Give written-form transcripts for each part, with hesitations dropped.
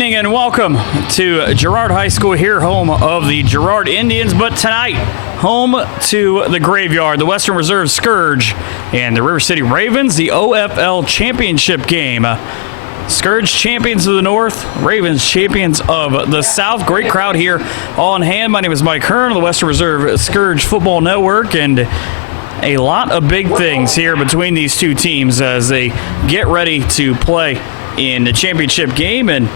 evening and welcome to Girard High School here, home of the Girard Indians, but tonight, home to the Graveyard, the Western Reserve Scourge, and the River City Ravens, the OFL championship game. Scourge champions of the North, Ravens champions of the South. Great crowd here on hand. My name is Mike Hearn of the Western Reserve Scourge Football Network, and a lot of big things here between these two teams as they get ready to play in the championship game. And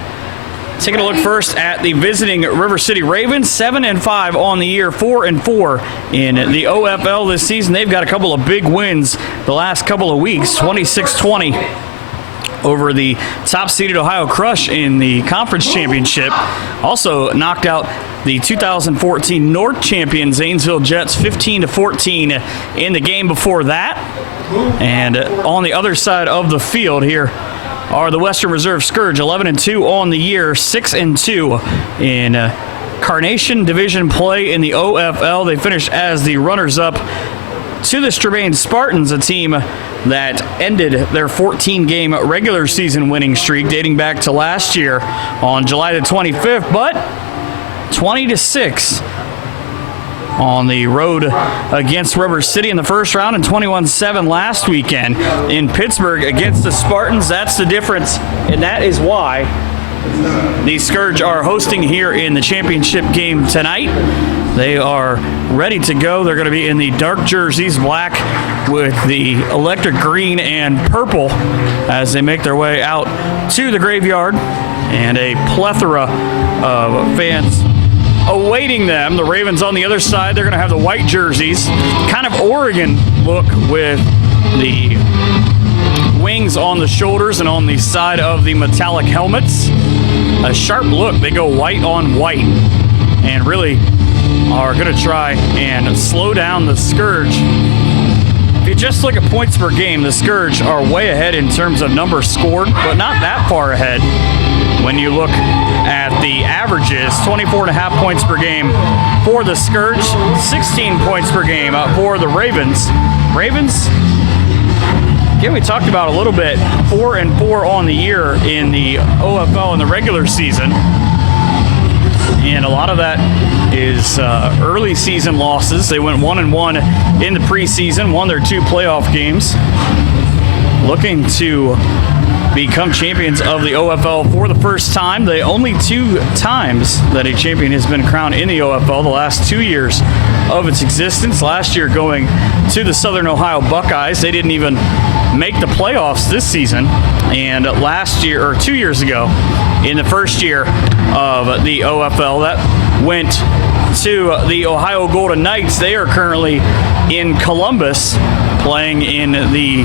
taking a look first at the visiting River City Ravens, 7-5 on the year, 4-4 in the OFL this season. They've got a couple of big wins the last couple of weeks, 26-20 over the top-seeded Ohio Crush in the conference championship. Also knocked out the 2014 North champion Zanesville Jets 15-14 in the game before that. And on the other side of the field here are the Western Reserve Scourge, 11-2 on the year, 6-2 in Carnation Division play in the OFL. They finished as the runners-up to the Strabane Spartans, a team that ended their 14-game regular season winning streak dating back to last year on July the 25th, but 20-6 on the road against River City in the first round and 21-7 last weekend in Pittsburgh against the Spartans. That's the difference, and that is why the Scourge are hosting here in the championship game tonight. They are ready to go. They're going to be in the dark jerseys, black with the electric green and purple as they make their way out to the Graveyard, and a plethora of fans awaiting them. The Ravens on the other side, they're going to have the white jerseys, kind of Oregon look with the wings on the shoulders and on the side of the metallic helmets. A sharp look. They go white on white and really are going to try and slow down the Scourge. If you just look at points per game, the Scourge are way ahead in terms of numbers scored, but not that far ahead when you look at the averages. 24.5 points per game for the Scourge, 16 points per game for the Ravens. Ravens, again, we talked about a little bit, 4-4 on the year in the OFL in the regular season. And a lot of that is early season losses. They went 1-1 in the preseason, won their 2 playoff games, looking to become champions of the OFL for the first time. The only 2 times that a champion has been crowned in the OFL, the last 2 years of its existence. Last year going to the Southern Ohio Buckeyes. They didn't even make the playoffs this season. And last year, or 2 years ago, in the first year of the OFL, that went to the Ohio Golden Knights. They are currently in Columbus playing in the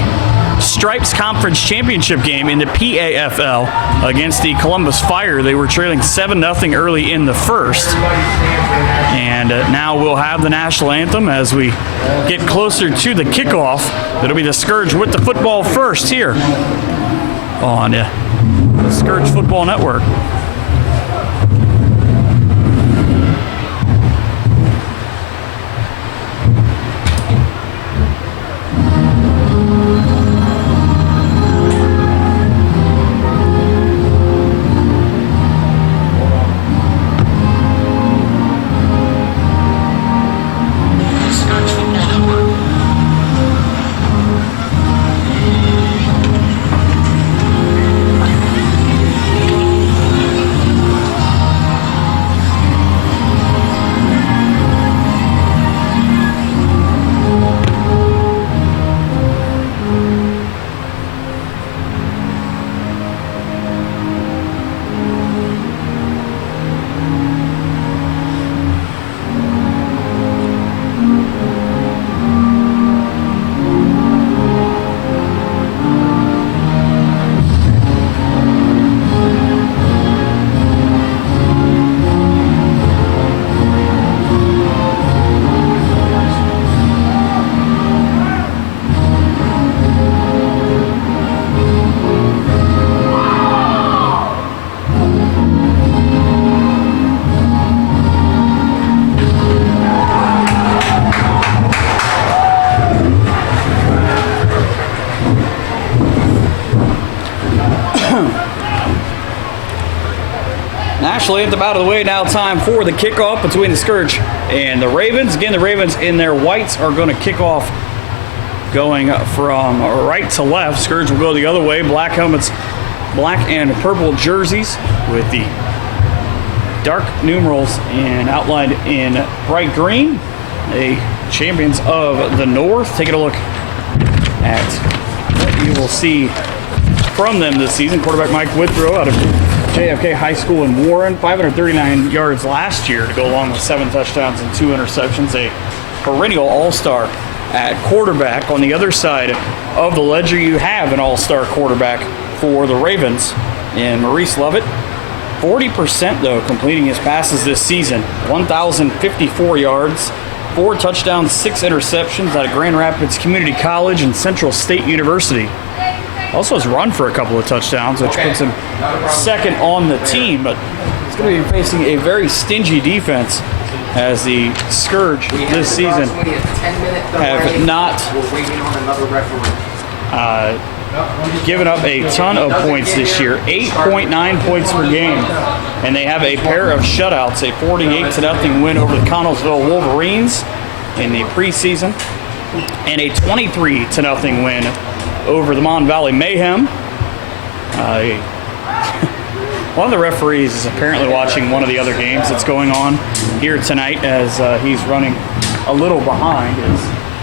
Stripes Conference Championship game in the PAFL against the Columbus Fire. They were trailing 7-0 early in the first. And now we'll have the national anthem as we get closer to the kickoff. It'll be the Scourge with the football first here on the Scourge Football Network. national anthem out of the way. Now time for the kickoff between the Scourge and the Ravens. Again, the Ravens in their whites are going to kick off going from right to left. Scourge will go the other way. Black helmets, black and purple jerseys with the dark numerals and outlined in bright green. The champions of the North. Taking a look at what you will see from them this season. Quarterback Mike Withrow out of JFK High School in Warren. 539 yards last year to go along with 7 touchdowns and 2 interceptions. A perennial all-star at quarterback. On the other side of the ledger, you have an all-star quarterback for the Ravens in Maurice Lovett. 40% though completing his passes this season. 1,054 yards, 4 touchdowns, 6 interceptions out of Grand Rapids Community College and Central State University. Also has run for a couple of touchdowns, which puts him second on the team, but he's going to be facing a very stingy defense as the Scourge this season have not given up a ton of points this year. 8.9 points per game, and they have a pair of shutouts, a 48-0 win over the Connellsville Wolverines in the preseason, and a 23-0 win over the Mon Valley Mayhem. One of the referees is apparently watching one of the other games that's going on here tonight as he's running a little behind.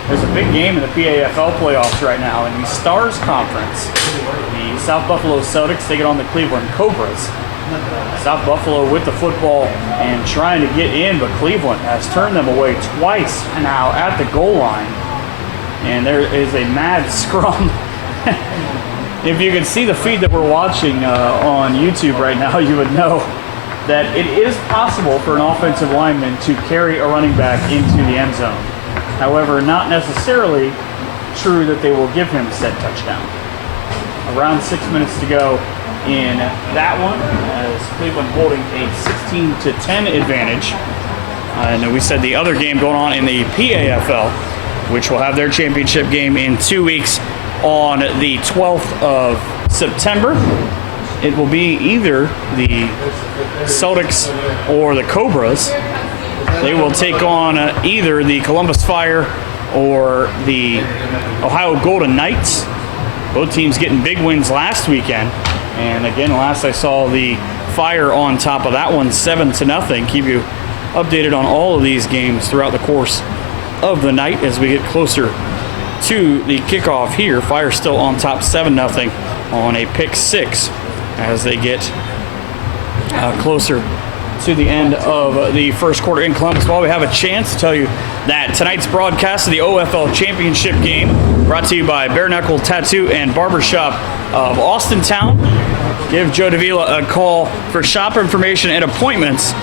There's a big game in the PAFL playoffs right now in the Stars Conference. The South Buffalo Celtics taking on the Cleveland Cobras. South Buffalo with the football and trying to get in, but Cleveland has turned them away twice now at the goal line. And there is a mad scrum. If you can see the feed that we're watching on YouTube right now, you would know that it is possible for an offensive lineman to carry a running back into the end zone. However, not necessarily true that they will give him said touchdown. Around 6 minutes to go in that one, as Cleveland holding a 16-10 advantage. And we said the other game going on in the PAFL, which will have their championship game in 2 weeks on the 12th of September. It will be either the Celtics or the Cobras. They will take on either the Columbus Fire or the Ohio Golden Knights. Both teams getting big wins last weekend. And again, last I saw, the Fire on top of that one, 7-0. Keep you updated on all of these games throughout the course of the night as we get closer to the kickoff here. Fire still on top 7-0 on a pick 6 as they get closer to the end of the first quarter in Columbus. Well, we have a chance to tell you that tonight's broadcast of the OFL Championship game brought to you by Bare Knuckle Tattoo and Barbershop of Austintown. Give Joe Davila a call for shop information and appointments.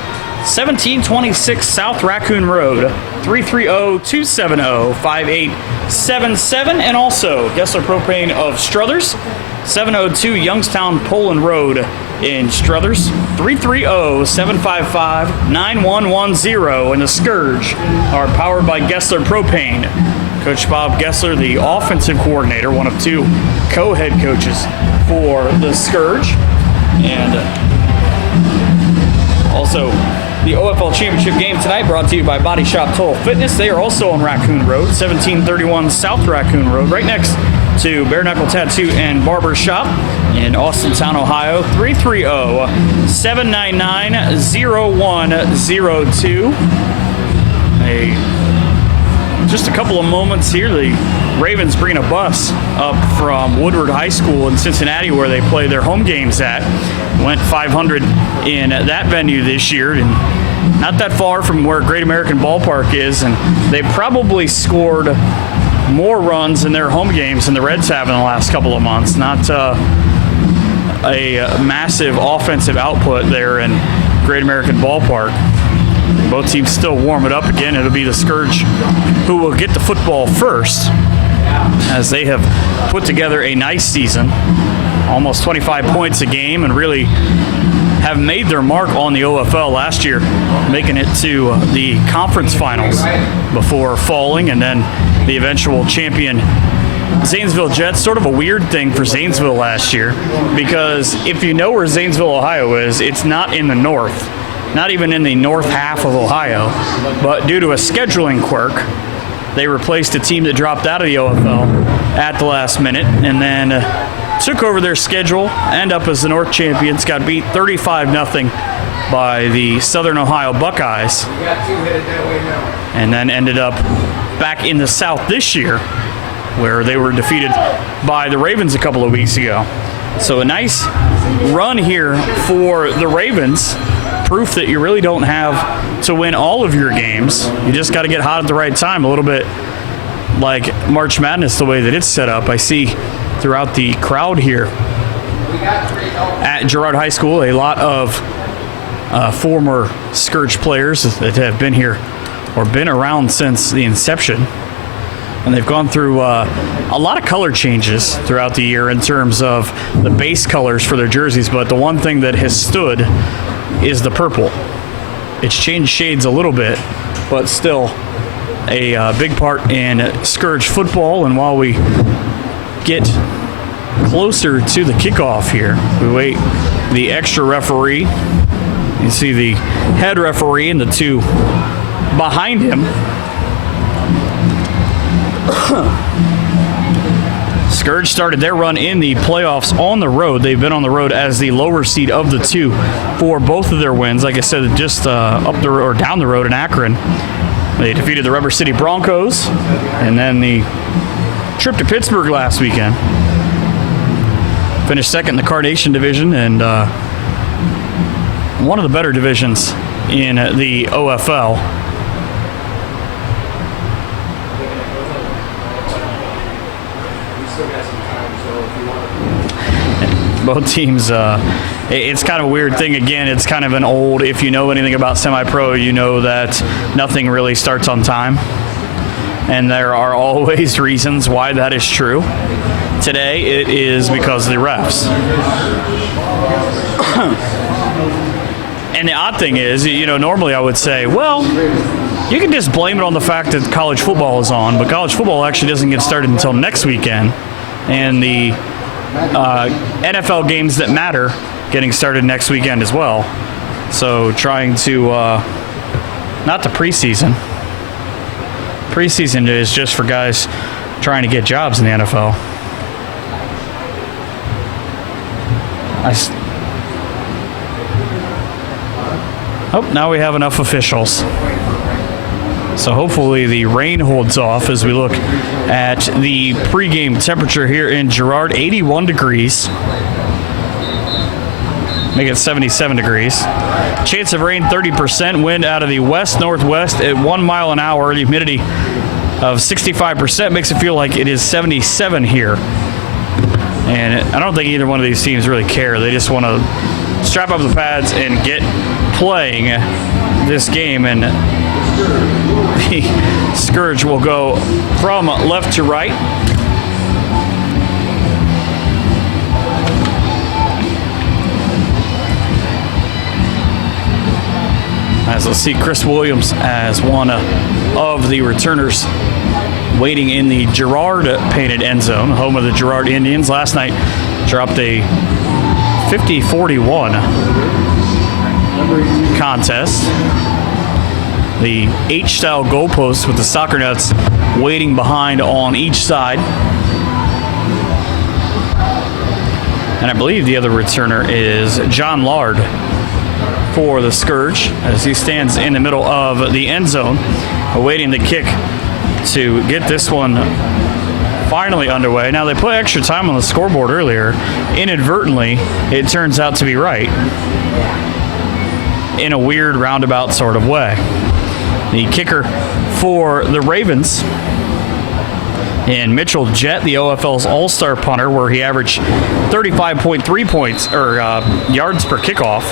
1726 South Raccoon Road, 330-270-5877. And also Gessler Propane of Struthers, 702 Youngstown Poland Road in Struthers, 330-755-9110. And the Scourge are powered by Gessler Propane. Coach Bob Gessler, the offensive coordinator, one of 2 co-head coaches for the Scourge. And also the OFL Championship game tonight brought to you by Body Shop Total Fitness. They are also on Raccoon Road, 1731 South Raccoon Road, right next to Bare Knuckle Tattoo and Barber Shop in Austintown, Ohio, 330-799-0102. Just a couple of moments here. The Ravens bring a bus up from Woodward High School in Cincinnati, where they play their home games at. Went 500 in that venue this year, and not that far from where Great American Ballpark is, and they probably scored more runs in their home games than the Reds have in the last couple of months. Not a massive offensive output there in Great American Ballpark. Both teams still warm it up again. It'll be the Scourge who will get the football first, as they have put together a nice season, almost 25 points a game, and really have made their mark on the OFL last year, making it to the conference finals before falling, and then the eventual champion Zanesville Jets, sort of a weird thing for Zanesville last year, because if you know where Zanesville, Ohio is, it's not in the north, not even in the north half of Ohio, but due to a scheduling quirk, they replaced a team that dropped out of the OFL at the last minute, and then took over their schedule, end up as the North champions, got beat 35-0 by the Southern Ohio Buckeyes, and then ended up back in the South this year, where they were defeated by the Ravens a couple of weeks ago. So a nice run here for the Ravens. Proof that you really don't have to win all of your games. You just got to get hot at the right time, a little bit like March Madness, the way that it's set up. I see throughout the crowd here at Girard High School a lot of former Scourge players that have been here or been around since the inception. And they've gone through a lot of color changes throughout the year in terms of the base colors for their jerseys, but the one thing that has stood is the purple. It's changed shades a little bit, but still a big part in Scourge football. And while we get closer to the kickoff here, we wait the extra referee. You see the head referee and the two behind him. Scourge started their run in the playoffs on the road. They've been on the road as the lower seed of the two for both of their wins. Like I said, just up the or down the road in Akron, they defeated the Rubber City Broncos, and then the trip to Pittsburgh last weekend. Finished second in the Carnation division, and one of the better divisions in the OFL. Both teams, it's kind of a weird thing. Again, it's kind of an old, if you know anything about semi-pro, you know that nothing really starts on time. And there are always reasons why that is true. Today, it is because of the refs. And the odd thing is, normally I would say, well, you can just blame it on the fact that college football is on, but college football actually doesn't get started until next weekend. And the NFL games that matter getting started next weekend as well. So trying to, not the preseason. Preseason is just for guys trying to get jobs in the NFL. Now we have enough officials. So hopefully the rain holds off as we look at the pregame temperature here in Girard. 81 degrees. Make it 77 degrees. Chance of rain 30%. Wind out of the west-northwest at 1 mile an hour. The humidity of 65% makes it feel like it is 77 here. And I don't think either one of these teams really care. They just want to strap up the pads and get playing this game. And the Scourge will go from left to right. As we'll see Chris Williams as one of the returners waiting in the Girard painted end zone, home of the Girard Indians. Last night dropped a 50-41 contest. The H-style goalposts with the soccer nuts waiting behind on each side. And I believe the other returner is John Lard for the Scourge as he stands in the middle of the end zone, awaiting the kick to get this one finally underway. Now, they put extra time on the scoreboard earlier. Inadvertently, it turns out to be right in a weird roundabout sort of way. The kicker for the Ravens and Mitchell Jett, the OFL's all-star punter, where he averaged 35.3 points or yards per kickoff,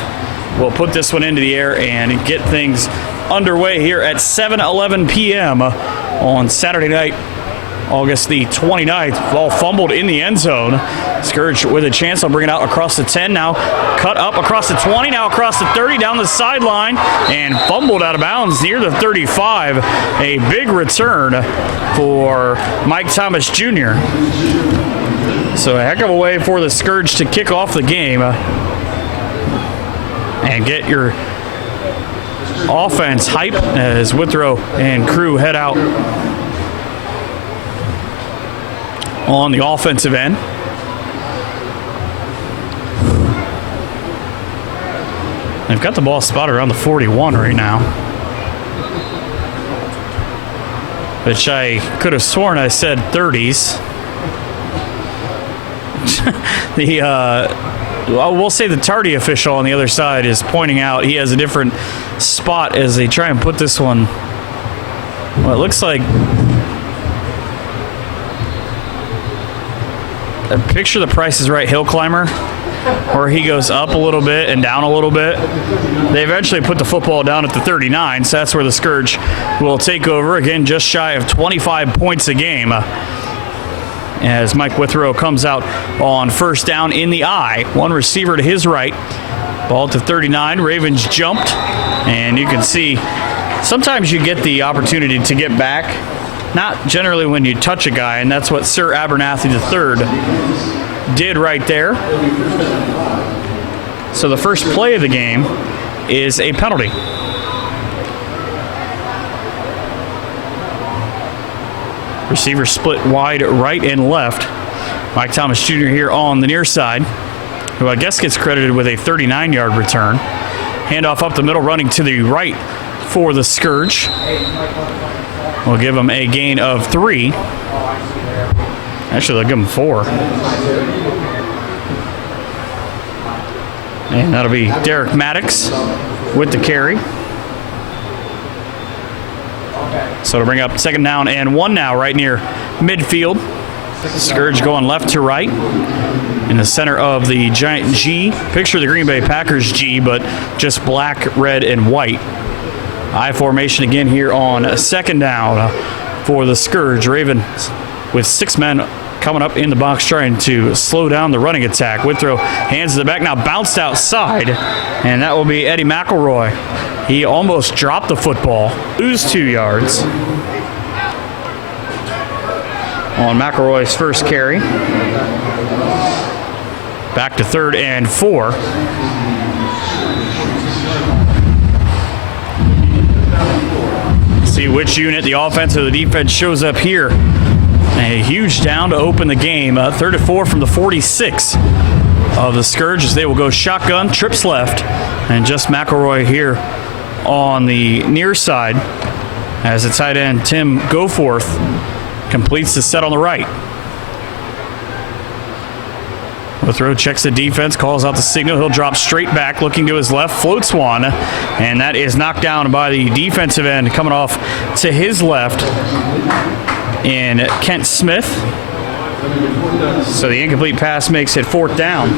will put this one into the air and get things underway here at 7:11 p.m. on Saturday night August the 29th. Ball fumbled in the end zone. Scourge with a chance. I'll bring it out across the 10 now. Cut up across the 20, now across the 30, down the sideline, and fumbled out of bounds near the 35. A big return for Mike Thomas Jr. So a heck of a way for the Scourge to kick off the game and get your offense hype as Withrow and crew head out on the offensive end. They've got the ball spotted around the 41 right now, which I could have sworn I said 30s. We'll say the tardy official on the other side is pointing out he has a different spot as they try and put this one. Well, it looks like picture the Price is Right hill climber, where he goes up a little bit and down a little bit. They eventually put the football down at the 39, so that's where the Scourge will take over. Again, just shy of 25 points a game. As Mike Withrow comes out on first down in the I. One receiver to his right. Ball to 39. Ravens jumped. And you can see sometimes you get the opportunity to get back. Not generally when you touch a guy, and that's what Sir Abernathy III did right there. So the first play of the game is a penalty. Receiver split wide right and left. Mike Thomas Jr. here on the near side, who I guess gets credited with a 39-yard return. Handoff up the middle, running to the right for the Scourge. We'll give him a gain of 3. Actually, they'll give him 4. And that'll be Derek Maddox with the carry. So to bring up second down and 1 now right near midfield. Scourge going left to right in the center of the giant G. Picture the Green Bay Packers G, but just black, red, and white. I formation again here on second down for the Scourge. Ravens with 6 men coming up in the box trying to slow down the running attack. Withrow hands to the back, now bounced outside, and that will be Eddie McElroy. He almost dropped the football, lose 2 yards on McElroy's first carry. Back to 3rd and 4. See which unit, the offense or the defense, shows up here. A huge down to open the game. 3rd and 4 from the 46 of the Scourge as they will go shotgun, trips left, and just McElroy here on the near side as the tight end Tim Goforth completes the set on the right. Withrow checks the defense, calls out the signal. He'll drop straight back, looking to his left, floats one, and that is knocked down by the defensive end coming off to his left in Kent Smith. So the incomplete pass makes it 4th down.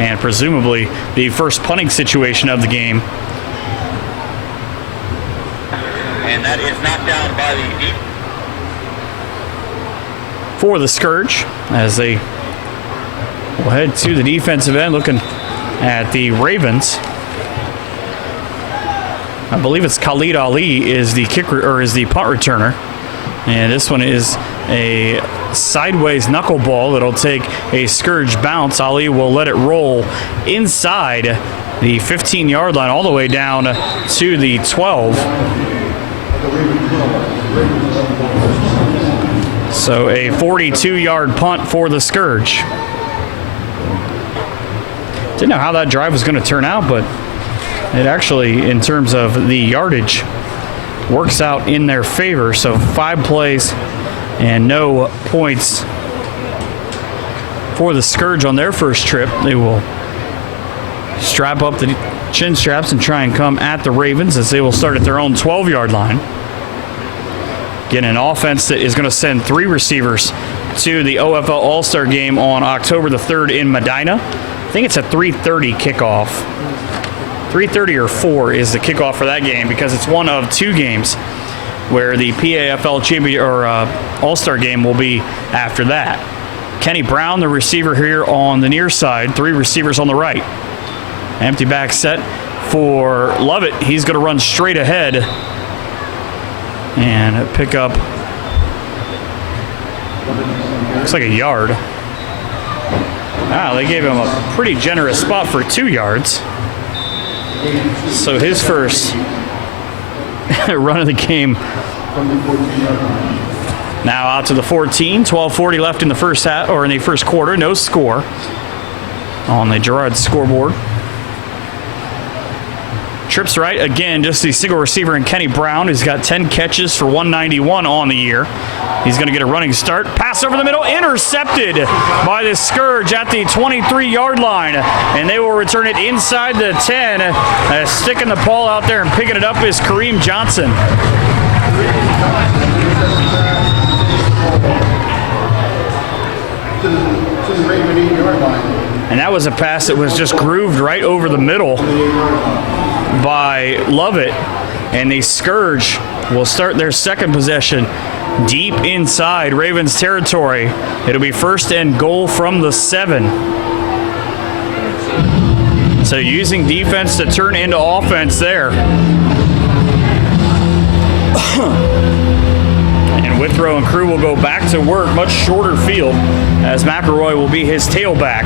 And presumably the first punting situation of the game. And that is knocked down by the for the Scourge as they will head to the defensive end looking at the Ravens. I believe it's Khalid Ali is the kicker or is the punt returner. And this one is a sideways knuckleball that'll take a Scourge bounce. Ali will let it roll inside the 15-yard line all the way down to the 12. So a 42-yard punt for the Scourge. Didn't know how that drive was going to turn out, but it actually, in terms of the yardage, works out in their favor. So 5 plays and no points for the Scourge on their first trip. They will strap up the chin straps and try and come at the Ravens as they will start at their own 12-yard line. Again, an offense that is going to send 3 receivers to the OFL All-Star game on October the 3rd in Medina. I think it's a 3:30 kickoff. 3:30 or 4 is the kickoff for that game, because it's one of 2 games where the PAFL champion or All-Star game will be after that. Kenny Brown, the receiver here on the near side, 3 receivers on the right. Empty back set for Lovett. He's going to run straight ahead and pick up, looks like a yard. They gave him a pretty generous spot for 2 yards. So his first run of the game now out to the 14. 12:40 left in the first half, or in the first quarter. No score on the Girard scoreboard. Trips right again, just the single receiver in Kenny Brown, who's got 10 catches for 191 on the year. He's going to get a running start. Pass over the middle, intercepted by the Scourge at the 23-yard line. And they will return it inside the 10. Sticking the ball out there and picking it up is Kareem Johnson. And that was a pass that was just grooved right over the middle by Lovett. And the Scourge will start their second possession deep inside Ravens territory. It'll be 1st and goal from the 7. So using defense to turn into offense there. And Withrow and crew will go back to work, much shorter field, as McElroy will be his tailback.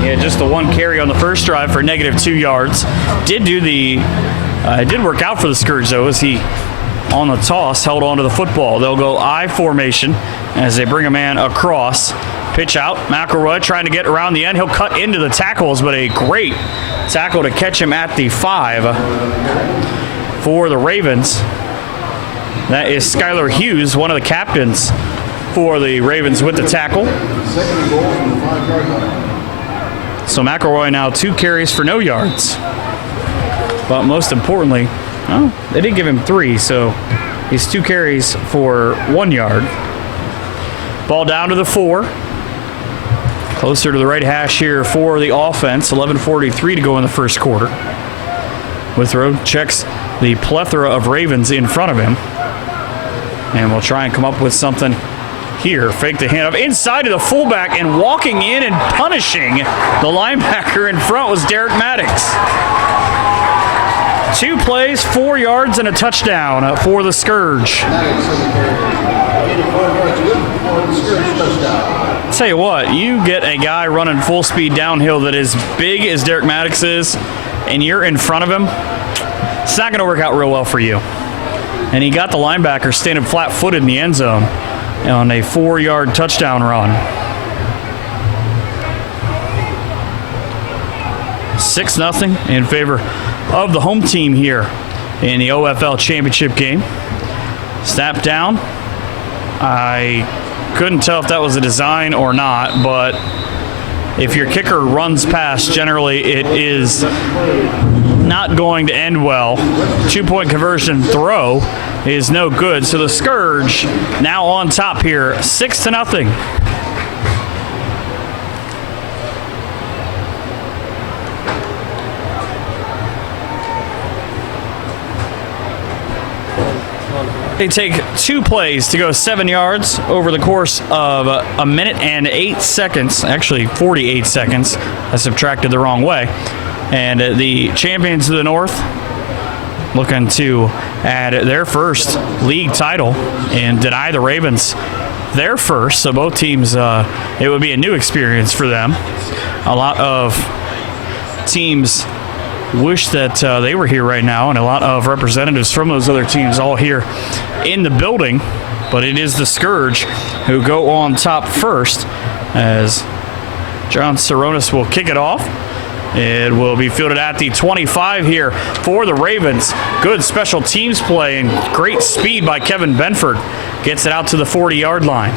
He had just the 1 carry on the first drive for -2 yards. It did work out for the Scourge, though, as he, on the toss, held on to the football. They'll go I formation as they bring a man across. Pitch out. McElroy trying to get around the end. He'll cut into the tackles, but a great tackle to catch him at the 5 for the Ravens. That is Skylar Hughes, one of the captains for the Ravens, with the tackle. So McElroy now 2 carries for no yards. But most importantly, they did give him 3, so he's 2 carries for 1 yard. Ball down to the 4. Closer to the right hash here for the offense. 11:43 to go in the first quarter. Withrow checks the plethora of Ravens in front of him. And we'll try and come up with something here. Fake the handoff inside to the fullback, and walking in and punishing the linebacker in front was Derek Maddox. 2 plays, 4 yards, and a touchdown for the Scourge. Tell you what, you get a guy running full speed downhill that is big as Derek Maddox is, and you're in front of him, it's not going to work out real well for you. And he got the linebacker standing flat-footed in the end zone on a 4-yard touchdown run. 6-0 in favor of the home team here in the OFL championship game. Snap down. I couldn't tell if that was a design or not, but if your kicker runs past, generally it is not going to end well. 2-point conversion throw is no good. So the Scourge now on top here, 6-0. They take 2 plays to go 7 yards over the course of a minute and 8 seconds. Actually, 48 seconds. I subtracted the wrong way. And the champions of the North looking to add their first league title and deny the Ravens their first. So both teams, it would be a new experience for them. A lot of teams wish that they were here right now, and a lot of representatives from those other teams all here in the building. But it is the Scourge who go on top first, as John Saronis will kick it off. It will be fielded at the 25 here for the Ravens. Good special teams play and great speed by Kevin Benford. Gets it out to the 40-yard line.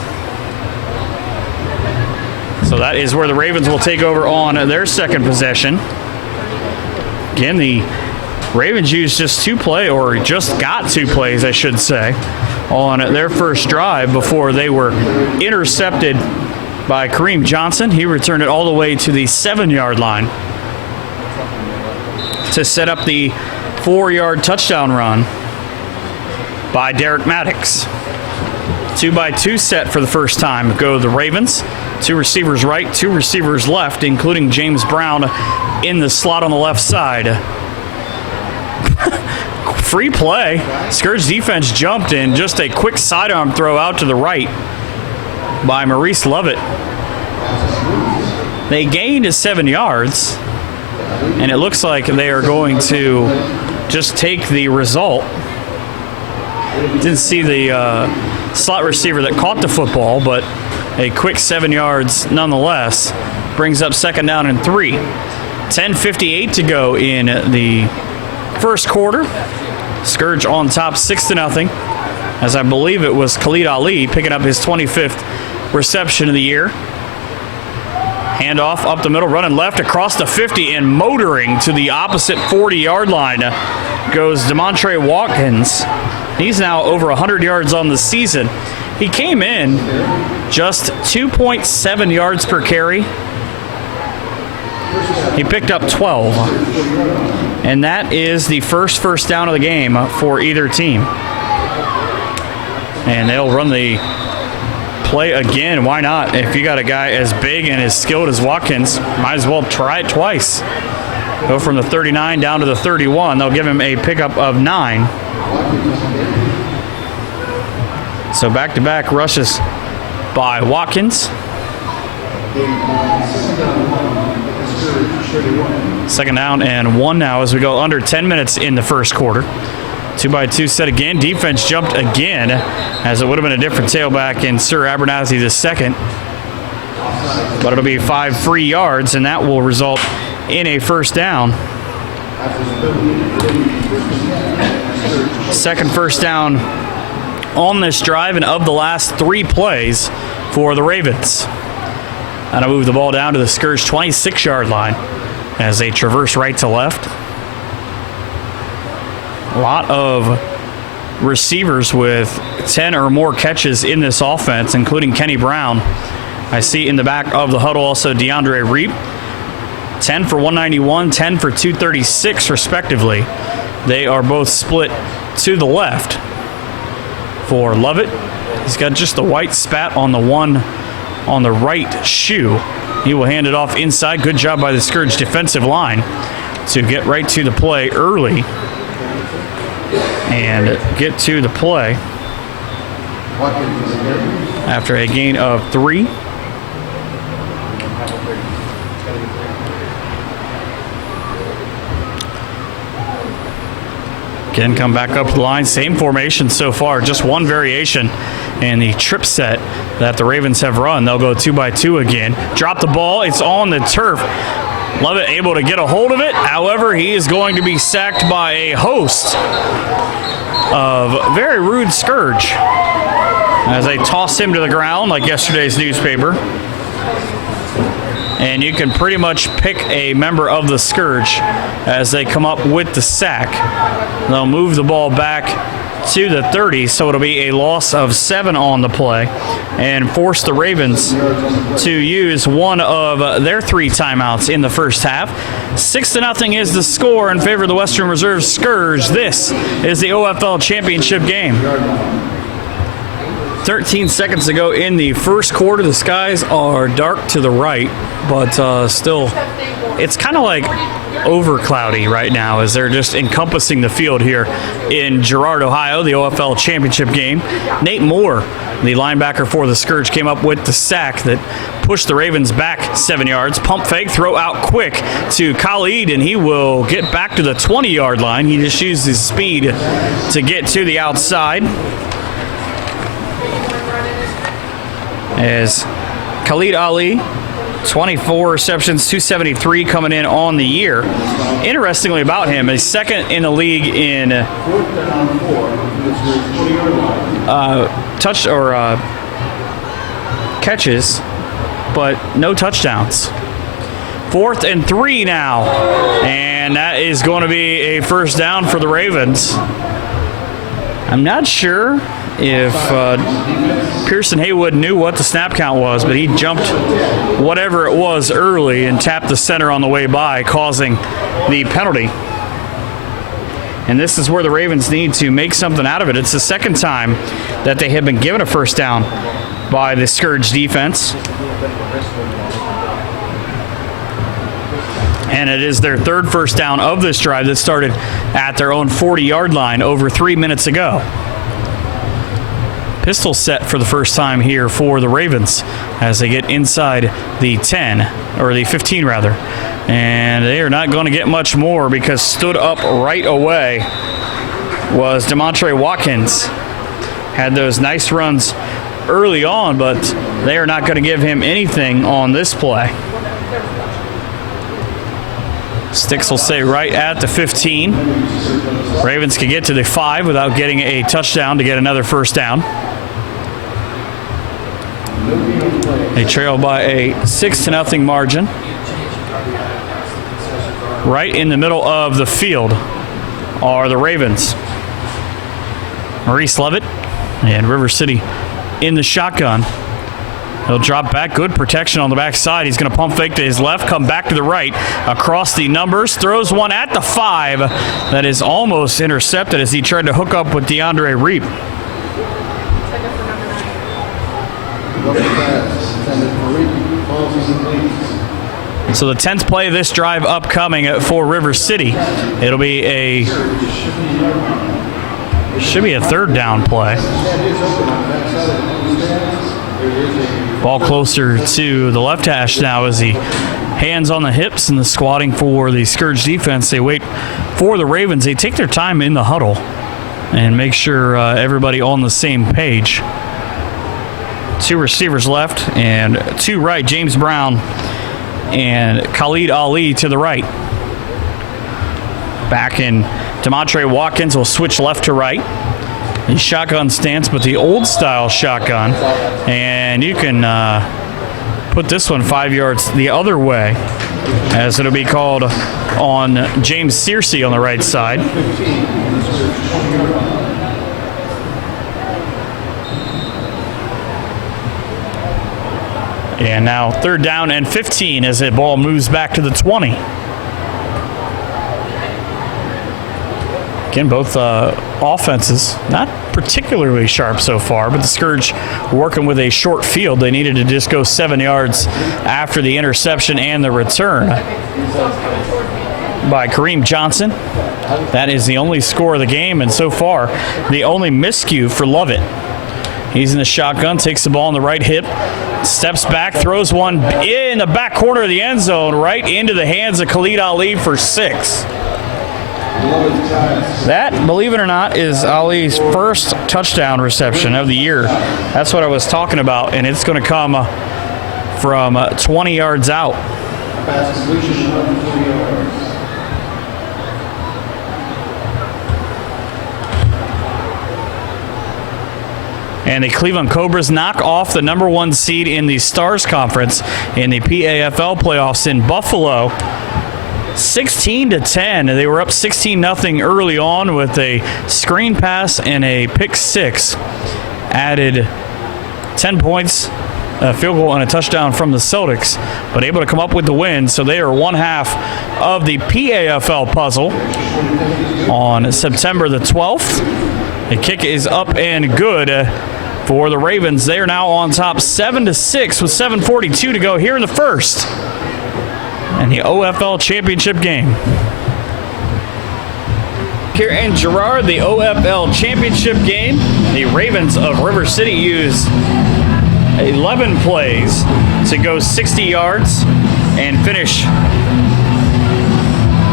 So that is where the Ravens will take over on their second possession. Again, the Ravens used just 2 plays, or just got 2 plays, I should say, on their first drive before they were intercepted by Kareem Johnson. He returned it all the way to the 7-yard line. to set up the 4-yard touchdown run by Derek Maddox. 2-by-2 set for the first time. Go the Ravens. 2 receivers right, 2 receivers left, including James Brown in the slot on the left side. Free play. Scourge defense jumped in. Just a quick sidearm throw out to the right by Maurice Lovett. They gained 7 yards, and it looks like they are going to just take the result. Didn't see the slot receiver that caught the football, but a quick 7 yards nonetheless brings up second down and 3. 10:58 to go in the first quarter. Scourge on top 6-0, as I believe it was Khalid Ali picking up his 25th reception of the year. Handoff up the middle, running left across the 50 and motoring to the opposite 40-yard line goes DeMontre Watkins. He's now over 100 yards on the season. He came in just 2.7 yards per carry. He picked up 12. And that is the first down of the game for either team. And they'll run the play again. Why not? If you got a guy as big and as skilled as Watkins, might as well try it twice. Go from the 39 down to the 31. They'll give him a pickup of 9. So back-to-back rushes by Watkins. Second down and 1 now as we go under 10 minutes in the first quarter. 2-by-2 set again. Defense jumped again, as it would have been a different tailback in Sir Abernathy II. But it'll be 5 free yards, and that will result in a first down. Second first down on this drive and of the last 3 plays for the Ravens. And I move the ball down to the Scourge 26-yard line as they traverse right to left. A lot of receivers with 10 or more catches in this offense, including Kenny Brown. I see in the back of the huddle also DeAndre Reap. 10 for 191, 10 for 236, respectively. They are both split to the left. For Lovett, he's got just the white spat on the one on the right shoe. He will hand it off inside. Good job by the Scourge defensive line to get right to the play early and get to the play after a gain of 3. Again, come back up the line. Same formation so far, just one variation in the trip set that the Ravens have run. They'll go 2-by-2 again. Drop the ball. It's on the turf. Lovett able to get a hold of it. However, he is going to be sacked by a host of very rude Scourge as they toss him to the ground like yesterday's newspaper. And you can pretty much pick a member of the Scourge as they come up with the sack. They'll move the ball back to the 30, so it'll be a loss of 7 on the play and force the Ravens to use one of their 3 timeouts in the first half. 6-0 is the score in favor of the Western Reserve Scourge. This is the OFL Championship game. 13 seconds to go in the first quarter. The skies are dark to the right, but still, it's kind of like over cloudy right now as they're just encompassing the field here in Girard, Ohio, the OFL Championship game. Nate Moore, the linebacker for the Scourge, came up with the sack that pushed the Ravens back 7 yards. Pump fake, throw out quick to Khalid, and he will get back to the 20-yard line. He just used his speed to get to the outside. As Khalid Ali, 24 receptions, 273 coming in on the year. Interestingly about him, he's second in the league in catches, but no touchdowns. 4th and 3 now, and that is going to be a first down for the Ravens. I'm not sure if Pearson Haywood knew what the snap count was, but he jumped whatever it was early and tapped the center on the way by, causing the penalty. And this is where the Ravens need to make something out of it. It's the second time that they have been given a first down by the Scourge defense. And it is their third first down of this drive that started at their own 40-yard line over 3 minutes ago. Pistol set for the first time here for the Ravens as they get inside the 10, or the 15 rather. And they are not going to get much more because stood up right away was Demontre Watkins. Had those nice runs early on, but they are not going to give him anything on this play. Sticks will stay right at the 15. Ravens can get to the 5 without getting a touchdown to get another first down. They trail by a 6-0 margin. Right in the middle of the field are the Ravens. Maurice Levitt and River City in the shotgun. He'll drop back. Good protection on the backside. He's going to pump fake to his left, come back to the right, across the numbers, throws one at the 5 that is almost intercepted as he tried to hook up with DeAndre Reap. So the 10th play of this drive upcoming for River City. It'll be should be a third down play. Ball closer to the left hash now as he hands on the hips and the squatting for the Scourge defense. They wait for the Ravens. They take their time in the huddle and make sure everybody on the same page. 2 receivers left and 2 right. James Brown and Khalid Ali to the right. Back in, Demontre Watkins will switch left to right. The shotgun stance, but the old style shotgun. And you can put this one 5 yards the other way as it'll be called on James Searcy on the right side. And now 3rd down and 15 as the ball moves back to the 20. Again, both offenses not particularly sharp so far, but the Scourge working with a short field. They needed to just go 7 yards after the interception and the return by Kareem Johnson. That is the only score of the game, and so far the only miscue for Lovett. He's in the shotgun, takes the ball in the right hip, steps back, throws one in the back corner of the end zone, right into the hands of Khalid Ali for 6. That, believe it or not, is Ali's first touchdown reception of the year. That's what I was talking about, and it's going to come from 20 yards out. And the Cleveland Cobras knock off the number 1 seed in the Stars Conference in the PAFL playoffs in Buffalo. 16-10. They were up 16-0 early on with a screen pass and a pick 6. Added 10 points, a field goal, and a touchdown from the Celtics, but able to come up with the win. So they are one half of the PAFL puzzle on September the 12th. The kick is up and good for the Ravens. They are now on top 7-6 with 7:42 to go here in the first. And the OFL championship game. Here in Girard, the OFL championship game. The Ravens of River City use 11 plays to go 60 yards and finish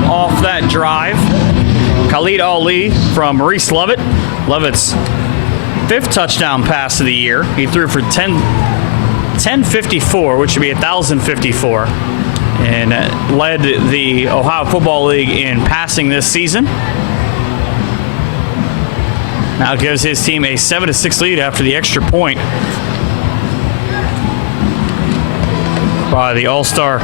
off that drive. Khalid Ali from Maurice Levitt. Levitt's 5th touchdown pass of the year. He threw for 1054, which would be 1,054. And led the Ohio Football League in passing this season. Now gives his team a 7-6 lead after the extra point by the All-Star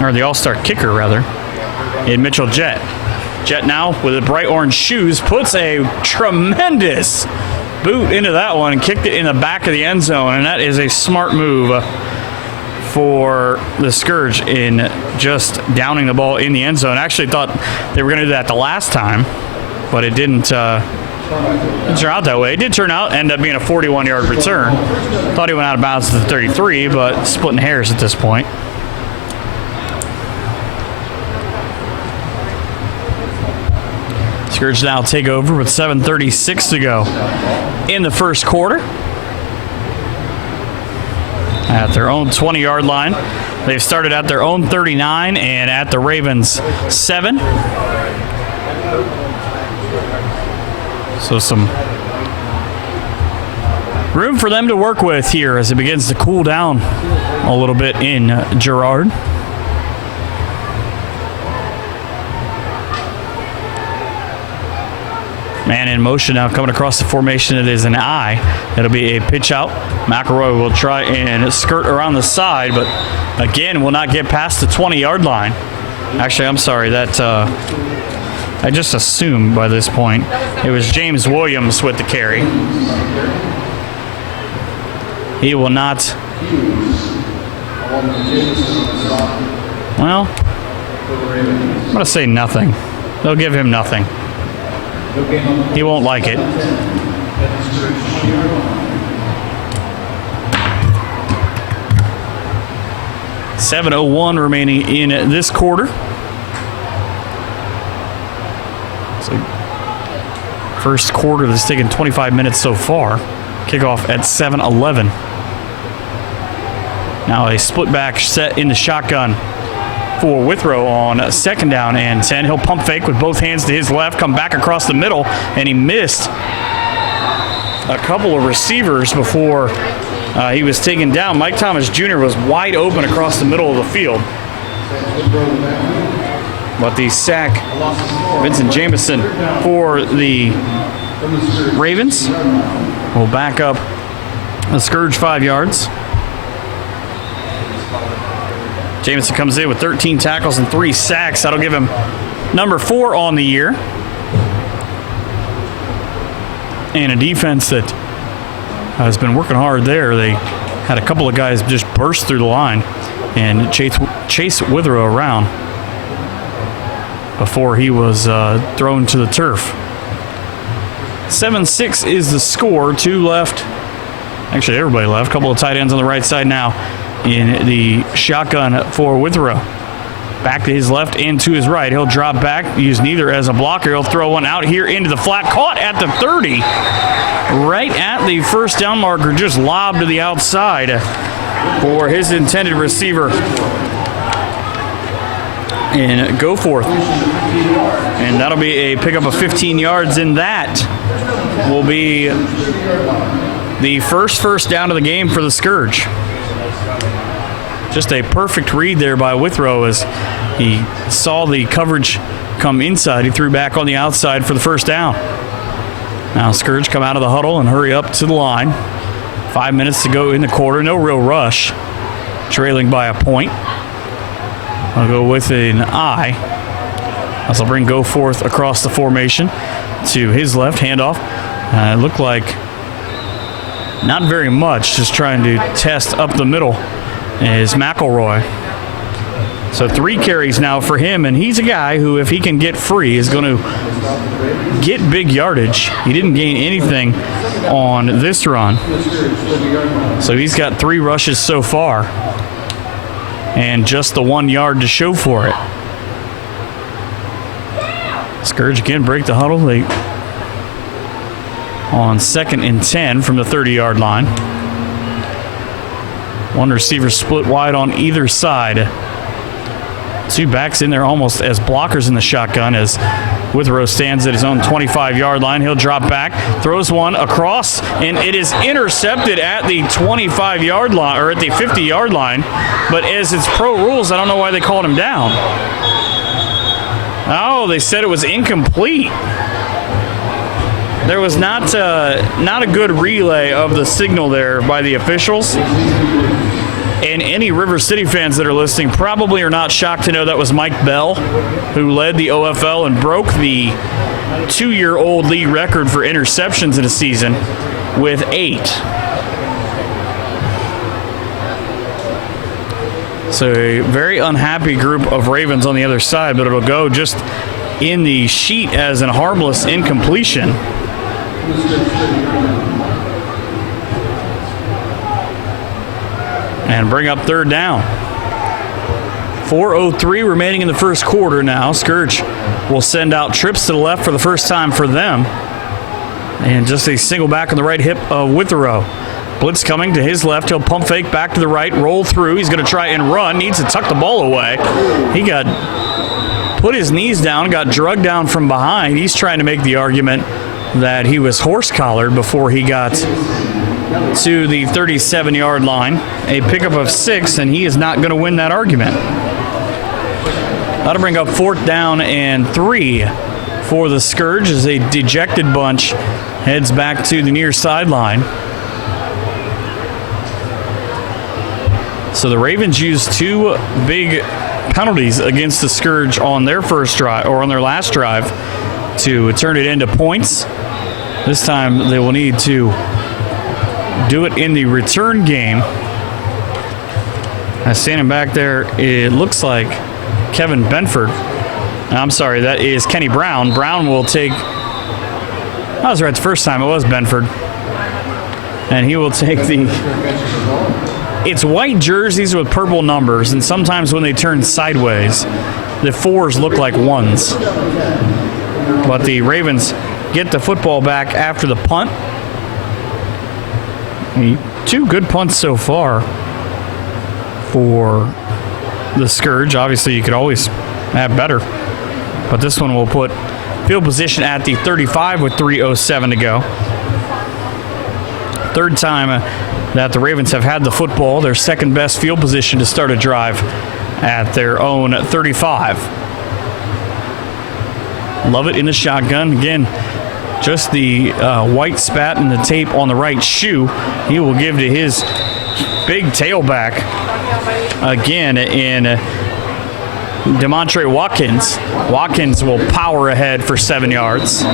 or the All-Star kicker rather, in Mitchell Jett. Jett now with the bright orange shoes puts a tremendous boot into that one and kicked it in the back of the end zone, and that is a smart move for the Scourge in just downing the ball in the end zone. I actually thought they were going to do that the last time, but it didn't turn out that way. It did turn out, end up being a 41-yard return. Thought he went out of bounds to the 33, but splitting hairs at this point. Scourge now take over with 7:36 to go in the first quarter. At their own 20-yard line. They've started at their own 39 and at the Ravens 7. So some room for them to work with here as it begins to cool down a little bit in Girard. Man in motion now coming across the formation. It is an I. It'll be a pitch out. McElroy will try and skirt around the side, but again will not get past the 20-yard line. Actually, I'm sorry. That I just assumed by this point it was James Williams with the carry. He will not. Well, I'm going to say nothing. They'll give him nothing. He won't like it. .7:01 remaining in this quarter. So first quarter that's taken 25 minutes so far. Kickoff at 7:11. Now a split back set in the shotgun for Withrow on second down and 10. He'll pump fake with both hands to his left, come back across the middle, and he missed a couple of receivers before he was taken down. Mike Thomas Jr. was wide open across the middle of the field. But the sack, Vincent Jameson for the Ravens will back up the Scourge 5 yards. Jameson comes in with 13 tackles and 3 sacks. That'll give him number 4 on the year. And a defense that has been working hard there. They had a couple of guys just burst through the line and chase Withrow around before he was thrown to the turf. 7-6 is the score. 2 left. Actually, everybody left. A couple of tight ends on the right side now in the shotgun for Withrow. Back to his left and to his right. He'll drop back, use neither as a blocker. He'll throw one out here into the flat. Caught at the 30. Right at the first down marker. Just lobbed to the outside for his intended receiver. And go forth. And that'll be a pickup of 15 yards. And that will be the first down of the game for the Scourge. Just a perfect read there by Withrow as he saw the coverage come inside. He threw back on the outside for the first down. Now Scourge come out of the huddle and hurry up to the line. 5 minutes to go in the quarter. No real rush. Trailing by a point. I'll go with an I. As I'll bring go forth across the formation to his left. Handoff. It looked like not very much. Just trying to test up the middle is McElroy. So 3 carries now for him, and he's a guy who, if he can get free, is going to get big yardage. He didn't gain anything on this run. So he's got 3 rushes so far, and just the 1 yard to show for it. Scourge again break the huddle. They on 2nd and 10 from the 30-yard line. 1 receiver split wide on either side. 2 backs in there almost as blockers in the shotgun as Withrow stands at his own 25-yard line. He'll drop back, throws one across, and it is intercepted at the 25-yard line, or at the 50-yard line. But as it's pro rules, I don't know why they called him down. Oh, they said it was incomplete. There was not a good relay of the signal there by the officials. And any River City fans that are listening probably are not shocked to know that was Mike Bell, who led the OFL and broke the 2-year-old league record for interceptions in a season with 8. So a very unhappy group of Ravens on the other side, but it'll go just in the sheet as an harmless incompletion. And bring up third down. 4:03 remaining in the first quarter now. Scourge will send out trips to the left for the first time for them. And just a single back on the right hip of Withrow. Blitz coming to his left. He'll pump fake back to the right, roll through. He's going to try and run. Needs to tuck the ball away. He put his knees down, got drugged down from behind. He's trying to make the argument that he was horse-collared before he got to the 37-yard line. A pickup of 6, and he is not going to win that argument. That'll bring up 4th down and 3 for the Scourge as a dejected bunch heads back to the near sideline. So the Ravens used 2 big penalties against the Scourge on their first drive, or on their last drive, to turn it into points. This time they will need to do it in the return game. Standing back there, it looks like Kevin Benford. I'm sorry, that is Kenny Brown. Brown will take... I was right the first time. It was Benford. And he will take the... It's white jerseys with purple numbers, and sometimes when they turn sideways, the 4s look like 1s. But the Ravens get the football back after the punt. 2 good punts so far for the Scourge. Obviously, you could always have better. But this one will put field position at the 35 with 3:07 to go. Third time that the Ravens have had the football, their second best field position to start a drive at their own 35. Love it in the shotgun. Again, just the white spat and the tape on the right shoe. He will give to his big tailback again in DeMontre Watkins. Watkins will power ahead for 7 yards.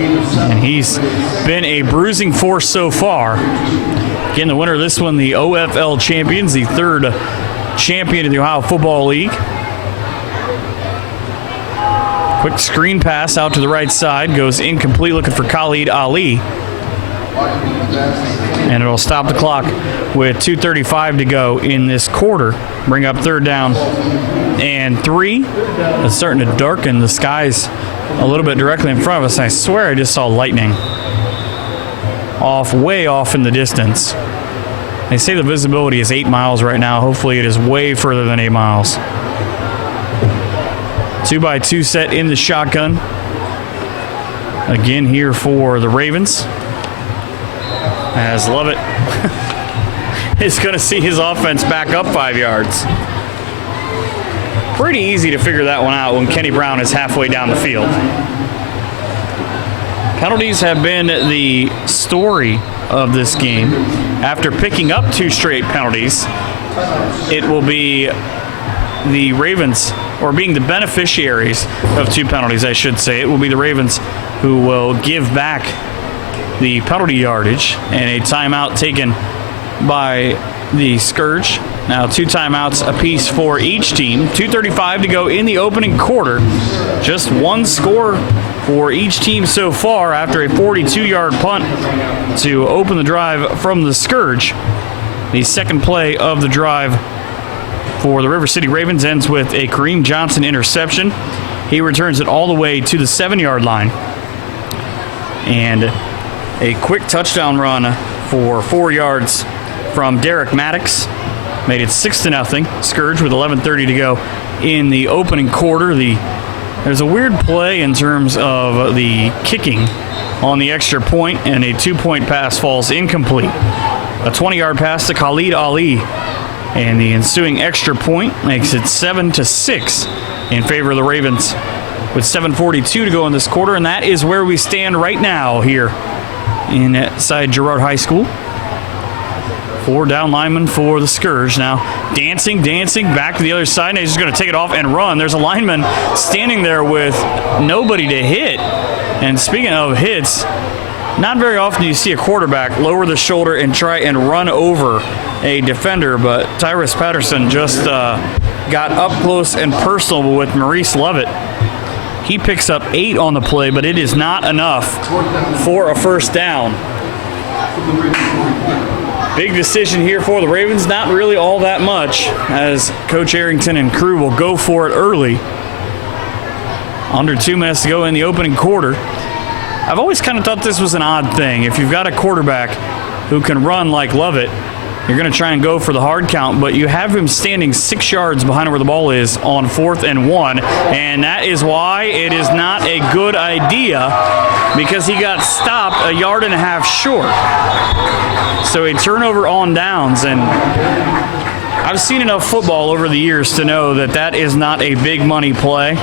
And he's been a bruising force so far. Again, the winner of this one, the OFL champions, the 3rd champion in the Ohio Football League. Quick screen pass out to the right side. Goes incomplete, looking for Khalid Ali. And it'll stop the clock with 2:35 to go in this quarter. Bring up 3rd down and 3. It's starting to darken the skies a little bit directly in front of us. I swear I just saw lightning way off in the distance. They say the visibility is 8 miles right now. Hopefully it is way further than 8 miles. 2x2 set in the shotgun. Again here for the Ravens. As Lovett is going to see his offense back up 5 yards. Pretty easy to figure that one out when Kenny Brown is halfway down the field. Penalties have been the story of this game. After picking up 2 straight penalties, it will be the Ravens, or being the beneficiaries of 2 penalties, I should say. It will be the Ravens who will give back the penalty yardage, and a timeout taken by the Scourge. Now 2 timeouts apiece for each team. 2:35 to go in the opening quarter. Just 1 score for each team so far after a 42-yard punt to open the drive from the Scourge. The second play of the drive for the River City Ravens ends with a Kareem Johnson interception. He returns it all the way to the 7-yard line. And a quick touchdown run for 4 yards from Derek Maddox made it 6-0. Scourge with 11:30 to go in the opening quarter. There's a weird play in terms of the kicking on the extra point, and a 2-point pass falls incomplete. A 20-yard pass to Khalid Ali, and the ensuing extra point makes it 7-6 in favor of the Ravens with 7:42 to go in this quarter, and that is where we stand right now here inside Girard High School. 4 down linemen for the Scourge. Now dancing back to the other side. Now he's just going to take it off and run. There's a lineman standing there with nobody to hit. And speaking of hits, Not very often you see a quarterback lower the shoulder and try and run over a defender, but Tyrus Patterson just got up close and personal with Maurice Lovett. He picks up 8 on the play, but it is not enough for a first down. Big decision here for the Ravens, not really all that much, as Coach Arrington and crew will go for it early. Under 2 minutes to go in the opening quarter. I've always kind of thought this was an odd thing. If you've got a quarterback who can run like Lovett, you're going to try and go for the hard count, but you have him standing 6 yards behind where the ball is on 4th and 1, and that is why it is not a good idea, because he got stopped 1.5 yards short. So a turnover on downs, and I've seen enough football over the years to know that that is not a big money play.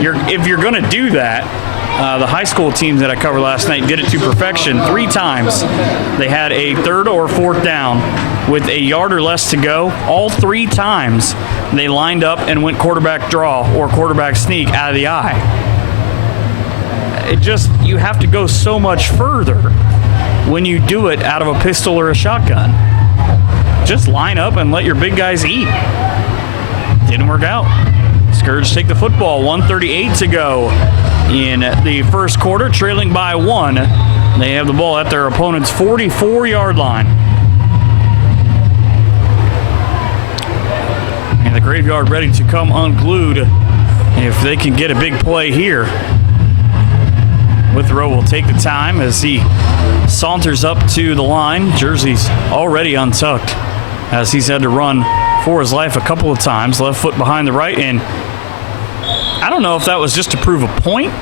If you're going to do that, the high school team that I covered last night did it to perfection 3 times. They had a 3rd or 4th down with 1 yard or less to go. All 3 times they lined up and went quarterback draw or quarterback sneak out of the eye. You have to go so much further when you do it out of a pistol or a shotgun. Just line up and let your big guys eat. Didn't work out. Scourge take the football, 1:38 to go in the first quarter, trailing by 1. They have the ball at their opponent's 44-yard line. And the graveyard ready to come unglued if they can get a big play here. Withrow will take the time as he saunters up to the line. Jersey's already untucked as he's had to run for his life a couple of times. Left foot behind the right, and I don't know if that was just to prove a point,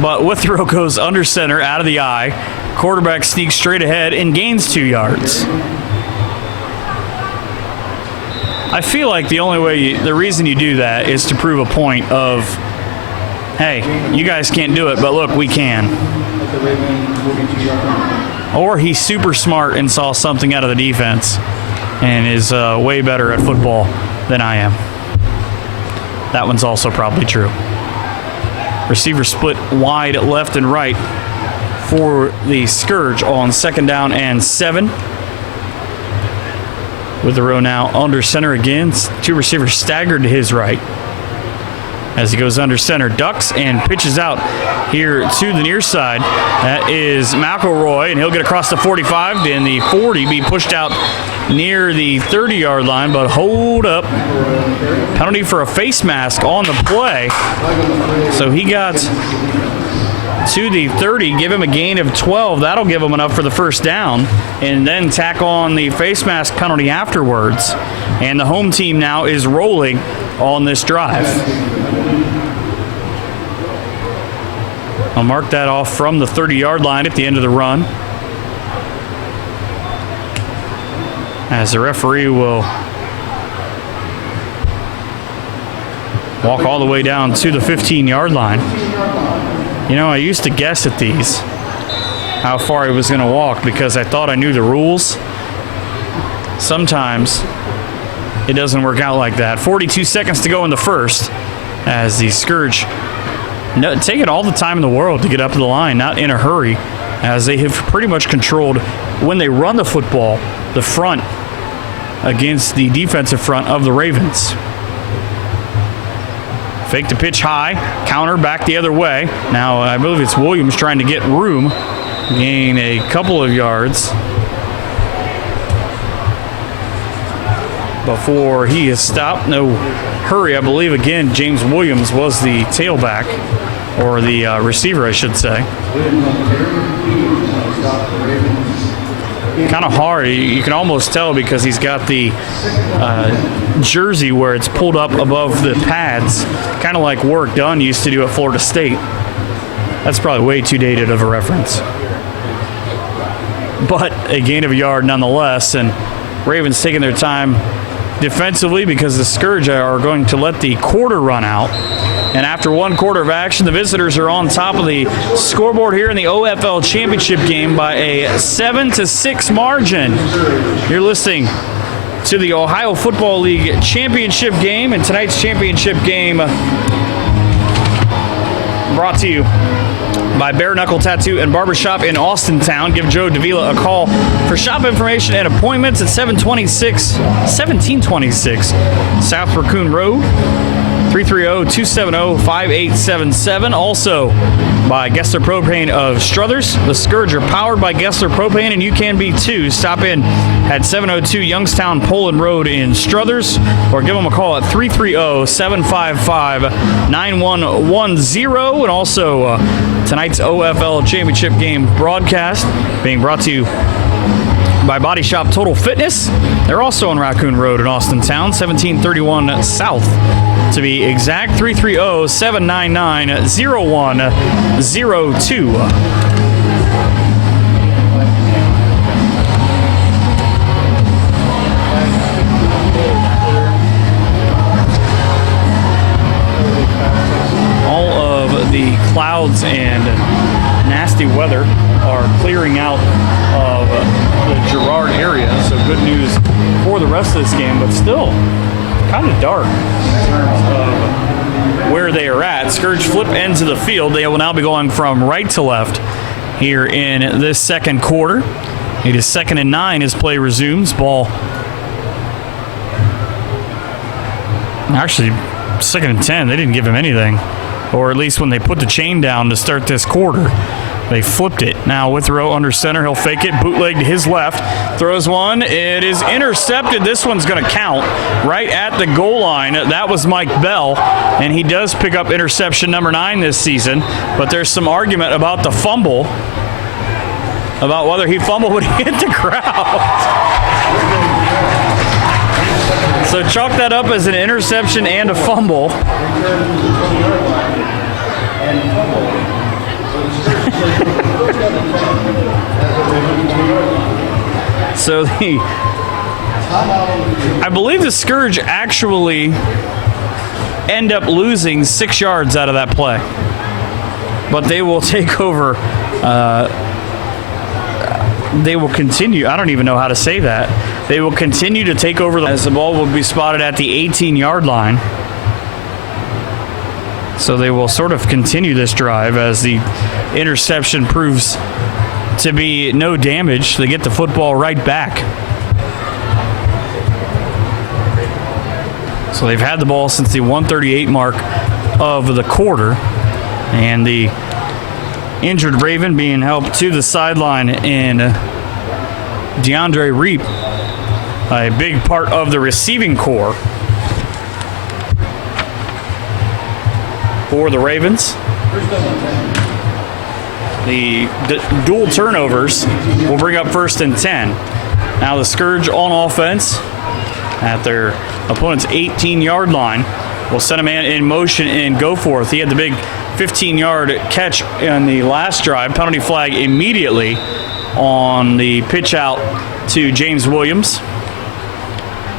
but Withrow goes under center, out of the eye. Quarterback sneaks straight ahead and gains 2 yards. I feel like the reason you do that is to prove a point of, hey, you guys can't do it, but look, we can. Or he's super smart and saw something out of the defense and is way better at football than I am. That one's also probably true. Receiver split wide left and right for the Scourge on 2nd down and 7. Withrow now under center again. 2 receivers staggered to his right. As he goes under center, ducks and pitches out here to the near side. That is McElroy, and he'll get across the 45, and the 40 be pushed out near the 30-yard line, but hold up. Penalty for a face mask on the play. So he got to the 30, give him a gain of 12. That'll give him enough for the first down, and then tack on the face mask penalty afterwards. And the home team now is rolling on this drive. I'll mark that off from the 30-yard line at the end of the run, as the referee will walk all the way down to the 15-yard line. You know, I used to guess at these how far he was going to walk because I thought I knew the rules. Sometimes it doesn't work out like that. 42 seconds to go in the first, as the Scourge taking all the time in the world to get up to the line, not in a hurry, as they have pretty much controlled, when they run the football, the front against the defensive front of the Ravens. Fake the pitch high, counter back the other way. Now I believe it's Williams trying to get room, gain a couple of yards before he is stopped. No hurry, I believe. Again, James Williams was the tailback, or the receiver, I should say. Kind of hard. You can almost tell because he's got the jersey where it's pulled up above the pads, kind of like Work Dunn used to do at Florida State. That's probably way too dated of a reference. But a gain of a yard nonetheless, and Ravens taking their time defensively because the Scourge are going to let the quarter run out. And after 1 quarter of action, the visitors are on top of the scoreboard here in the OFL championship game by a 7-6 margin. You're listening to the Ohio Football League championship game, and tonight's championship game brought to you by Bare Knuckle Tattoo and Barbershop in Austintown. Give Joe Davila a call for shop information and appointments at 1726 South Raccoon Road, 330-270-5877. Also by Gessler Propane of Struthers. The Scourge are powered by Gessler Propane, and you can be too. Stop in at 702 Youngstown Poland Road in Struthers, or give them a call at 330-755-9110. And also tonight's OFL Championship game broadcast being brought to you by Body Shop Total Fitness. They're also on Raccoon Road in Austintown, 1731 South. To be exact, 330-799-0102. All of the clouds and nasty weather are clearing out of the Girard area, so good news for the rest of this game, but still kind of dark in terms of where they are at. Scourge flip ends of the field. They will now be going from right to left here in this second quarter. It is 2nd and 9 as play resumes. Ball actually 2nd and 10. They didn't give him anything, or at least when they put the chain down to start this quarter, they flipped it. Now Withrow under center. He'll fake it. Bootleg to his left. Throws one. It is intercepted. This one's going to count right at the goal line. That was Mike Bell, and he does pick up interception number 9 this season. But there's some argument about the fumble, about whether he fumbled when he hit the ground. So chalk that up as an interception and a fumble. So I believe the Scourge actually end up losing 6 yards out of that play, but they will take over. They will continue. I don't even know how to say that. They will continue to take over as the ball will be spotted at the 18-yard line. So they will sort of continue this drive as the interception proves to be no damage. They get the football right back. So they've had the ball since the 138 mark of the quarter. And the injured Raven being helped to the sideline in DeAndre Reap, a big part of the receiving core for the Ravens. The dual turnovers will bring up 1st and 10. Now the Scourge on offense at their opponent's 18-yard line will send a man in motion and go forth. He had the big 15-yard catch in the last drive. Penalty flag immediately on the pitch out to James Williams.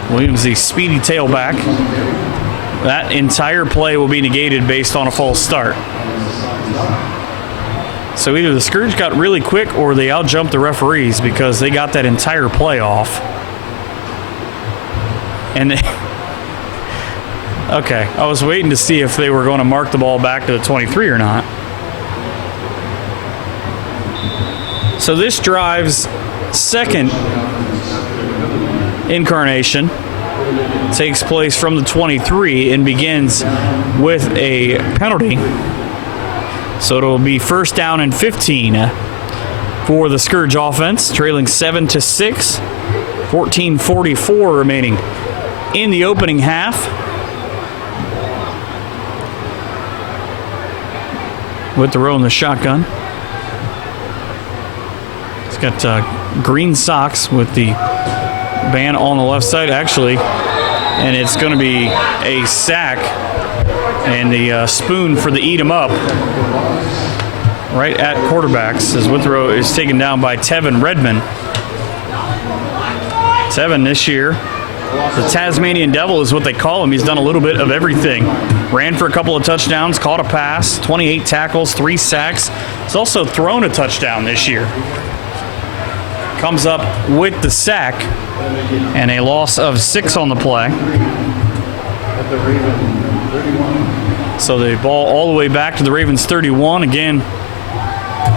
Williams, the speedy tailback. That entire play will be negated based on a false start. So either the Scourge got really quick or they outjumped the referees because they got that entire play off. And okay, I was waiting to see if they were going to mark the ball back to the 23 or not. So this drive's second incarnation takes place from the 23 and begins with a penalty. So it'll be 1st down and 15 for the Scourge offense, trailing 7-6, 14:44 remaining in the opening half. With the row in the shotgun. He's got green socks with the band on the left side, actually, and it's going to be a sack and the spoon for the eat 'em up right at quarterbacks as Withrow is taken down by Tevin Redmond. Tevin this year, the Tasmanian Devil is what they call him. He's done a little bit of everything. Ran for a couple of touchdowns, caught a pass, 28 tackles, 3 sacks. He's also thrown a touchdown this year. Comes up with the sack and a loss of 6 on the play. So the ball all the way back to the Ravens 31. Again,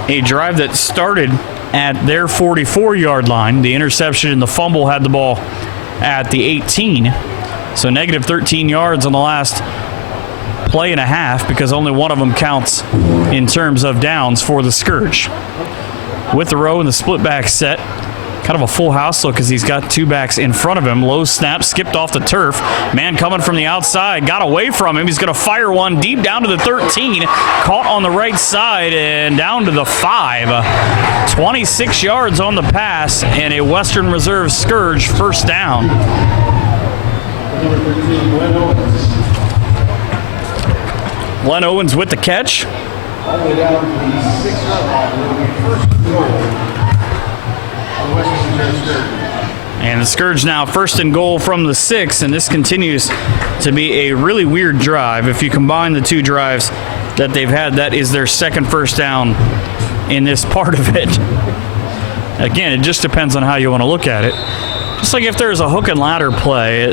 a drive that started at their 44-yard line. The interception and the fumble had the ball at the 18. So negative 13 yards on the last play and a half because only one of them counts in terms of downs for the Scourge. With the row and the split back set, kind of a full house look as he's got two backs in front of him. Low snap, skipped off the turf. Man coming from the outside, got away from him. He's going to fire one deep down to the 13. Caught on the right side and down to the 5. 26 yards on the pass and a Western Reserve Scourge first down. Glenn Owens with the catch. All the way down to the 6-yard line where we first goal. And the Scourge now first and goal from the 6, and this continues to be a really weird drive. If you combine the two drives that they've had, that is their second first down in this part of it. Again, it just depends on how you want to look at it. Just like if there's a hook and ladder play,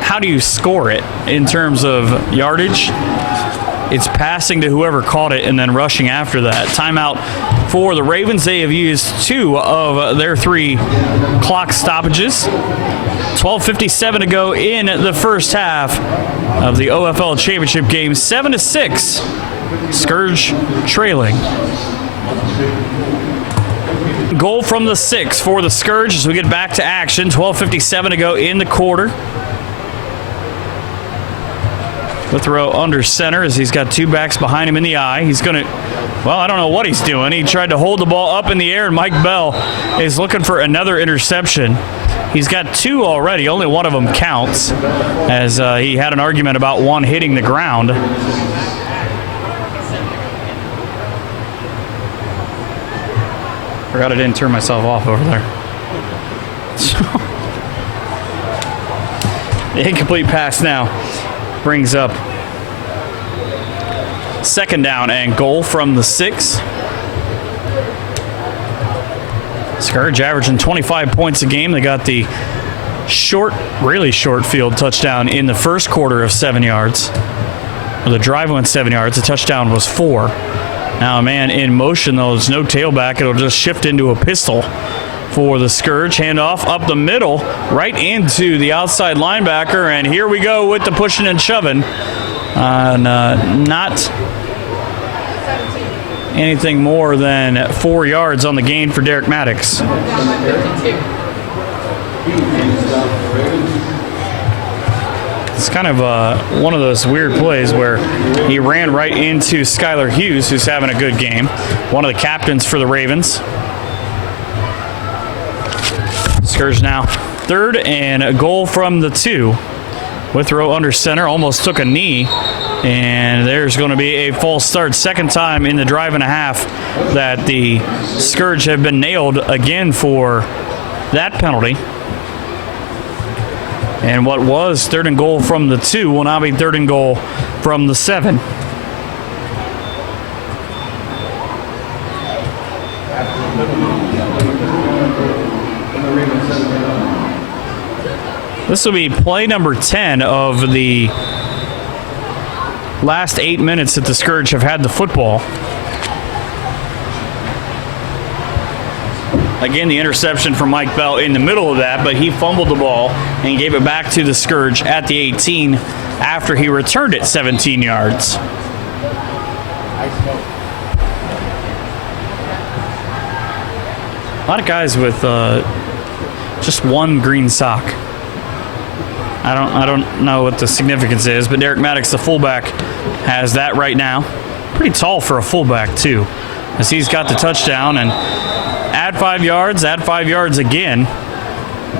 how do you score it in terms of yardage? It's passing to whoever caught it and then rushing after that. Timeout for the Ravens. They have used 2 of their 3 clock stoppages. 12:57 to go in the first half of the OFL Championship game. 7-6. Scourge trailing. Goal from the 6 for the Scourge as we get back to action. 12:57 to go in the quarter. With the row under center as he's got two backs behind him in the eye. He's going to, well, I don't know what he's doing. He tried to hold the ball up in the air, and Mike Bell is looking for another interception. He's got 2 already. Only one of them counts as he had an argument about one hitting the ground. Forgot I didn't turn myself off over there. The incomplete pass now brings up second down and goal from the 6. Scourge averaging 25 points a game. They got the short, really short field touchdown in the first quarter of 7 yards. Well, the drive went 7 yards. The touchdown was 4. Now a man in motion, though. There's no tailback. It'll just shift into a pistol for the Scourge. Handoff up the middle, right into the outside linebacker, and here we go with the pushing and shoving. Not anything more than 4 yards on the gain for Derek Maddox. It's kind of one of those weird plays where he ran right into Skylar Hughes, who's having a good game, one of the captains for the Ravens. Scourge now third and a goal from the 2. With row under center, almost took a knee, and there's going to be a false start. Second time in the drive and a half that the Scourge have been nailed again for that penalty. And what was third and goal from the 2 will now be third and goal from the 7. This will be play number 10 of the last 8 minutes that the Scourge have had the football. Again, the interception from Mike Bell in the middle of that, but he fumbled the ball and gave it back to the Scourge at the 18 after he returned it 17 yards. A lot of guys with just one green sock. I don't know what the significance is, but Derek Maddox, the fullback, has that right now. Pretty tall for a fullback, too, as he's got the touchdown. And add 5 yards again,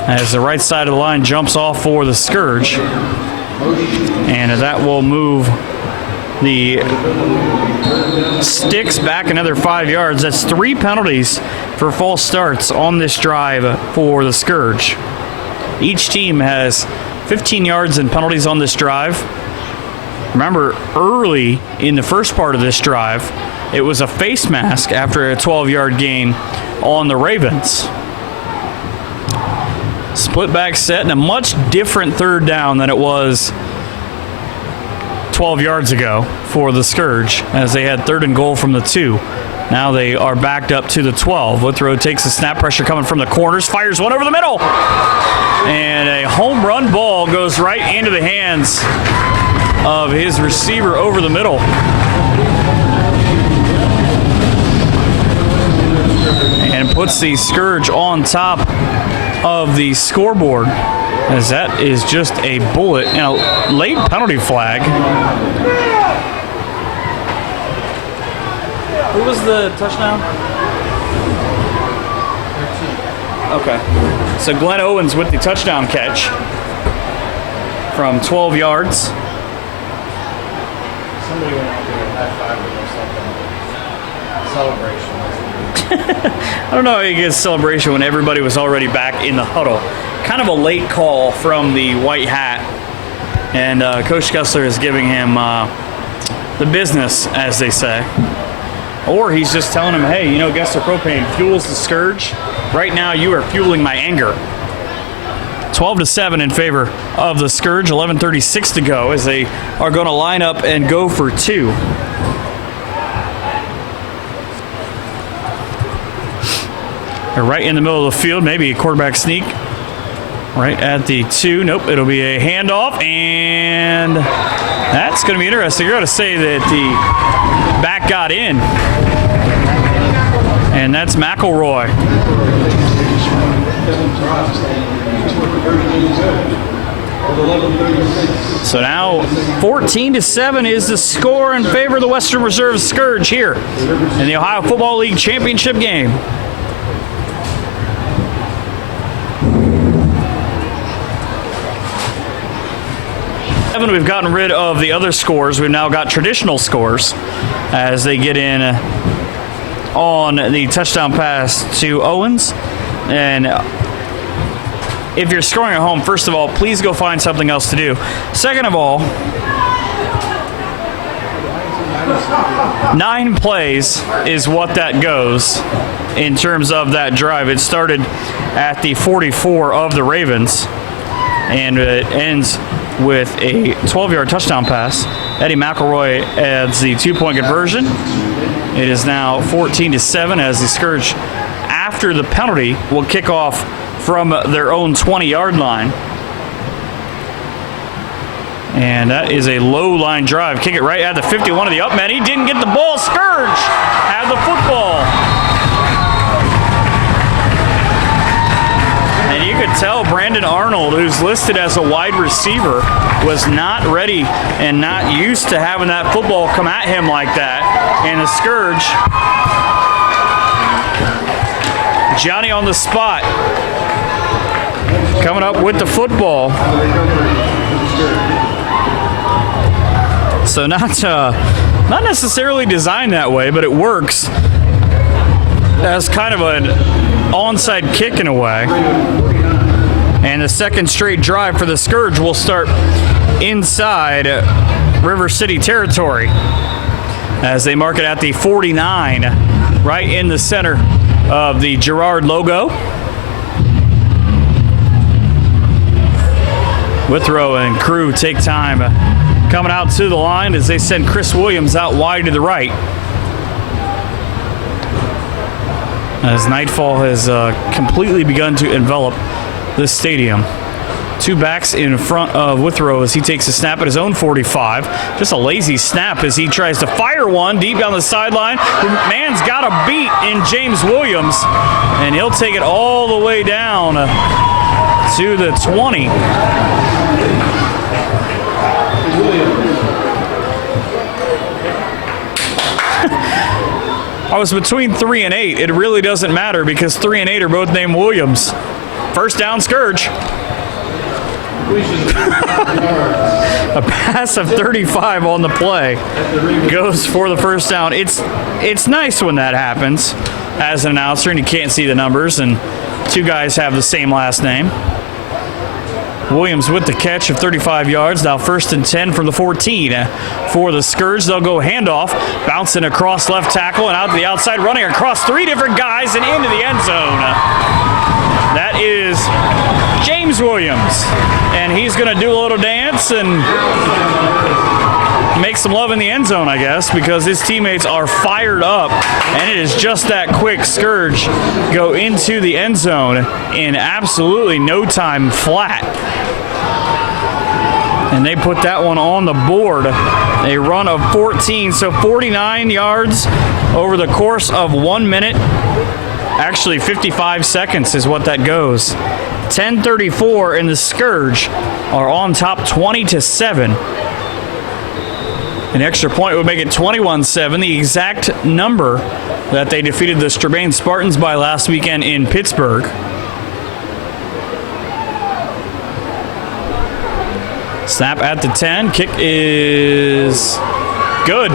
as the right side of the line jumps off for the Scourge. And that will move the sticks back another 5 yards. That's 3 penalties for false starts on this drive for the Scourge. Each team has 15 yards in penalties on this drive. Remember, early in the first part of this drive, it was a face mask after a 12-yard gain on the Ravens. Split back set and a much different third down than it was 12 yards ago for the Scourge, as they had third and goal from the 2. Now they are backed up to the 12. Withrow takes the snap, pressure coming from the corners, fires one over the middle. And a home run ball goes right into the hands of his receiver over the middle. And puts the Scourge on top of the scoreboard, as that is just a bullet and a late penalty flag. Who was the touchdown? Okay. So Glenn Owens with the touchdown catch from 12 yards. Somebody went out there and high-fived or something. Celebration. I don't know how you get a celebration when everybody was already back in the huddle. Kind of a late call from the white hat. And Coach Gessler is giving him the business, as they say. Or he's just telling him, hey, you know, Gessler Propane fuels the Scourge. Right now, you are fueling my anger. 12-7 in favor of the Scourge. 11:36 to go as they are going to line up and go for two. They're right in the middle of the field. Maybe a quarterback sneak. Right at the 2. Nope, it'll be a handoff, and that's going to be interesting. You're going to say that the back got in, and that's McElroy. So now 14-7 is the score in favor of the Western Reserve Scourge here in the Ohio Football League championship game. We've gotten rid of the other scores. We've now got traditional scores as they get in on the touchdown pass to Owens. And if you're scoring at home, first of all, please go find something else to do. Second of all, 9 plays is what that goes in terms of that drive. It started at the 44 of the Ravens, and it ends with a 12-yard touchdown pass. Eddie McElroy adds the 2-point conversion. It is now 14-7 as the Scourge, after the penalty, will kick off from their own 20-yard line. And that is a low line drive. Kick it right at the 51 of the up man. He didn't get the ball. Scourge had the football. And you could tell Brandon Arnold, who's listed as a wide receiver, was not ready and not used to having that football come at him like that. And the Scourge, Johnny on the spot, coming up with the football. So not necessarily designed that way, but it works as kind of an onside kick in a way. And the second straight drive for the Scourge will start inside River City territory as they mark it at the 49, right in the center of the Girard logo. Withrow and crew take time coming out to the line as they send Chris Williams out wide to the right. As nightfall has completely begun to envelop this stadium. 2 backs in front of Withrow as he takes a snap at his own 45. Just a lazy snap as he tries to fire one deep down the sideline. The man's got a beat in James Williams, and he'll take it all the way down to the 20. I was between 3 and 8. It really doesn't matter because 3 and 8 are both named Williams. First down, Scourge. A pass of 35 on the play goes for the first down. It's nice when that happens as an announcer and you can't see the numbers and 2 guys have the same last name. Williams with the catch of 35 yards. Now 1st and 10 from the 14 for the Scourge. They'll go handoff, bouncing across left tackle and out to the outside, running across 3 different guys and into the end zone. That is James Williams, and he's going to do a little dance and make some love in the end zone, I guess, because his teammates are fired up, and it is just that quick. Scourge go into the end zone in absolutely no time flat. And they put that one on the board. A run of 14, so 49 yards over the course of 1 minute. Actually, 55 seconds is what that goes. 10:34, and the Scourge are on top 20-7. An extra point would make it 21-7, the exact number that they defeated the Strabane Spartans by last weekend in Pittsburgh. Snap at the 10. Kick is good.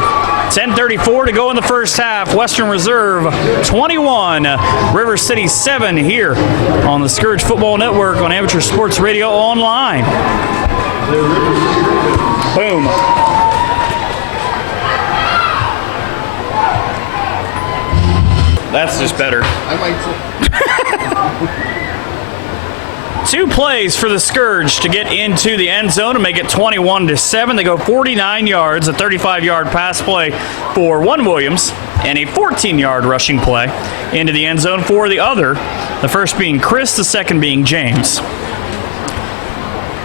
10:34 to go in the first half. Western Reserve 21, River City 7 here on the Scourge Football Network on Amateur Sports Radio Online. Boom. That's just better. Two plays for the Scourge to get into the end zone and make it 21-7. They go 49 yards, a 35-yard pass play for one Williams, and a 14-yard rushing play into the end zone for the other. The first being Chris, the second being James.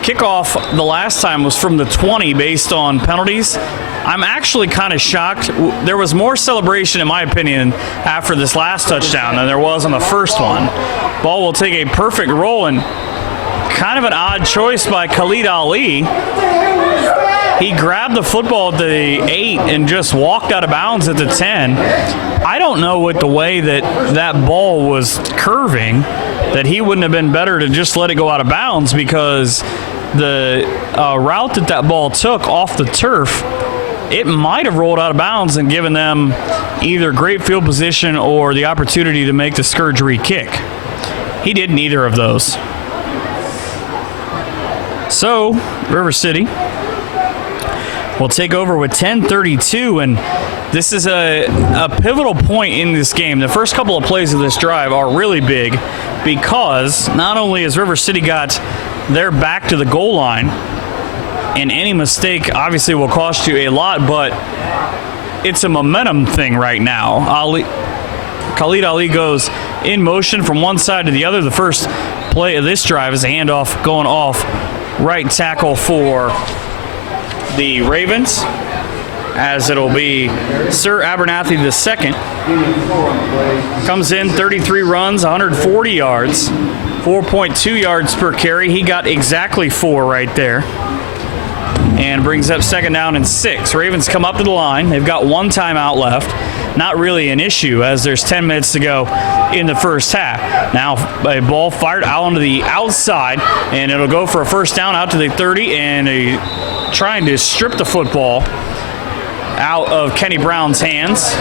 Kickoff the last time was from the 20 based on penalties. I'm actually kind of shocked. There was more celebration, in my opinion, after this last touchdown than there was on the first one. Ball will take a perfect roll, and kind of an odd choice by Khalid Ali. He grabbed the football at the 8 and just walked out of bounds at the 10. I don't know with the way that ball was curving that he wouldn't have been better to just let it go out of bounds, because the route that ball took off the turf, it might have rolled out of bounds and given them either great field position or the opportunity to make the Scourge re-kick. He did neither of those. So, River City will take over with 10:32, and this is a pivotal point in this game. The first couple of plays of this drive are really big, because not only has River City got their back to the goal line, and any mistake obviously will cost you a lot, but it's a momentum thing right now. Khalid Ali goes in motion from one side to the other. The first play of this drive is a handoff going off right tackle for the Ravens, as it'll be Sir Abernathy II. Comes in, 33 runs, 140 yards, 4.2 yards per carry. He got exactly 4 right there, and brings up second down and 6. Ravens come up to the line. They've got one timeout left. Not really an issue, as there's 10 minutes to go in the first half. Now a ball fired out onto the outside, and it'll go for a first down out to the 30, and trying to strip the football out of Kenny Brown's hands.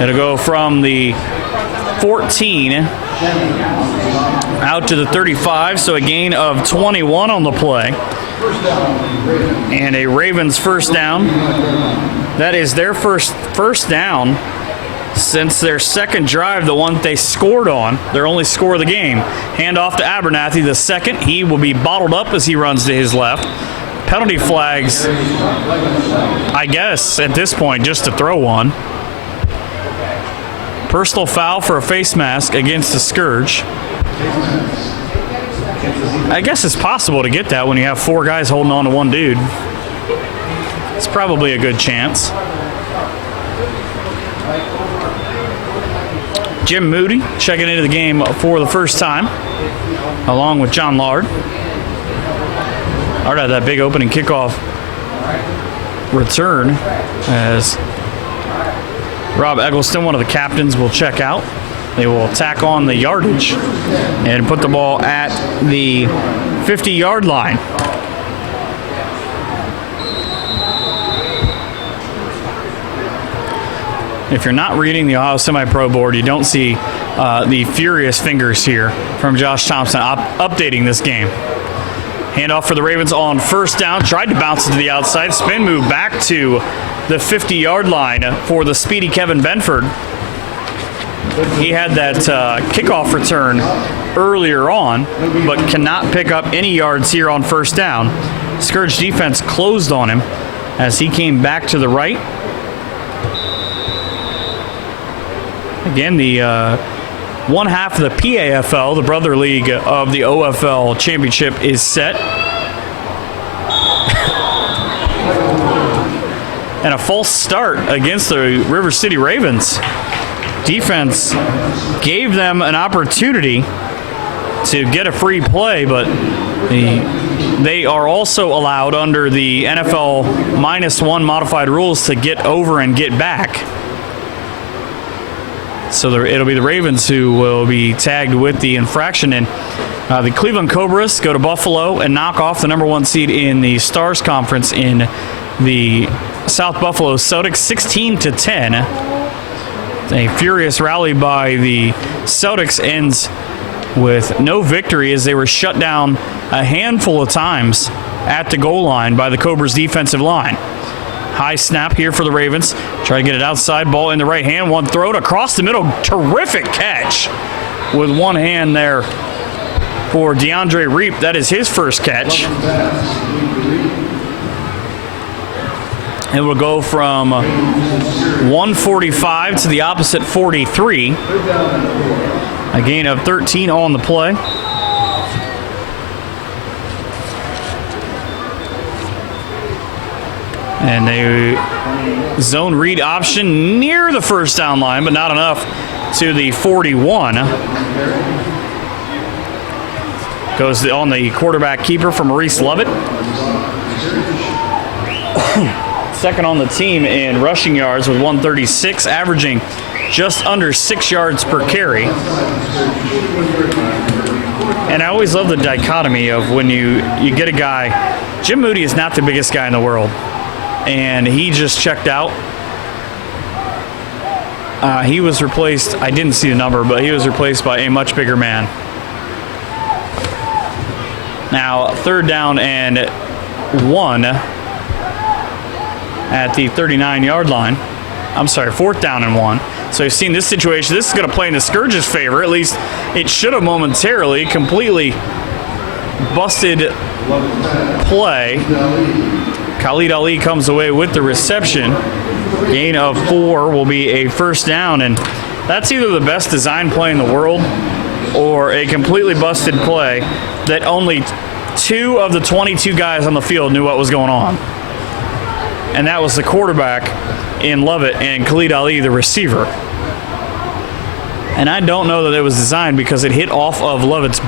It'll go from the 14 out to the 35, so a gain of 21 on the play. And a Ravens first down. That is their first down since their second drive, the one they scored on, their only score of the game. Hand off to Abernathy the second. He will be bottled up as he runs to his left. Penalty flags, I guess, at this point, just to throw one. Personal foul for a face mask against the Scourge. I guess it's possible to get that when you have 4 guys holding on to one dude. It's probably a good chance. Jim Moody checking into the game for the first time, along with John Lard. Lard had that big opening kickoff return, as Rob Eggleston, one of the captains, will check out. They will tack on the yardage and put the ball at the 50-yard line. If you're not reading the Ohio Semi-Pro board, you don't see the furious fingers here from Josh Thompson updating this game. Handoff for the Ravens on first down. Tried to bounce it to the outside. Spin move back to the 50-yard line for the speedy Kevin Benford. He had that kickoff return earlier on, but cannot pick up any yards here on first down. Scourge defense closed on him as he came back to the right. Again, the one half of the PAFL, the brother league of the OFL championship, is set. And a false start against the River City Ravens. Defense gave them an opportunity to get a free play, but they are also allowed under the NFL -1 modified rules to get over and get back. So it'll be the Ravens who will be tagged with the infraction. And the Cleveland Cobras go to Buffalo and knock off the number 1 seed in the Stars Conference in the South Buffalo Celtics, 16-10. A furious rally by the Celtics ends with no victory as they were shut down a handful of times at the goal line by the Cobras defensive line. High snap here for the Ravens. Try to get it outside. Ball in the right hand. One throw across the middle. Terrific catch with one hand there for DeAndre Reap. That is his first catch. It will go from 145 to the opposite 43. A gain of 13 on the play. And a zone read option near the first down line, but not enough to the 41. Goes on the quarterback keeper for Maurice Lovett. Second on the team in rushing yards with 136, averaging just under 6 yards per carry. And I always love the dichotomy of when you get a guy. Jim Moody is not the biggest guy in the world, and he just checked out. He was replaced, I didn't see the number, but he was replaced by a much bigger man. Now, third down and 1 at the 39-yard line. I'm sorry, fourth down and 1. So you've seen this situation. This is going to play in the Scourge's favor. At least it should have momentarily. Completely busted play. Khalid Ali comes away with the reception. Gain of 4 will be a first down. And that's either the best design play in the world or a completely busted play that only 2 of the 22 guys on the field knew what was going on. And that was the quarterback in Lovett and Khalid Ali, the receiver. And I don't know that it was designed because it hit off of Lovett's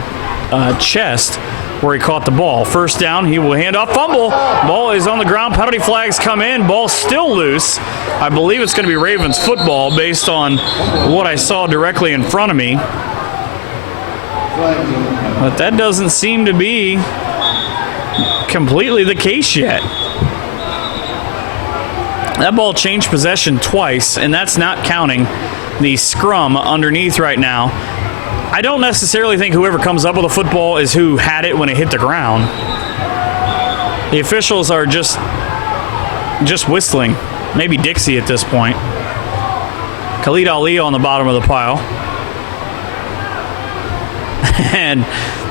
chest where he caught the ball. First down, he will hand off, fumble. Ball is on the ground. Penalty flags come in. Ball still loose. I believe it's going to be Ravens football based on what I saw directly in front of me. But that doesn't seem to be completely the case yet. That ball changed possession twice, and that's not counting the scrum underneath right now. I don't necessarily think whoever comes up with a football is who had it when it hit the ground. The officials are just whistling. Maybe Dixie at this point. Khalid Ali on the bottom of the pile. And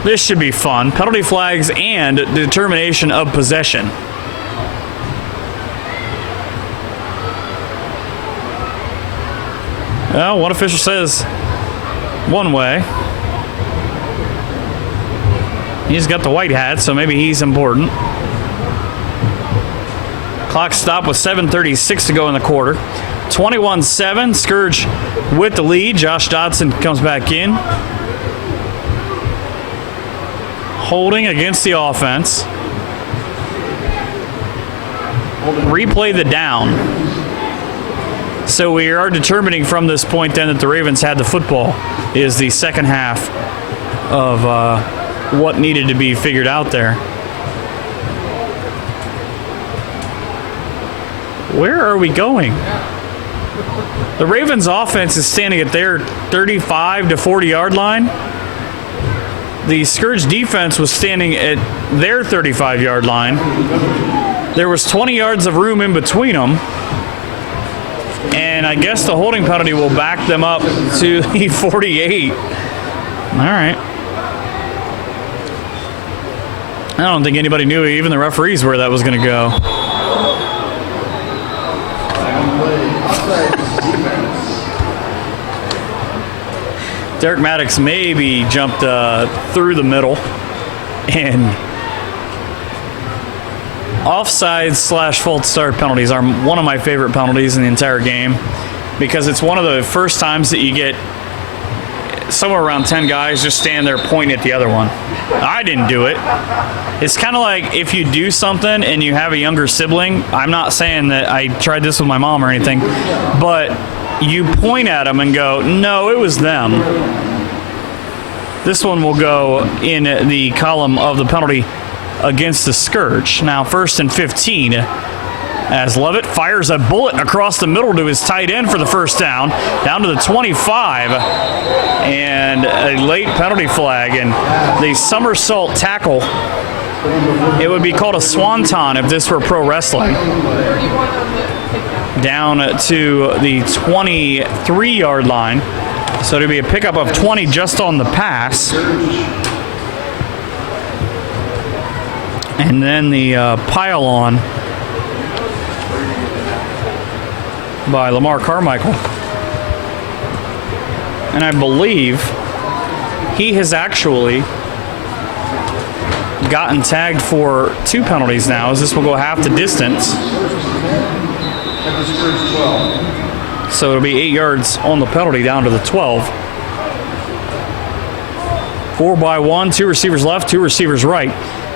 this should be fun. Penalty flags and determination of possession. Well, one official says one way. He's got the white hat, so maybe he's important. Clock stopped with 7:36 to go in the quarter. 21-7, Scourge with the lead. Josh Dodson comes back in. Holding against the offense. Replay the down. So we are determining from this point then that the Ravens had the football is the second half of what needed to be figured out there. Where are we going? The Ravens offense is standing at their 35 to 40 yard line. The Scourge defense was standing at their 35 yard line. There was 20 yards of room in between them. And I guess the holding penalty will back them up to the 48. All right. I don't think anybody knew, even the referees, where that was going to go. Derek Maddox maybe jumped through the middle, and offside/false start penalties are one of my favorite penalties in the entire game, because it's one of the first times that you get somewhere around 10 guys just stand there pointing at the other one. I didn't do it. It's kind of like if you do something and you have a younger sibling. I'm not saying that I tried this with my mom or anything, but you point at them and go, no, it was them. This one will go in the column of the penalty against the Scourge. Now 1st and 15 as Lovett fires a bullet across the middle to his tight end for the first down to the 25, and a late penalty flag, and the somersault tackle. It would be called a swanton if this were pro wrestling. Down to the 23-yard line. So it'll be a pickup of 20 just on the pass. And then the pile on by Lamar Carmichael. And I believe he has actually gotten tagged for 2 penalties now, as this will go half the distance. So it'll be 8 yards on the penalty down to the 12. 4-by-1, 2 receivers left, 2 receivers right.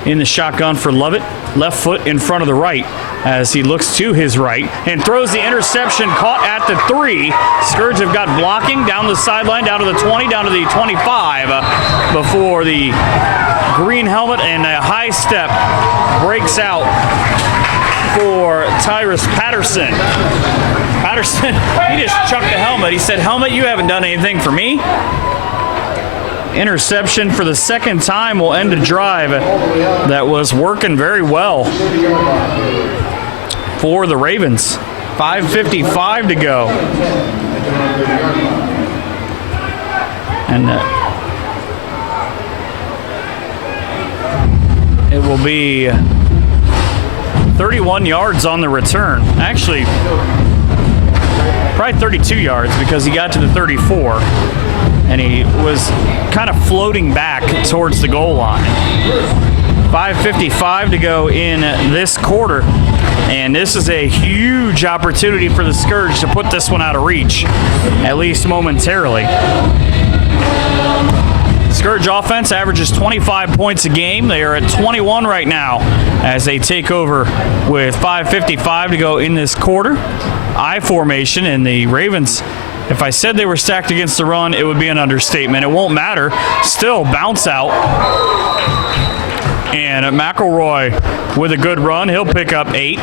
In the shotgun for Lovett, left foot in front of the right as he looks to his right and throws the interception, caught at the 3. Scourge have got blocking down the sideline, down to the 20, down to the 25 before the green helmet and a high step breaks out for Tyrus Patterson. Patterson, he just chucked the helmet. He said, "Helmet, you haven't done anything for me." Interception for the second time will end a drive that was working very well for the Ravens. 5:55 to go. And it will be 31 yards on the return. Actually, probably 32 yards because he got to the 34. And he was kind of floating back towards the goal line. 5:55 to go in this quarter. And this is a huge opportunity for the Scourge to put this one out of reach, at least momentarily. Scourge offense averages 25 points a game. They are at 21 right now as they take over with 5:55 to go in this quarter. I formation, and the Ravens, if I said they were stacked against the run, it would be an understatement. It won't matter. Still bounce out. And McElroy with a good run. He'll pick up 8.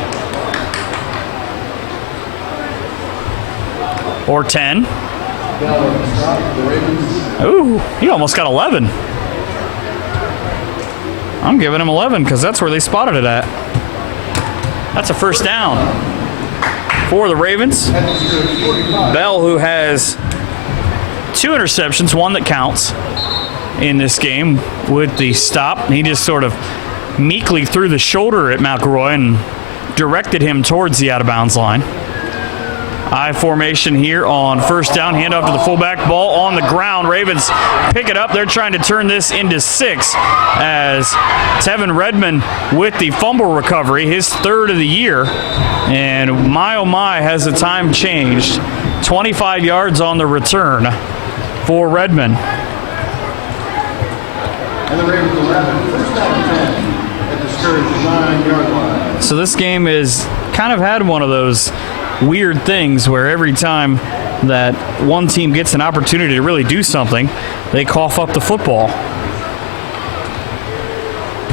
Or 10. Ooh, he almost got 11. I'm giving him 11 because that's where they spotted it at. That's a first down for the Ravens. Bell, who has 2 interceptions, 1 that counts in this game with the stop. He just sort of meekly threw the shoulder at McElroy and directed him towards the out-of-bounds line. I formation here on first down. Handoff to the fullback. Ball on the ground. Ravens pick it up. They're trying to turn this into 6 as Tevin Redmond with the fumble recovery, his 3rd of the year. And my oh my, has the time changed. 25 yards on the return for Redmond. And the Ravens 11, first down and 10 at the Scourge 9-yard line. So this game has kind of had one of those weird things where every time that one team gets an opportunity to really do something, they cough up the football.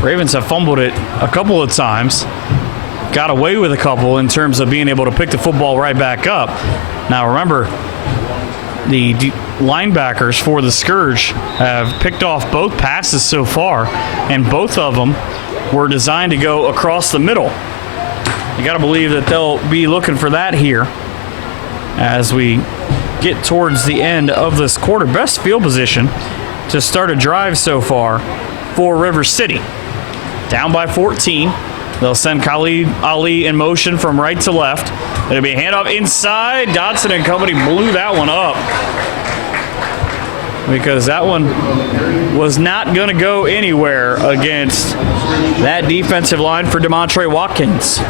Ravens have fumbled it a couple of times, got away with a couple in terms of being able to pick the football right back up. Now remember, the linebackers for the Scourge have picked off both passes so far, and both of them were designed to go across the middle. You got to believe that they'll be looking for that here as we get towards the end of this quarter. Best field position to start a drive so far for River City. Down by 14, They'll send Khalid Ali in motion from right to left. It'll be a handoff inside. Dotson and company blew that one up because that one was not going to go anywhere against that defensive line for DeMontre Watkins.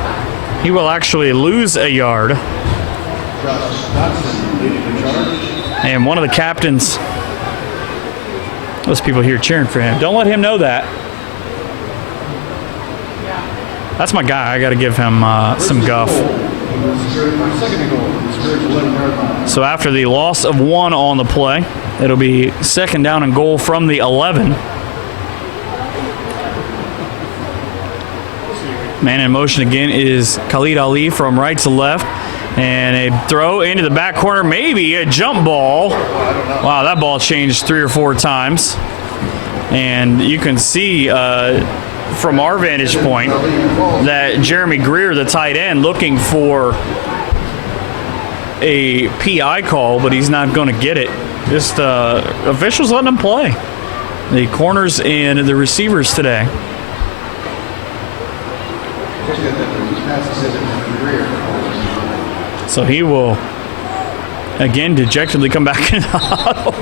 He will actually lose a yard. And one of the captains, those people here cheering for him. Don't let him know that. That's my guy. I got to give him some guff. So after the loss of 1 on the play, it'll be 2nd down and goal from the 11. Man in motion again is Khalid Ali from right to left. And a throw into the back corner, maybe a jump ball. Wow, that ball changed 3 or 4 times. And you can see from our vantage point that Jeremy Greer, the tight end, looking for a PI call, but he's not going to get it. Just officials letting him play. The corners and the receivers today. So he will, again, dejectedly come back in the huddle.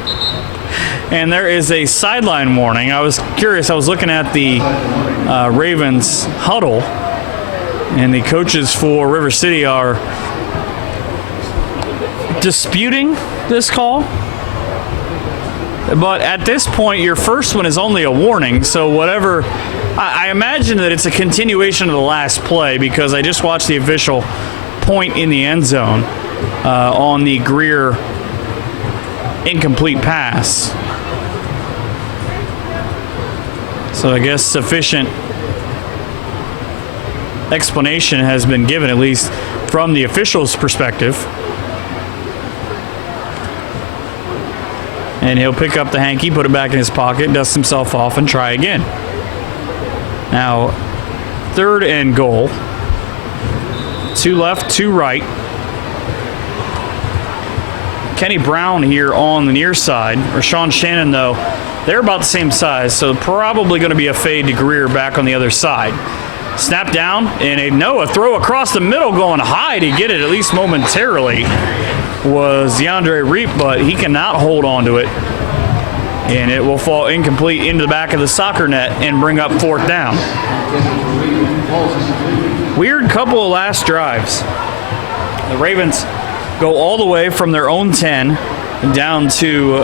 And there is a sideline warning. I was curious. I was looking at the Ravens huddle, and the coaches for River City are disputing this call. But at this point, your first one is only a warning. So whatever, I imagine that it's a continuation of the last play because I just watched the official point in the end zone on the Greer incomplete pass. So I guess sufficient explanation has been given, at least from the official's perspective. And he'll pick up the hanky, put it back in his pocket, dust himself off, and try again. Now, 3rd and goal. 2 left, 2 right. Kenny Brown here on the near side. Rashawn Shannon, though, they're about the same size, so probably going to be a fade to Greer back on the other side. Snap down, and a throw across the middle going high to get it, at least momentarily, was DeAndre Reap, but he cannot hold on to it. And it will fall incomplete into the back of the soccer net and bring up 4th down. Weird couple of last drives. The Ravens go all the way from their own 10 down to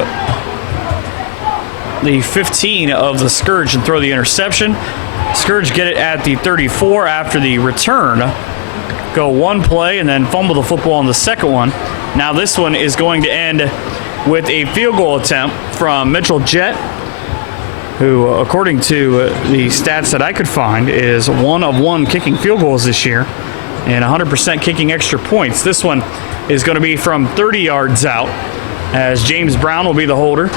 the 15 of the Scourge and throw the interception. Scourge get it at the 34 after the return. Go one play and then fumble the football on the second one. Now this one is going to end with a field goal attempt from Mitchell Jett, who, according to the stats that I could find, is 1 of 1 kicking field goals this year and 100% kicking extra points. This one is going to be from 30 yards out, as James Brown will be the holder.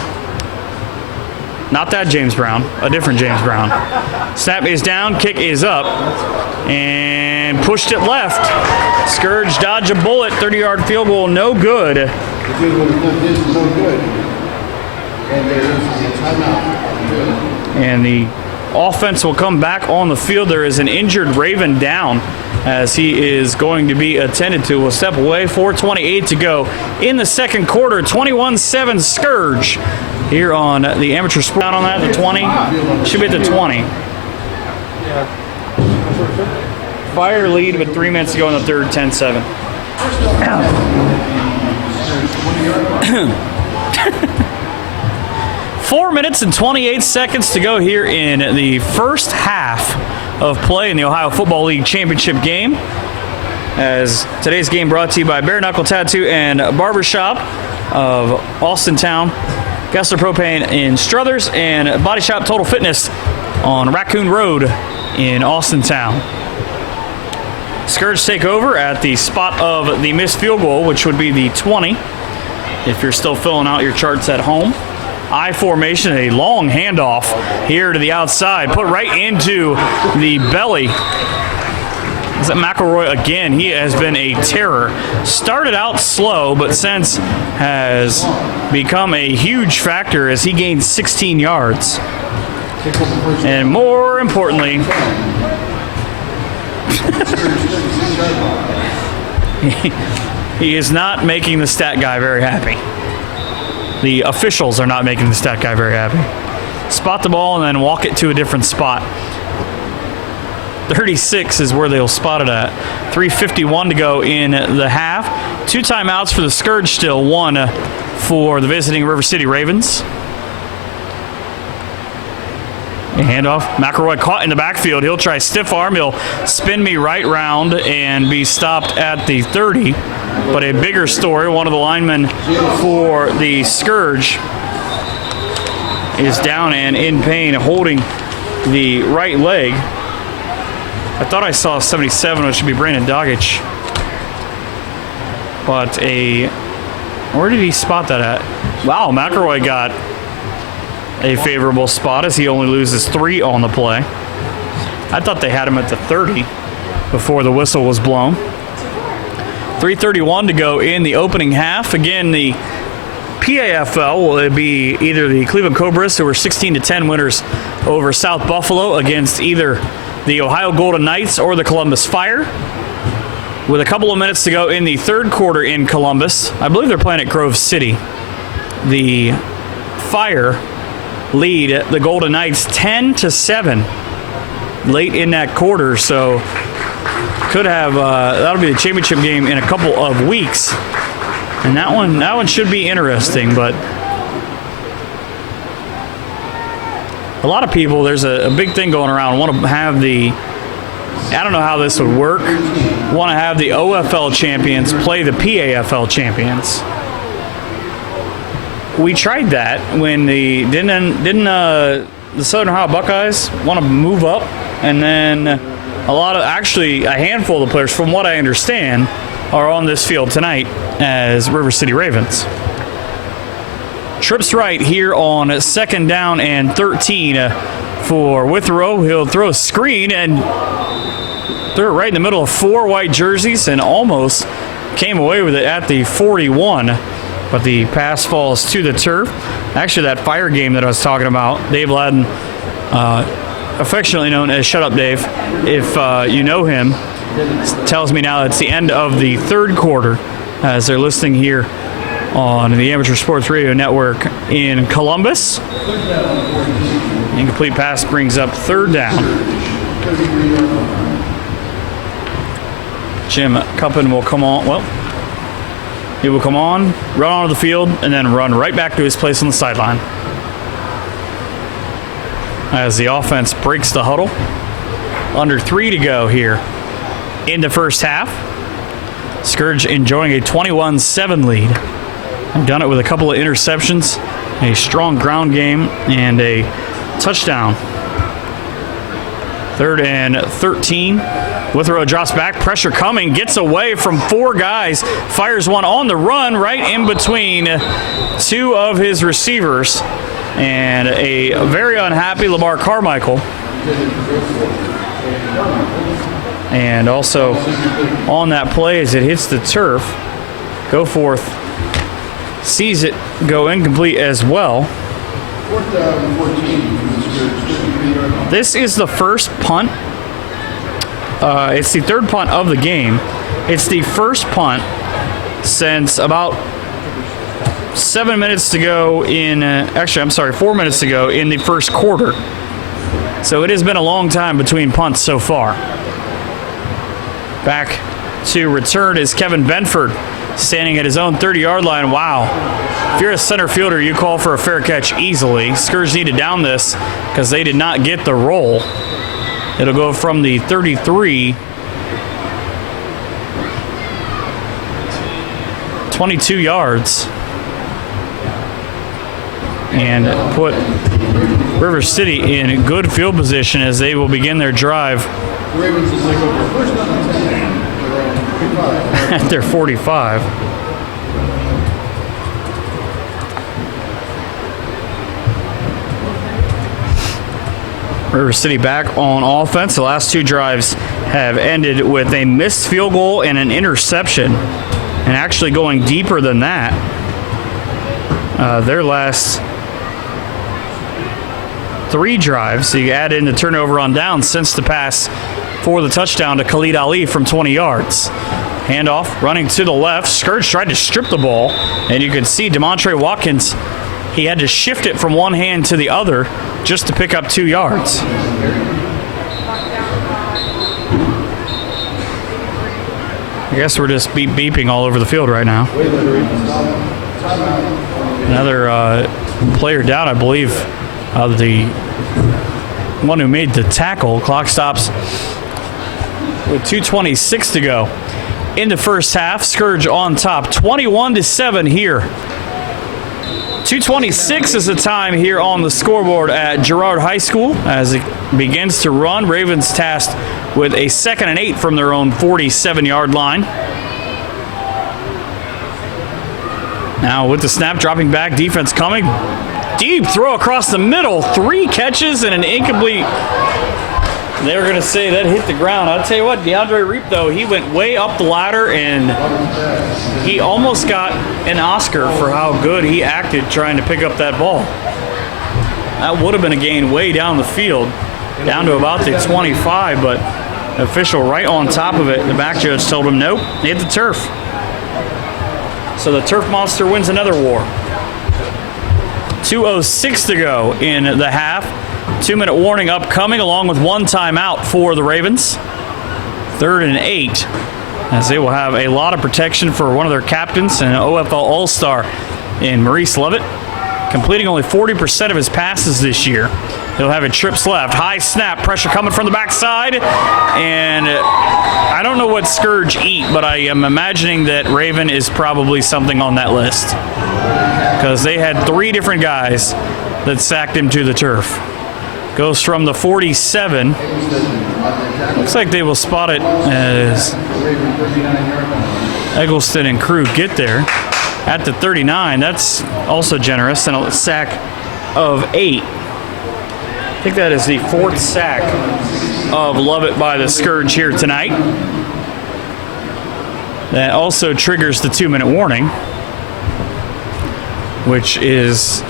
Not that James Brown, a different James Brown. Snap is down, kick is up, and pushed it left. Scourge dodged a bullet, 30-yard field goal, no good. And the offense will come back on the field. There is an injured Raven down as he is going to be attended to. We'll step away, 4:28 to go in the second quarter. 21-7 Scourge here on the amateur sport. Down on that, the 20. Should be at the 20. Fire lead with 3 minutes to go in the third, 10-7. 4 minutes and 28 seconds to go here in the first half of play in the Ohio Football League Championship game. As today's game brought to you by Bare Knuckle Tattoo and Barbershop of Austintown, Gessler Propane in Struthers, and Body Shop Total Fitness on Raccoon Road in Austintown. Scourge take over at the spot of the missed field goal, which would be the 20, if you're still filling out your charts at home. I formation, a long handoff here to the outside, put right into the belly. Is that McElroy again? He has been a terror. Started out slow, but since has become a huge factor as he gained 16 yards. And more importantly, He is not making the stat guy very happy. The officials are not making the stat guy very happy. Spot the ball and then walk it to a different spot. 36 is where they'll spot it at. 3:51 to go in the half. 2 timeouts for the Scourge still, 1 for the visiting River City Ravens. A handoff. McElroy caught in the backfield. He'll try stiff arm. He'll spin me right round and be stopped at the 30. But a bigger story, one of the linemen for the Scourge is down and in pain, holding the right leg. I thought I saw 77, which should be Brandon Doggich. But where did he spot that at? Wow, McElroy got a favorable spot as he only loses 3 on the play. I thought they had him at the 30 before the whistle was blown. 3:31 to go in the opening half. Again, the PAFL will be either the Cleveland Cobras, who were 16-10 winners over South Buffalo, against either the Ohio Golden Knights or the Columbus Fire. With a couple of minutes to go in the third quarter in Columbus, I believe they're playing at Grove City. The Fire lead the Golden Knights 10-7 late in that quarter, so could have that'll be the championship game in a couple of weeks, and that one should be interesting. But a lot of people, there's a big thing going around, want to have I don't know how this would work, want to have the OFL champions play the PAFL champions. We tried that when didn't the Southern Ohio Buckeyes want to move up, and then a handful of the players, from what I understand, are on this field tonight as River City Ravens. Trips right here on 2nd down and 13 for Withrow. He'll throw a screen and threw it right in the middle of 4 white jerseys and almost came away with it at the 41. But the pass falls to the turf. Actually, that Fire game that I was talking about, Dave Ladden, affectionately known as Shut Up Dave, if you know him, tells me now it's the end of the third quarter as they're listening here on the Amateur Sports Radio Network in Columbus. Incomplete pass brings up 3rd down. Jim Cuppen will come on. Well, he will come on, run onto the field, and then run right back to his place on the sideline. As the offense breaks the huddle. Under 3 to go here in the first half. Scourge enjoying a 21-7 lead. They've done it with a couple of interceptions, a strong ground game, and a touchdown. 3rd and 13. Withrow drops back, pressure coming, gets away from 4 guys, fires one on the run right in between 2 of his receivers, and a very unhappy Lamar Carmichael. And also on that play as it hits the turf, Goforth sees it go incomplete as well. This is the first punt. It's the 3rd punt of the game. It's the first punt since about 4 minutes to go in the first quarter. So it has been a long time between punts so far. Back to return is Kevin Benford, standing at his own 30-yard line. Wow. If you're a center fielder, you call for a fair catch easily. Scourge needed down this because they did not get the roll. It'll go from the 33, 22 yards, and put River City in good field position as they will begin their drive at their 45. River City back on offense. The last 2 drives have ended with a missed field goal and an interception. And actually going deeper than that, their last 3 drives, so you add in the turnover on down since the past for the touchdown to Khalid Ali from 20 yards. Handoff running to the left. Scourge tried to strip the ball, and you can see DeMontre Watkins, he had to shift it from one hand to the other just to pick up 2 yards. I guess we're just beeping all over the field right now. Another player down, I believe, the one who made the tackle. Clock stops with 2:26 to go in the first half. Scourge on top, 21-7 here. 2:26 is the time here on the scoreboard at Girard High School as it begins to run. Ravens tasked with a 2nd and 8 from their own 47-yard line. Now with the snap, dropping back, defense coming. Deep throw across the middle. 3 catches and an incomplete. They were going to say that hit the ground. I'll tell you what, DeAndre Reap, though, he went way up the ladder and he almost got an Oscar for how good he acted trying to pick up that ball. That would have been a gain way down the field, down to about the 25, but the official right on top of it. The back judge told him, nope, hit the turf. So the turf monster wins another war. 2:06 to go in the half. 2-minute warning upcoming along with 1 timeout for the Ravens. 3rd and 8 as they will have a lot of protection for one of their captains and an OFL All-Star in Maurice Lovett, completing only 40% of his passes this year. He'll have a trips left. High snap, pressure coming from the backside, and I don't know what Scourge eat, but I am imagining that Raven is probably something on that list because they had 3 different guys that sacked him to the turf. Goes from the 47. Looks like they will spot it as Eggleston and crew get there at the 39. That's also generous, and a sack of 8. I think that is the 4th sack of Lovett by the Scourge here tonight. That also triggers the 2-minute warning, which is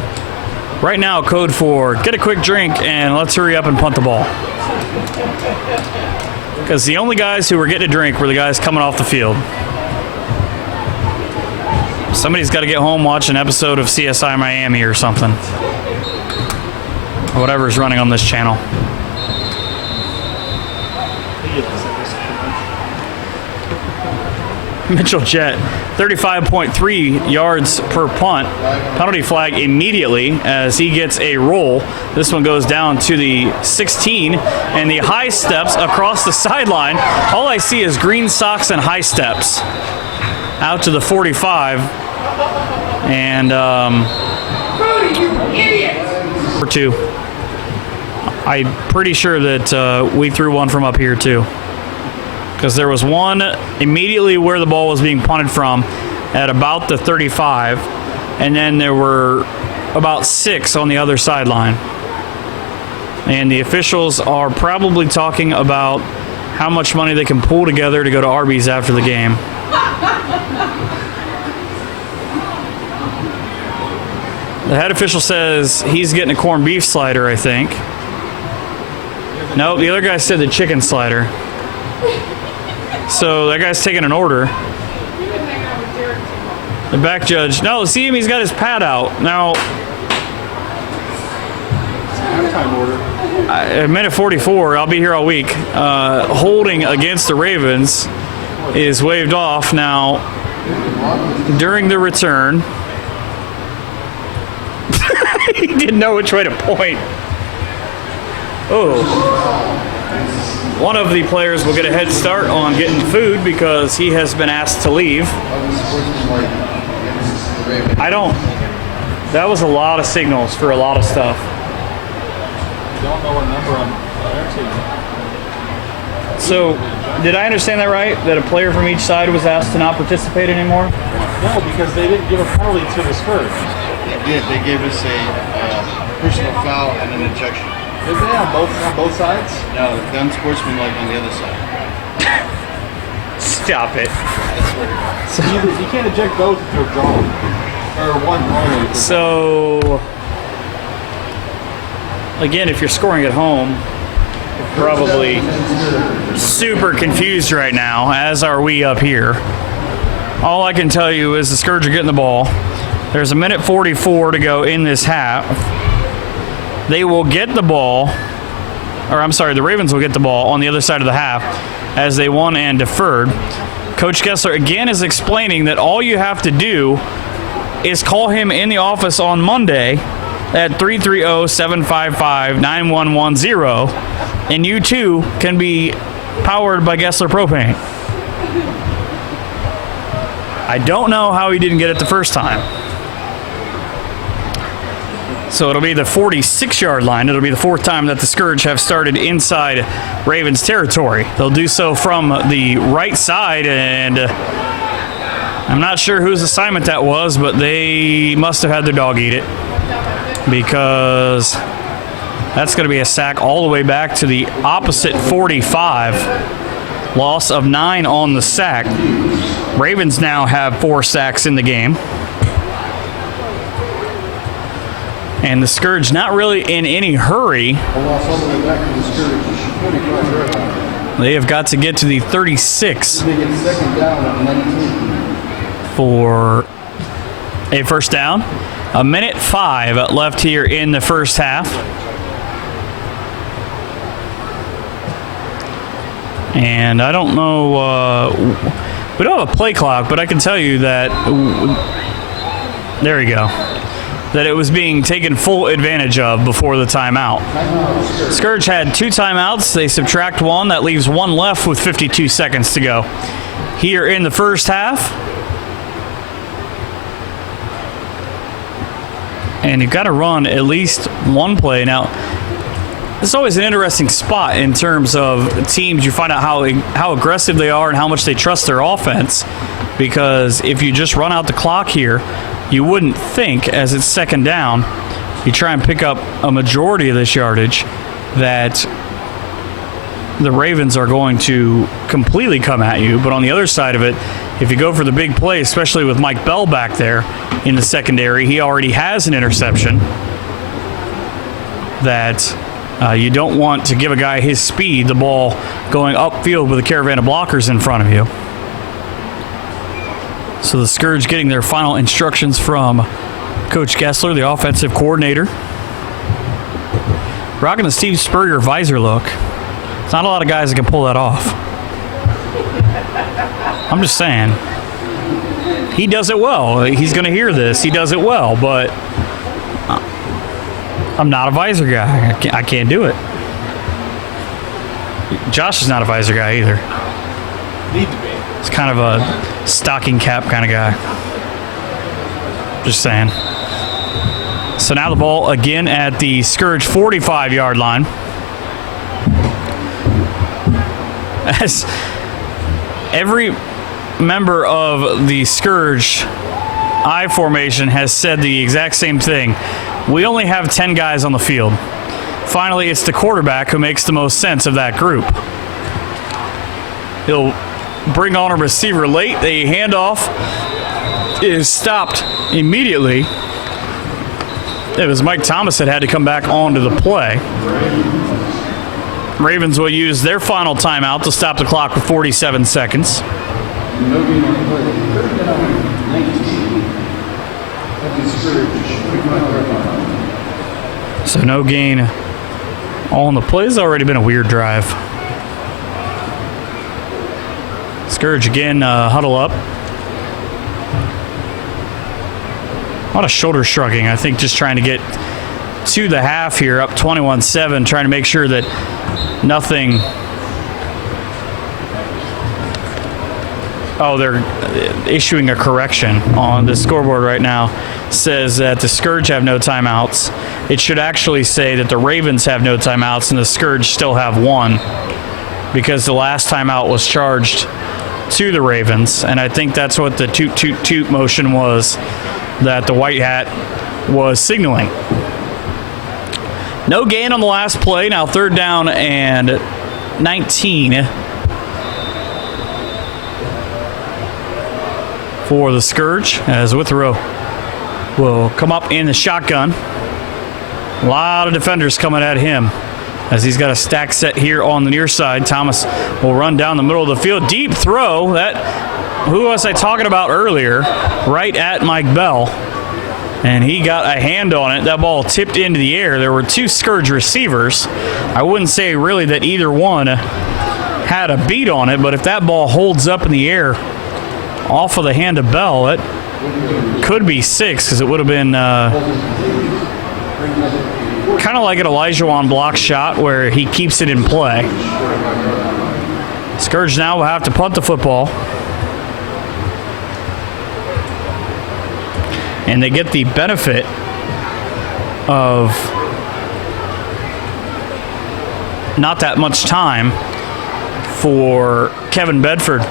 right now code for get a quick drink and let's hurry up and punt the ball. Because the only guys who were getting a drink were the guys coming off the field. Somebody's got to get home, watch an episode of CSI Miami or something. Whatever's running on this channel. Mitchell Jett, 35.3 yards per punt. Penalty flag immediately as he gets a roll. This one goes down to the 16, and the high steps across the sideline. All I see is green socks and high steps out to the 45. And for 2. I'm pretty sure that we threw one from up here too, because there was one immediately where the ball was being punted from at about the 35, and then there were about 6 on the other sideline. And the officials are probably talking about how much money they can pull together to go to Arby's after the game. The head official says he's getting a corned beef slider, I think. No, the other guy said the chicken slider. So that guy's taking an order. The back judge, no, see him, he's got his pad out. Now, Halftime order. at minute 44, I'll be here all week, holding against the Ravens is waved off. Now, during the return, he didn't know which way to point. Oh. One of the players will get a head start on getting food because he has been asked to leave. That was a lot of signals for a lot of stuff. Don't know what number on their team. So, did I understand that right? That a player from each side was asked to not participate anymore? No, because they didn't give a penalty to the Scourge. They did. They gave us a personal foul and an ejection. Did they on both sides? No, the unsportsmanlike on the other side. Stop it. You can't eject both if you're drawn. Or one only. So, again, if you're scoring at home, probably super confused right now, as are we up here. All I can tell you is the Scourge are getting the ball. There's a minute 44 to go in this half. They will get the ball, or I'm sorry, the Ravens will get the ball on the other side of the half as they won and deferred. Coach Kessler again is explaining that all you have to do is call him in the office on Monday at 330-755-9110, and you too can be powered by Gessler Propane. I don't know how he didn't get it the first time. So it'll be the 46-yard line. It'll be the fourth time that the Scourge have started inside Ravens territory. They'll do so from the right side, and I'm not sure whose assignment that was, but they must have had their dog eat it, because that's going to be a sack all the way back to the opposite 45. Loss of 9 on the sack. Ravens now have 4 sacks in the game. And the Scourge not really in any hurry. They have got to get to the 36 for a first down. A minute 5 left here in the first half. And I don't know, we don't have a play clock, but I can tell you that, there we go, that it was being taken full advantage of before the timeout. Scourge had 2 timeouts. They subtract 1. That leaves 1 left with 52 seconds to go here in the first half. And you've got to run at least 1 play. Now, it's always an interesting spot in terms of teams. You find out how aggressive they are and how much they trust their offense. Because if you just run out the clock here, you wouldn't think, as it's second down, you try and pick up a majority of this yardage, that the Ravens are going to completely come at you. But on the other side of it, if you go for the big play, especially with Mike Bell back there in the secondary, he already has an interception that you don't want to give a guy his speed, the ball going upfield with a caravan of blockers in front of you. So the Scourge getting their final instructions from Coach Gessler, the offensive coordinator. Rocking the Steve Spurrier visor look. It's not a lot of guys that can pull that off. I'm just saying. He does it well. He's going to hear this. He does it well, but I'm not a visor guy. I can't do it. Josh is not a visor guy either. Need to be. It's kind of a stocking cap kind of guy. Just saying. So now the ball again at the Scourge 45-yard line. As every member of the Scourge I formation has said the exact same thing. We only have 10 guys on the field. Finally, it's the quarterback who makes the most sense of that group. He'll bring on a receiver late. The handoff is stopped immediately. It was Mike Thomas that had to come back onto the play. Ravens will use their final timeout to stop the clock with 47 seconds. So no gain on the play. It's already been a weird drive. Scourge again, huddle up. A lot of shoulder shrugging, I think, just trying to get to the half here, up 21-7, trying to make sure that nothing... Oh, they're issuing a correction on the scoreboard right now. Says that the Scourge have no timeouts. It should actually say that the Ravens have no timeouts and the Scourge still have 1, because the last timeout was charged to the Ravens, and I think that's what the toot toot toot motion was that the white hat was signaling. No gain on the last play. Now 3rd down and 19 for the Scourge, as Withrow will come up in the shotgun. A lot of defenders coming at him as he's got a stack set here on the near side. Thomas will run down the middle of the field. Deep throw. Who was I talking about earlier? Right at Mike Bell. And he got a hand on it. That ball tipped into the air. There were two Scourge receivers. I wouldn't say really that either one had a beat on it, but if that ball holds up in the air off of the hand of Bell, it could be 6, because it would have been kind of like an Elijah block shot where he keeps it in play. Scourge now will have to punt the football. And they get the benefit of not that much time for Kevin Bedford.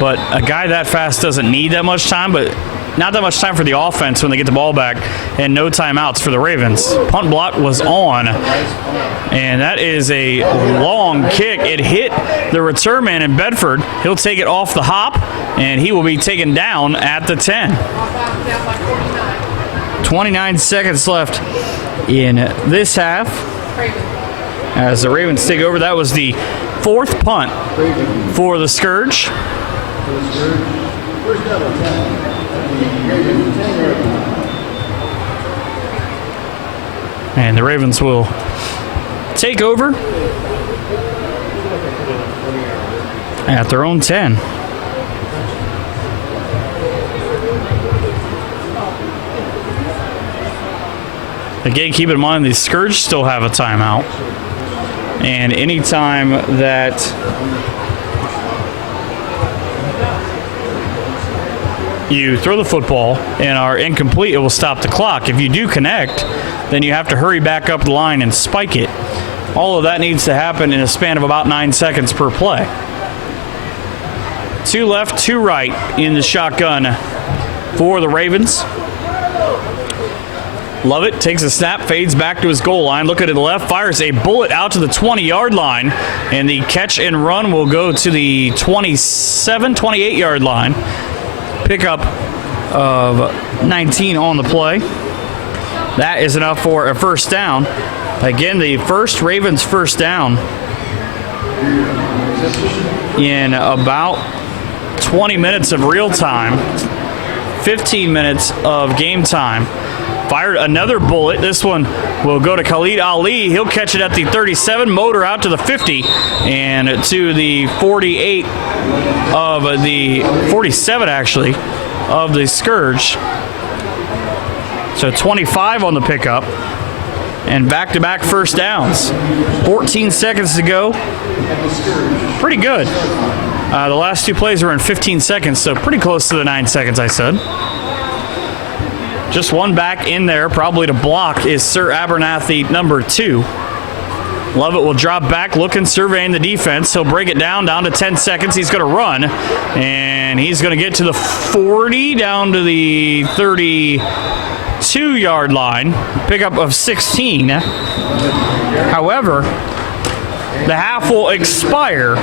But a guy that fast doesn't need that much time, but not that much time for the offense when they get the ball back, and no timeouts for the Ravens. Punt block was on, and that is a long kick. It hit the return man in Bedford. He'll take it off the hop, and he will be taken down at the 10. 29 seconds left in this half as the Ravens take over. That was the 4th punt for the Scourge. And the Ravens will take over at their own 10. Again, keep in mind the Scourge still have a timeout. And anytime that you throw the football and are incomplete, it will stop the clock. If you do connect, then you have to hurry back up the line and spike it. All of that needs to happen in a span of about 9 seconds per play. 2 left, 2 right in the shotgun for the Ravens. Lovett takes a snap, fades back to his goal line, looking to the left, fires a bullet out to the 20-yard line, and the catch and run will go to the 27, 28-yard line. Pickup of 19 on the play. That is enough for a first down. Again, the first Ravens first down in about 20 minutes of real time, 15 minutes of game time. Fired another bullet. This one will go to Khalid Ali. He'll catch it at the 37, motor out to the 50, and to the 48 of the 47, actually, of the Scourge. So 25 on the pickup, and back-to-back first downs. 14 seconds to go. Pretty good. The last 2 plays were in 15 seconds, so pretty close to the 9 seconds I said. Just one back in there, probably to block, is Sir Abernathy, number 2. Lovett will drop back, looking, surveying the defense. He'll break it down to 10 seconds. He's going to run, and he's going to get to the 40, down to the 32-yard line. Pickup of 16. However, the half will expire,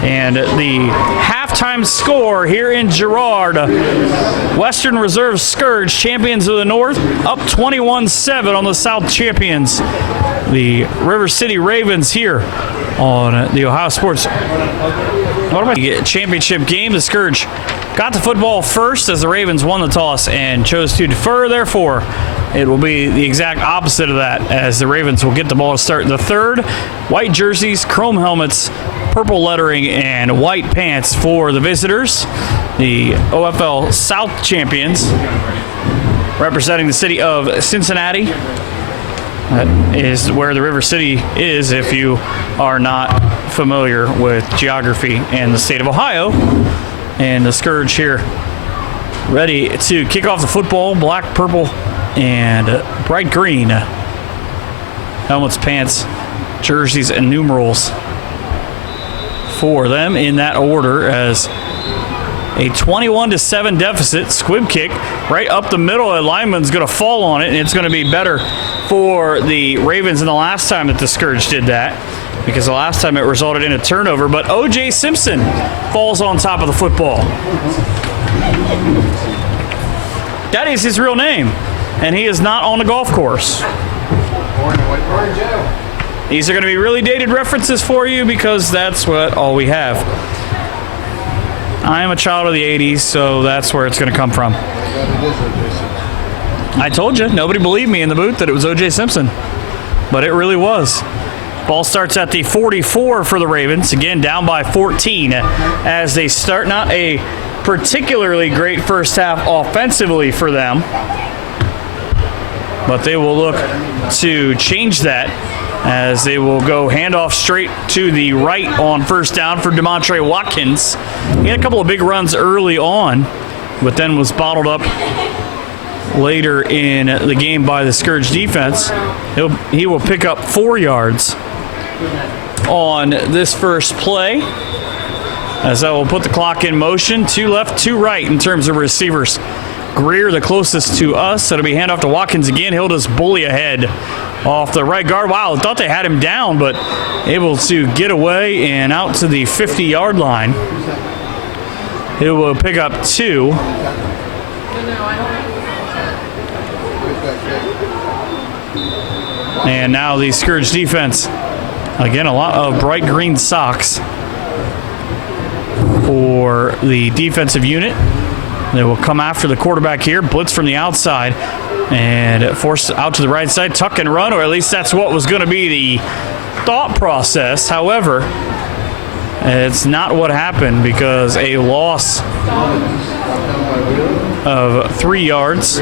and the halftime score here in Girard, Western Reserve Scourge, champions of the North, up 21-7 on the South champions, the River City Ravens, here on the Ohio Sports Championship game. The Scourge got the football first as the Ravens won the toss and chose to defer. Therefore, it will be the exact opposite of that, as the Ravens will get the ball to start in the third. White jerseys, chrome helmets, purple lettering, and white pants for the visitors. The OFL South champions, representing the city of Cincinnati. That is where the River City is if you are not familiar with geography and the state of Ohio. And the Scourge here ready to kick off the football. Black, purple, and bright green helmets, pants, jerseys, and numerals for them in that order, as a 21-7 deficit. Squib kick right up the middle. A lineman's going to fall on it, and it's going to be better for the Ravens than the last time that the Scourge did that, because the last time it resulted in a turnover. But O.J. Simpson falls on top of the football. That is his real name, and he is not on the golf course. These are going to be really dated references for you because that's what all we have. I am a child of the 80s, so that's where it's going to come from. I told you, nobody believed me in the booth that it was O.J. Simpson, but it really was. Ball starts at the 44 for the Ravens, again down by 14 as they start. Not a particularly great first half offensively for them, but they will look to change that as they will go handoff straight to the right on first down for Demontre Watkins. He had a couple of big runs early on, but then was bottled up later in the game by the Scourge defense. He will pick up 4 yards on this first play, as I will put the clock in motion. 2 left, 2 right in terms of receivers. Greer the closest to us. It'll be handoff to Watkins again. He'll just bully ahead off the right guard. Wow, I thought they had him down, but able to get away and out to the 50-yard line. He will pick up 2. And now the Scourge defense. Again, a lot of bright green socks for the defensive unit. They will come after the quarterback here. Blitz from the outside and force out to the right side. Tuck and run, or at least that's what was going to be the thought process. However, it's not what happened because a loss of 3 yards.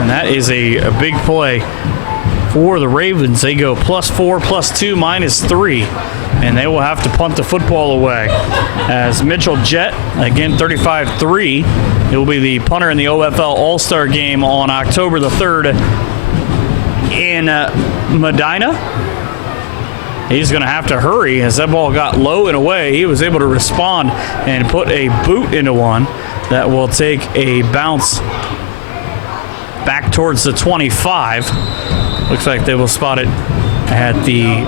And that is a big play for the Ravens. They go +4, +2, -3. And they will have to punt the football away. As Mitchell Jett, again 35-3, it will be the punter in the OFL All-Star game on October the 3rd in Medina. He's going to have to hurry as that ball got low and away. He was able to respond and put a boot into one that will take a bounce back towards the 25. Looks like they will spot it at the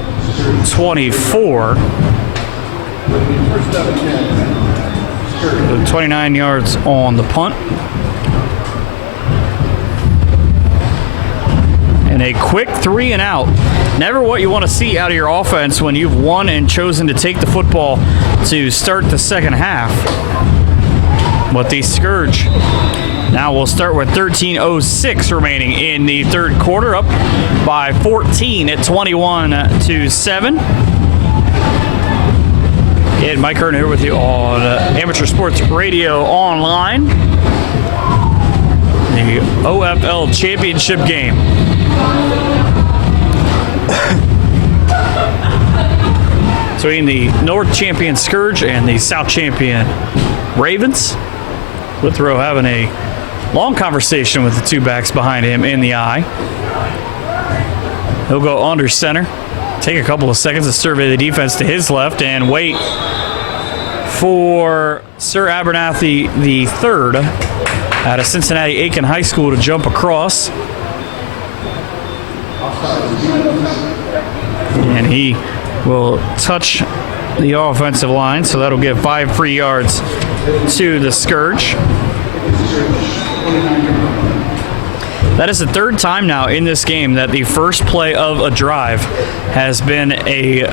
24. 29 yards on the punt. And a quick 3 and out. Never what you want to see out of your offense when you've won and chosen to take the football to start the second half. But the Scourge now we'll start with 13:06 remaining in the third quarter, up by 14 at 21-7. And Mike Hearn here with you on Amateur Sports Radio Online. The OFL Championship game. Between the North Champion Scourge and the South Champion Ravens. Withrow having a long conversation with the 2 backs behind him in the eye. He'll go under center. Take a couple of seconds to survey the defense to his left and wait for Sir Abernathy III out of Cincinnati Aiken High School to jump across. And he will touch the offensive line, so that'll give 5 free yards to the Scourge. That is the 3rd time now in this game that the first play of a drive has been a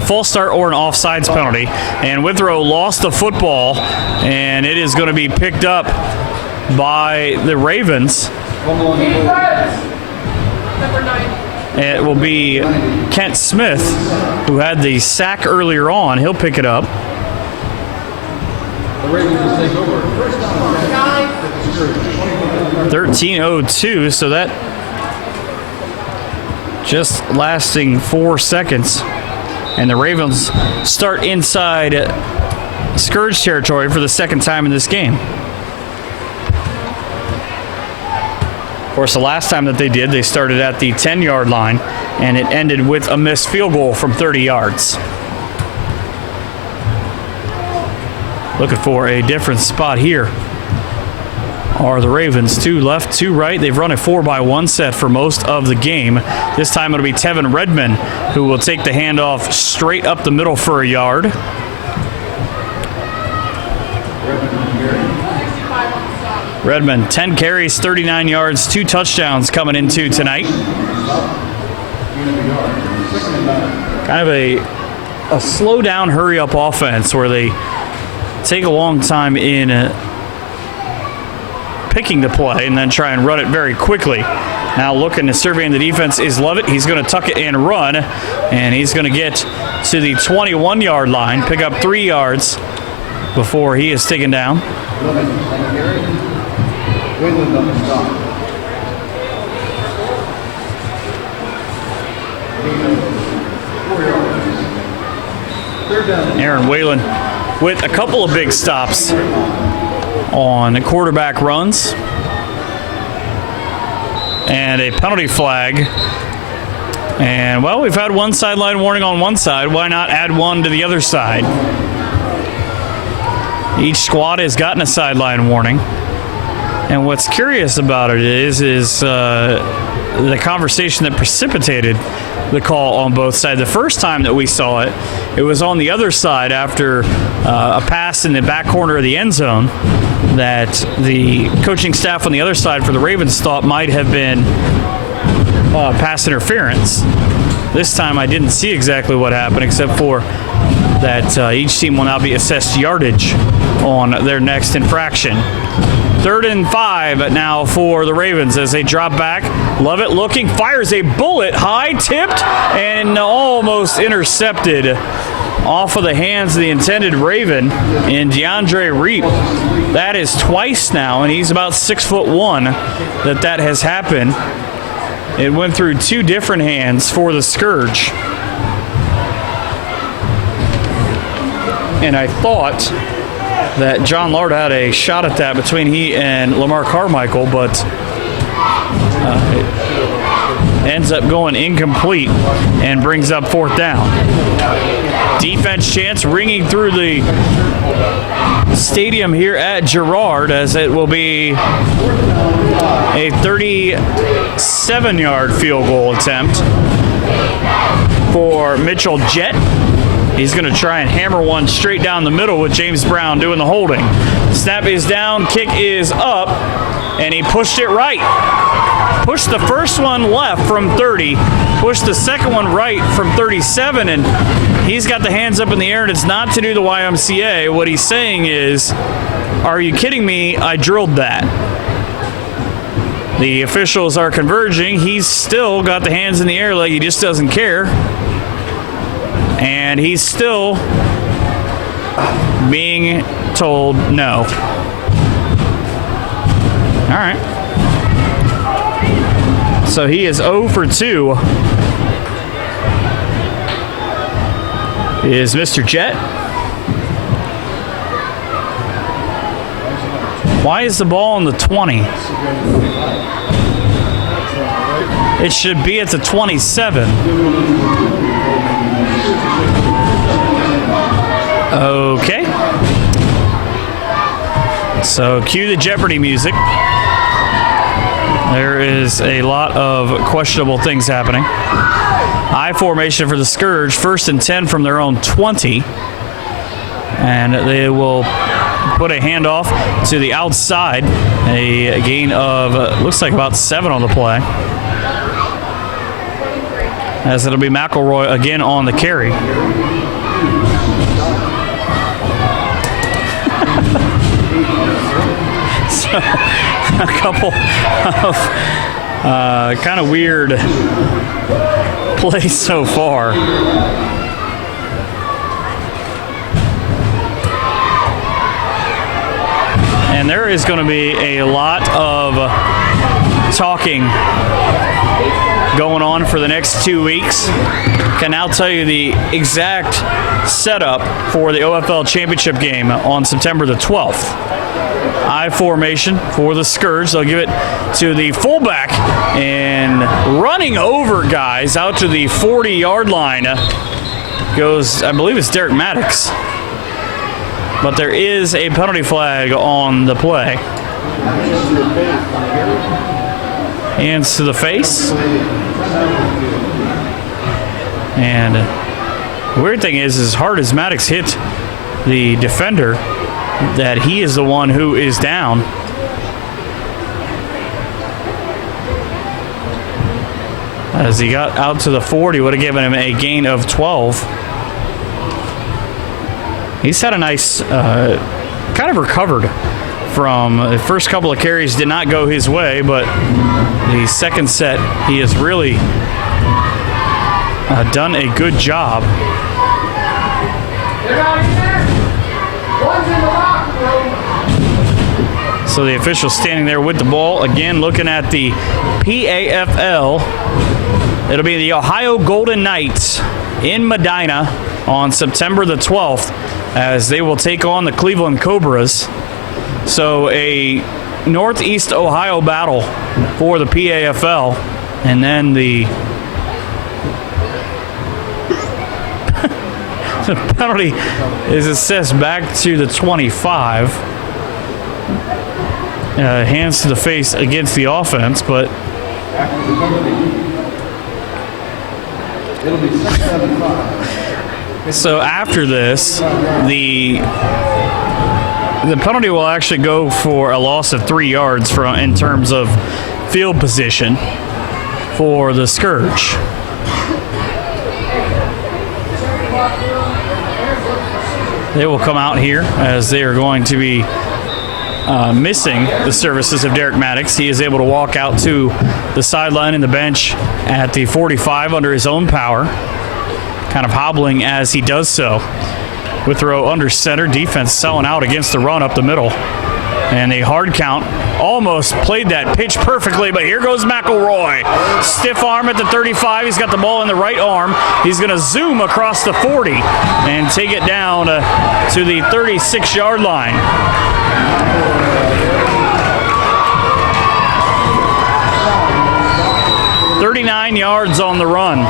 false start or an offsides penalty. And Withrow lost the football, and it is going to be picked up by the Ravens. It will be Kent Smith, who had the sack earlier on. He'll pick it up. The Ravens will take over. 13:02, so that just lasting 4 seconds. And the Ravens start inside Scourge territory for the 2nd time in this game. Of course, the last time that they did, they started at the 10-yard line, and it ended with a missed field goal from 30 yards. Looking for a different spot here are the Ravens. 2 left, 2 right. They've run a 4-by-1 set for most of the game. This time it'll be Tevin Redmond who will take the handoff straight up the middle for a yard. Redmond, 10 carries, 39 yards, 2 touchdowns coming into tonight. Kind of a slow down, hurry up offense where they take a long time in picking the play and then try and run it very quickly. Now looking to surveying the defense is Lovett. He's going to tuck it and run, and he's going to get to the 21-yard line, pick up 3 yards before he is taken down. Aaron Whalen with a couple of big stops on quarterback runs and a penalty flag. And, well, we've had one sideline warning on one side. Why not add one to the other side? Each squad has gotten a sideline warning. And what's curious about it is the conversation that precipitated the call on both sides. The first time that we saw it, it was on the other side after a pass in the back corner of the end zone that the coaching staff on the other side for the Ravens thought might have been pass interference. This time I didn't see exactly what happened, except for that each team will now be assessed yardage on their next infraction. 3rd and 5 now for the Ravens as they drop back. Lovett looking, fires a bullet, high tipped and almost intercepted off of the hands of the intended Raven in DeAndre Reap. That is twice now, and he's about 6'1" that has happened. It went through 2 different hands for the Scourge. And I thought that John Lard had a shot at that between he and Lamar Carmichael, but it ends up going incomplete and brings up 4th down. Defense chance ringing through the stadium here at Girard, as it will be a 37-yard field goal attempt for Mitchell Jett. He's going to try and hammer one straight down the middle with James Brown doing the holding. Snap is down, kick is up, and he pushed it right. Pushed the first one left from 30, pushed the second one right from 37, and he's got the hands up in the air, and it's not to do the YMCA. What he's saying is, are you kidding me? I drilled that. The officials are converging. He's still got the hands in the air like he just doesn't care. And he's still being told no. All right. So he is 0 for 2. Is Mr. Jett. Why is the ball on the 20? It should be at the 27. Okay. So cue the Jeopardy music. There is a lot of questionable things happening. I formation for the Scourge, 1st and 10 from their own 20. And they will put a handoff to the outside. A gain of, looks like about 7 on the play. As it'll be McElroy again on the carry. So, a couple of kind of weird plays so far. And there is going to be a lot of talking going on for the next 2 weeks. Can now tell you the exact setup for the OFL championship game on September the 12th. I formation for the Scourge. They'll give it to the fullback and running over guys out to the 40-yard line goes, I believe it's Derek Maddox. But there is a penalty flag on the play. Hands to the face. And the weird thing is, as hard as Maddox hit the defender, that he is the one who is down. As he got out to the 40, would have given him a gain of 12. He's had a nice, kind of recovered from the first couple of carries. Did not go his way, but the second set, he has really done a good job. So the official standing there with the ball. Again, looking at the PAFL. It'll be the Ohio Golden Knights in Medina on September the 12th as they will take on the Cleveland Cobras. So a Northeast Ohio battle for the PAFL. And then the penalty is assessed back to the 25. Hands to the face against the offense, but It'll be 6-7-5. so after this, the penalty will actually go for a loss of 3 yards in terms of field position for the Scourge. They will come out here as they are going to be missing the services of Derek Maddox. He is able to walk out to the sideline and the bench at the 45 under his own power, kind of hobbling as he does so. Withrow under center, defense selling out against the run up the middle. And a hard count. Almost played that pitch perfectly, but here goes McElroy. Stiff arm at the 35. He's got the ball in the right arm. He's going to zoom across the 40 and take it down to the 36-yard line. "39 yards on the run."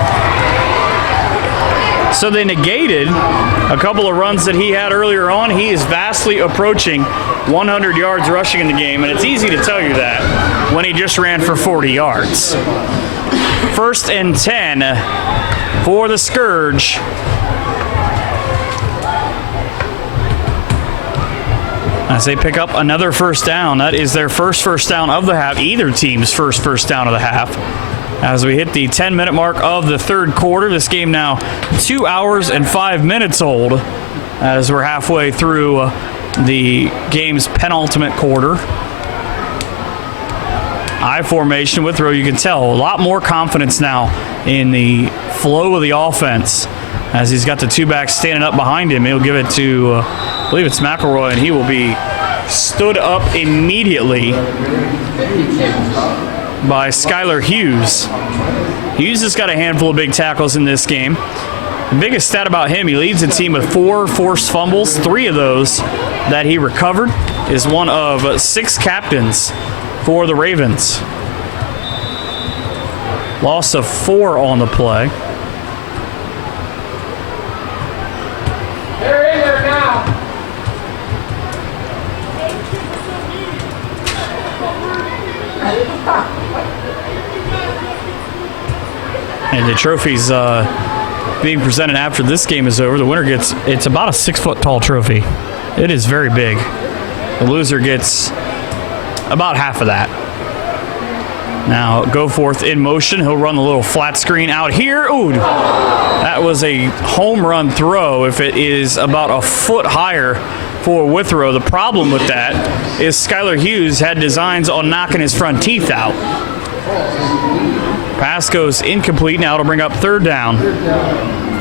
So they negated a couple of runs that he had earlier on. He is vastly approaching 100 yards rushing in the game, and it's easy to tell you that when he just ran for 40 yards. 1st and 10 for the Scourge. As they pick up another first down. That is their first down of the half, either team's first down of the half. As we hit the 10-minute mark of the third quarter, this game now 2 hours and 5 minutes old as we're halfway through the game's penultimate quarter. I formation with Withrow, you can tell a lot more confidence now in the flow of the offense as he's got the two backs standing up behind him. He'll give it to, I believe it's McElroy, and he will be stood up immediately by Skylar Hughes. Hughes has got a handful of big tackles in this game. The biggest stat about him, he leads the team with 4 forced fumbles. 3 of those that he recovered, is one of 6 captains for the Ravens. Loss of 4 on the play. They're in there now. And the trophy's being presented after this game is over. The winner gets, it's about a 6-foot tall trophy. It is very big. The loser gets about half of that. Now, Goforth in motion. He'll run the little flat screen out here. Ooh, that was a home run throw if it is about a foot higher for Withrow. The problem with that is Skylar Hughes had designs on knocking his front teeth out. Pass goes incomplete. Now it'll bring up 3rd down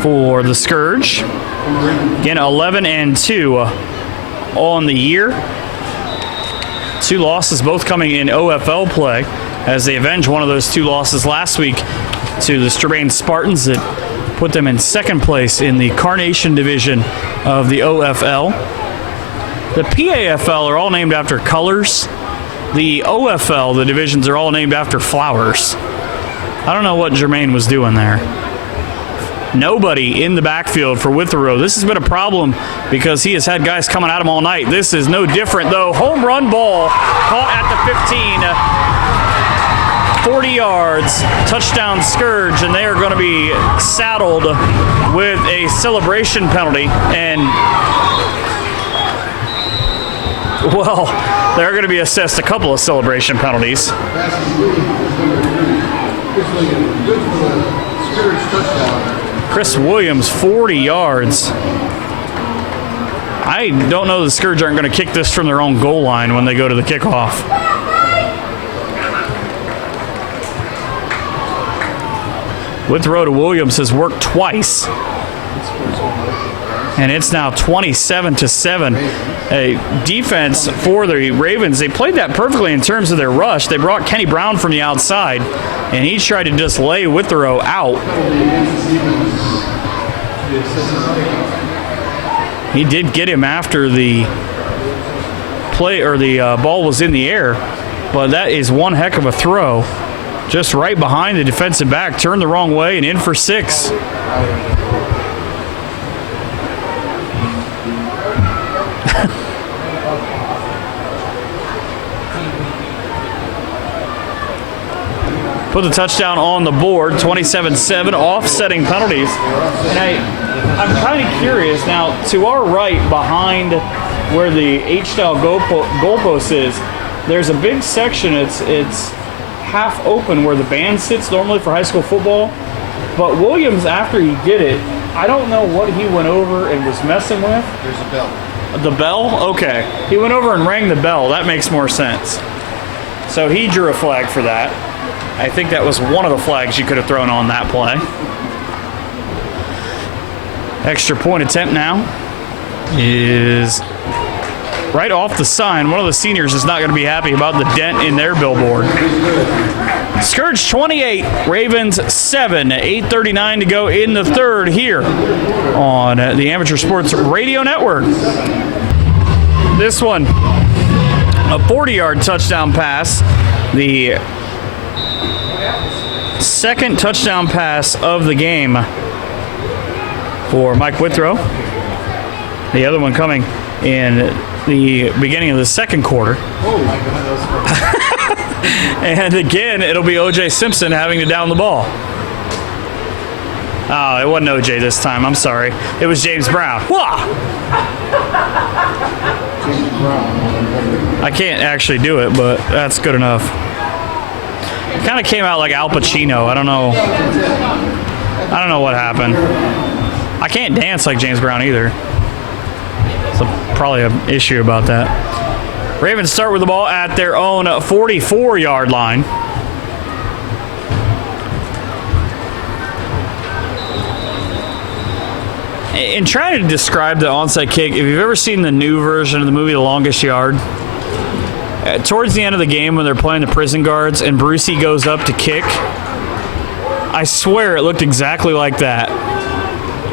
for the Scourge. Again, 11-2 on the year. 2 losses, both coming in OFL play, as they avenge one of those 2 losses last week to the Strabane Spartans that put them in 2nd place in the Carnation division of the OFL. The PAFL are all named after colors. The OFL, the divisions, are all named after flowers. I don't know what Jermaine was doing there. Nobody in the backfield for Withrow. This has been a problem because he has had guys coming at him all night. This is no different, though. Home run ball caught at the 15. 40 yards. Touchdown Scourge, and they are going to be saddled with a celebration penalty. And, well, they're going to be assessed a couple of celebration penalties. Seriously, good for the Scourge touchdown. Chris Williams, 40 yards. I don't know the Scourge aren't going to kick this from their own goal line when they go to the kickoff. Withrow to Williams has worked twice. And it's now 27-7. A defense for the Ravens. They played that perfectly in terms of their rush. They brought Kenny Brown from the outside, and he tried to just lay Withrow out. He did get him after the play, or the ball was in the air, but that is one heck of a throw. Just right behind the defensive back, turned the wrong way and in for 6. Put the touchdown on the board, 27-7, offsetting penalties. And I'm kind of curious now, to our right behind where the H-style goalpost is, there's a big section, it's half open where the band sits normally for high school football. But Williams, after he did it, I don't know what he went over and was messing with. There's a bell. The bell? Okay. He went over and rang the bell. That makes more sense. So he drew a flag for that. I think that was one of the flags you could have thrown on that play. Extra point attempt now is right off the sign. One of the seniors is not going to be happy about the dent in their billboard. Scourge 28, Ravens 7, 8:39 to go in the third here on the Amateur Sports Radio Network. This one, a 40-yard touchdown pass. The second touchdown pass of the game for Mike Withrow. The other one coming in the beginning of the second quarter. Oh my God, that was And again, it'll be O.J. Simpson having to down the ball. Oh, it wasn't O.J. this time. I'm sorry. It was James Brown. Wah! James Brown. I can't actually do it, but that's good enough. It kind of came out like Al Pacino. I don't know what happened. I can't dance like James Brown either. So probably an issue about that. Ravens start with the ball at their own 44-yard line. In trying to describe the onside kick, if you've ever seen the new version of the movie The Longest Yard, towards the end of the game when they're playing the prison guards and Brucey goes up to kick, I swear it looked exactly like that.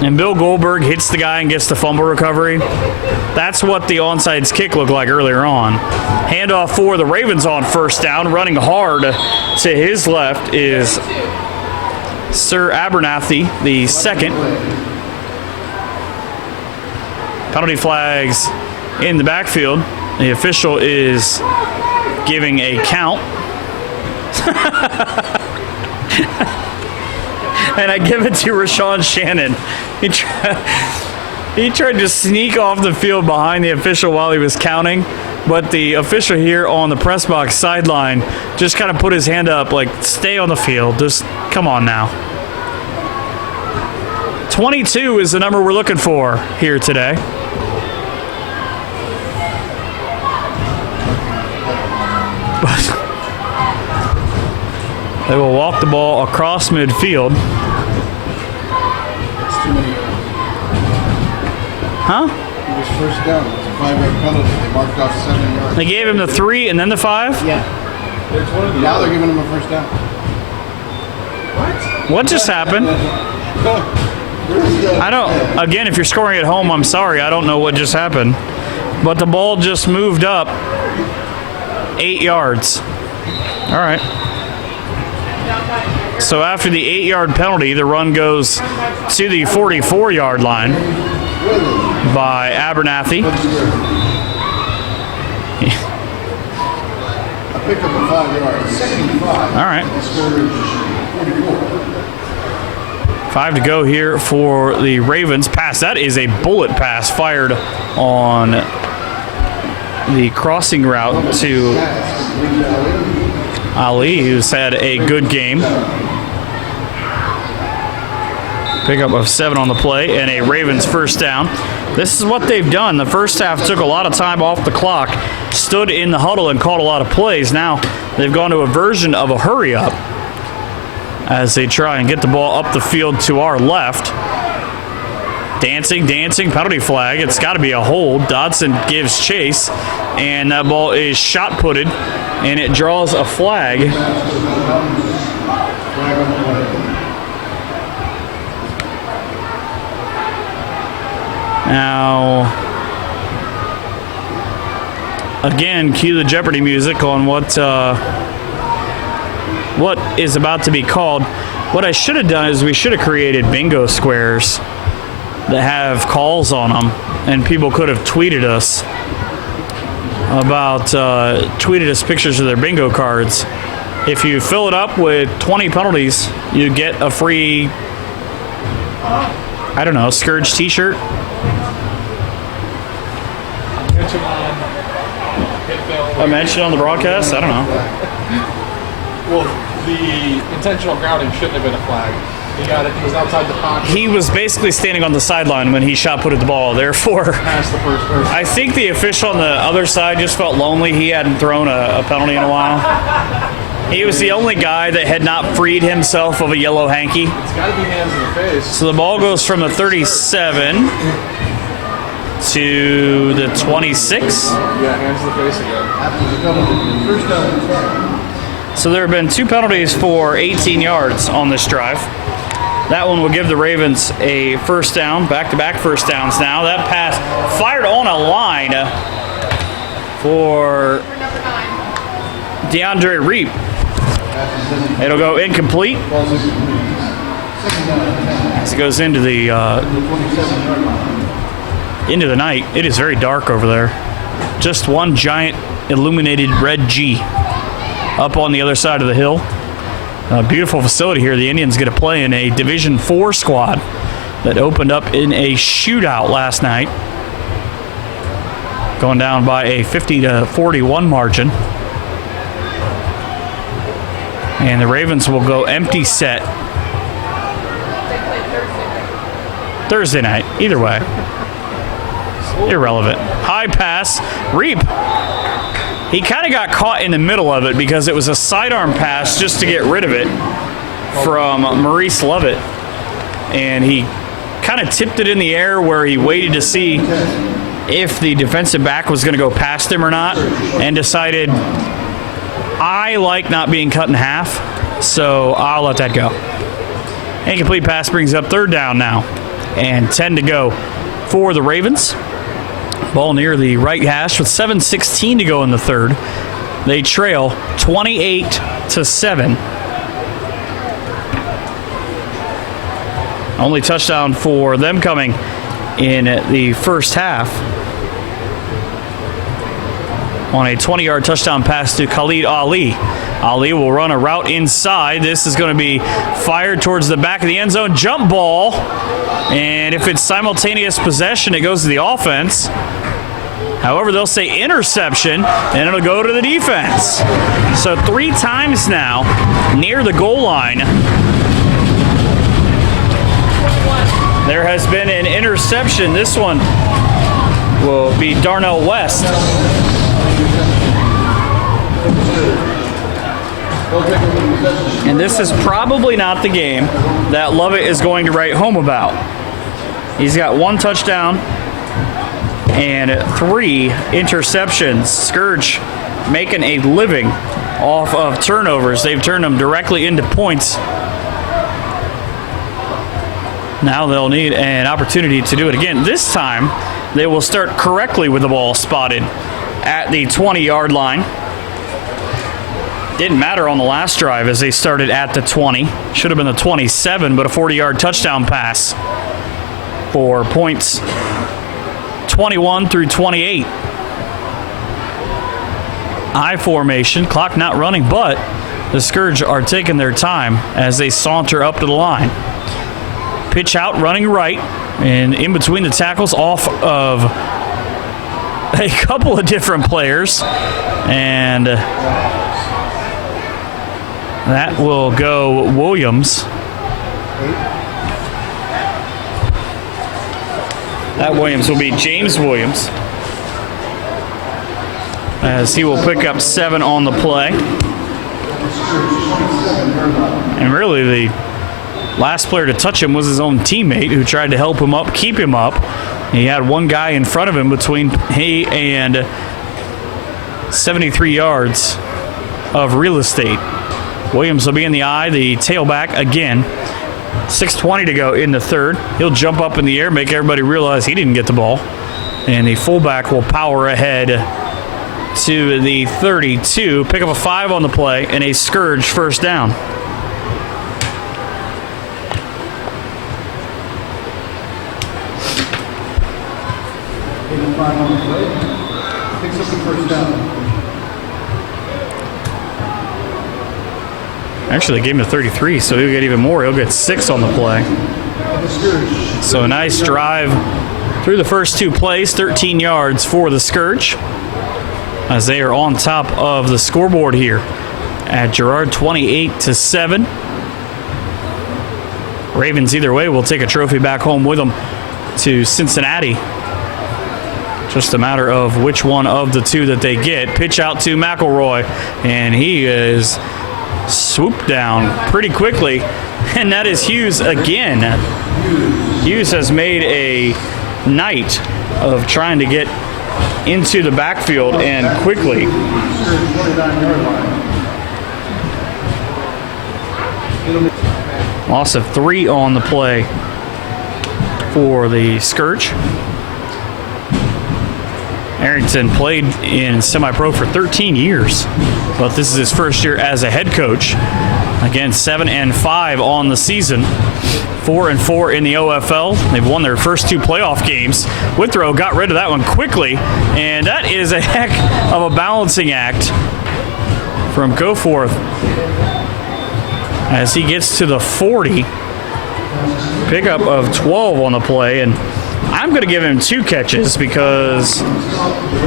And Bill Goldberg hits the guy and gets the fumble recovery. That's what the onside kick looked like earlier on. Handoff for the Ravens on first down. Running hard to his left is Sir Abernathy, the second. Penalty flags in the backfield. The official is giving a count. And I give it to Rashawn Shannon. He tried to sneak off the field behind the official while he was counting, but the official here on the press box sideline just kind of put his hand up like, stay on the field. Just come on now. 22 is the number we're looking for here today. But they will walk the ball across midfield. That's too many. Huh? It was first down. It was a 5-yard penalty. They marked off 7 yards. They gave him the 3 and then the 5? Yeah. Now they're giving him a first down. What just happened? I don't, again, if you're scoring at home, I'm sorry. I don't know what just happened. But the ball just moved up 8 yards. All right. So after the 8-yard penalty, the run goes to the 44-yard line by Abernathy. I picked up a 5 yards. Second and 5. All right. Scourge 44. 5 to go here for the Ravens. Pass. That is a bullet pass fired on the crossing route to Ali, who's had a good game. Pickup of 7 on the play and a Ravens first down. This is what they've done. The first half took a lot of time off the clock, stood in the huddle and called a lot of plays. Now they've gone to a version of a hurry up as they try and get the ball up the field to our left. Dancing, penalty flag. It's got to be a hold. Dodson gives chase, and that ball is shot putted, and it draws a flag. Now, again, cue the Jeopardy music on what is about to be called. What I should have done is we should have created bingo squares that have calls on them, and people could have tweeted us pictures of their bingo cards. If you fill it up with 20 penalties, you get a free, I don't know, Scourge t-shirt. A mention on the broadcast? I don't know. Well, the intentional grounding shouldn't have been a flag. He got it. He was outside the pocket. He was basically standing on the sideline when he shot put at the ball. Therefore, Past the first person. I think the official on the other side just felt lonely. He hadn't thrown a penalty in a while. He was the only guy that had not freed himself of a yellow hanky. It's got to be hands in the face. So the ball goes from the 37 to the 26. Yeah, hands in the face again. First down. So there have been 2 penalties for 18 yards on this drive. That one will give the Ravens a first down, back-to-back first downs now. That pass fired on a line for DeAndre Reap. It'll go incomplete as it goes into the night. It is very dark over there. Just one giant illuminated red G up on the other side of the hill. A beautiful facility here. The Indians get to play in a Division IV squad that opened up in a shootout last night, going down by a 50-41 margin. And the Ravens will go empty set Thursday night. Either way, irrelevant. High pass, Reap. He kind of got caught in the middle of it because it was a sidearm pass just to get rid of it from Maurice Lovett. And he kind of tipped it in the air where he waited to see if the defensive back was going to go past him or not, and decided, I like not being cut in half, so I'll let that go. Incomplete pass brings up third down now, and 10 to go for the Ravens. Ball near the right hash with 7:16 to go in the third. They trail 28-7. Only touchdown for them coming in the first half on a 20-yard touchdown pass to Khalid Ali. Ali will run a route inside. This is going to be fired towards the back of the end zone. Jump ball. And if it's simultaneous possession, it goes to the offense. However, they'll say interception, and it'll go to the defense. So 3 times now near the goal line, there has been an interception. This one will be Darnell West. And this is probably not the game that Lovett is going to write home about. He's got 1 touchdown and 3 interceptions. Scourge making a living off of turnovers. They've turned them directly into points. Now they'll need an opportunity to do it again. This time, they will start correctly with the ball spotted at the 20-yard line. Didn't matter on the last drive as they started at the 20. Should have been the 27, but a 40-yard touchdown pass for points 21 through 28. I formation, clock not running, but the Scourge are taking their time as they saunter up to the line. Pitch out, running right, and in between the tackles off of a couple of different players. And that will go Williams. That Williams will be James Williams, as he will pick up 7 on the play. And really, the last player to touch him was his own teammate, who tried to help him up, keep him up. He had one guy in front of him between he and 73 yards of real estate. Williams will be in the eye, the tailback again. 6:20 to go in the third. He'll jump up in the air, make everybody realize he didn't get the ball. And the fullback will power ahead to the 32, pick up a 5 on the play, and a Scourge first down. Picks up the first down. Actually, they gave him a 33, so he'll get even more. He'll get 6 on the play. So a nice drive through the first 2 plays, 13 yards for the Scourge, as they are on top of the scoreboard here at Girard, 28-7. Ravens, either way, will take a trophy back home with them to Cincinnati. Just a matter of which one of the 2 that they get. Pitch out to McElroy, and he is swooped down pretty quickly, and that is Hughes again. Hughes has made a night of trying to get into the backfield and quickly. Loss of 3 on the play for the Scourge. Arrington played in semi-pro for 13 years, but this is his first year as a head coach. Again, 7-5 on the season, 4-4 in the OFL. They've won their first 2 playoff games. Withrow got rid of that one quickly, and that is a heck of a balancing act from Goforth as he gets to the 40. Pickup of 12 on the play, and I'm going to give him 2 catches because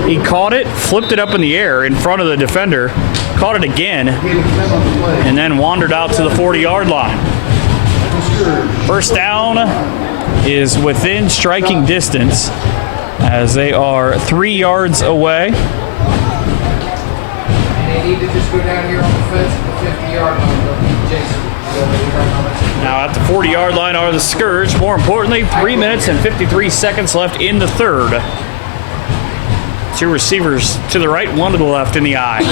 he caught it, flipped it up in the air in front of the defender, caught it again, and then wandered out to the 40-yard line. First down is within striking distance as they are 3 yards away. And they need to just go down here on the fence at the 50-yard line. Jason. Now at the 40-yard line are the Scourge. More importantly, 3 minutes and 53 seconds left in the third. 2 receivers to the right, 1 to the left in the eye.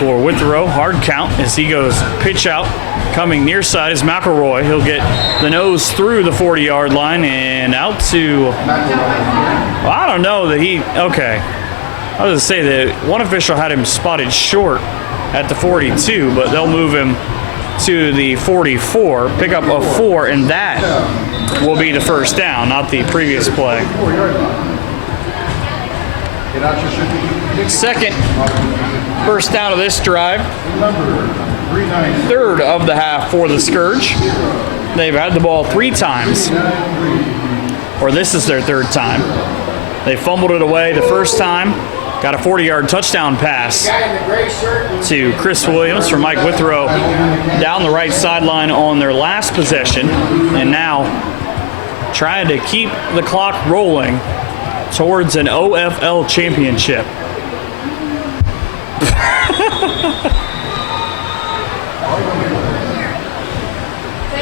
For Withrow, hard count as he goes pitch out. Coming near side is McElroy. He'll get the nose through the 40-yard line and out to, well, I don't know that he, okay. I was going to say that one official had him spotted short at the 42, but they'll move him to the 44, pick up a 4, and that will be the first down, not the previous play. Second first down of this drive. Third of the half for the Scourge. They've had the ball 3 times, or this is their 3rd time. They fumbled it away the first time. Got a 40-yard touchdown pass to Chris Williams from Mike Withrow down the right sideline on their last possession. And now trying to keep the clock rolling towards an OFL championship.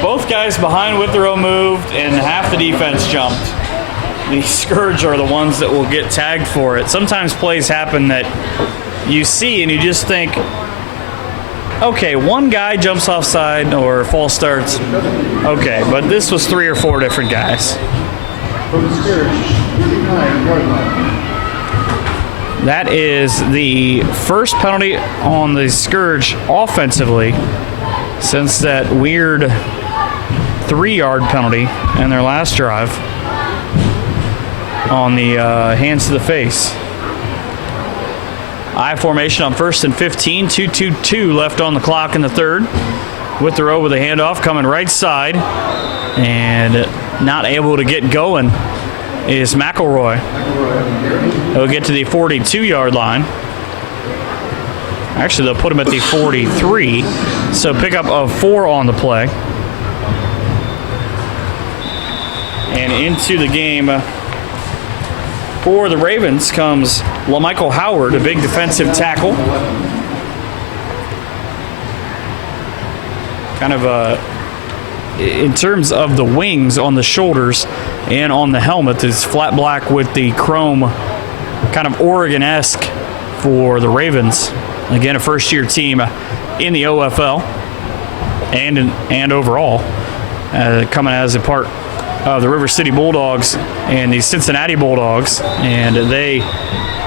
Both guys behind Withrow moved and half the defense jumped. The Scourge are the ones that will get tagged for it. Sometimes plays happen that you see and you just think, okay, one guy jumps offside or false starts. Okay, but this was 3 or 4 different guys. That is the first penalty on the Scourge offensively since that weird 3-yard penalty in their last drive on the hands to the face. I formation on 1st and 15, 2-2-2 left on the clock in the third. Withrow with a handoff coming right side and not able to get going is McElroy. He'll get to the 42-yard line. Actually, they'll put him at the 43, so pickup of 4 on the play. And into the game For the Ravens comes LaMichael Howard, a big defensive tackle. Kind of in terms of the wings on the shoulders and on the helmet, is flat black with the chrome, kind of Oregon-esque for the Ravens. Again, a first-year team in the OFL and overall, coming as a part of the River City Bulldogs and the Cincinnati Bulldogs, and they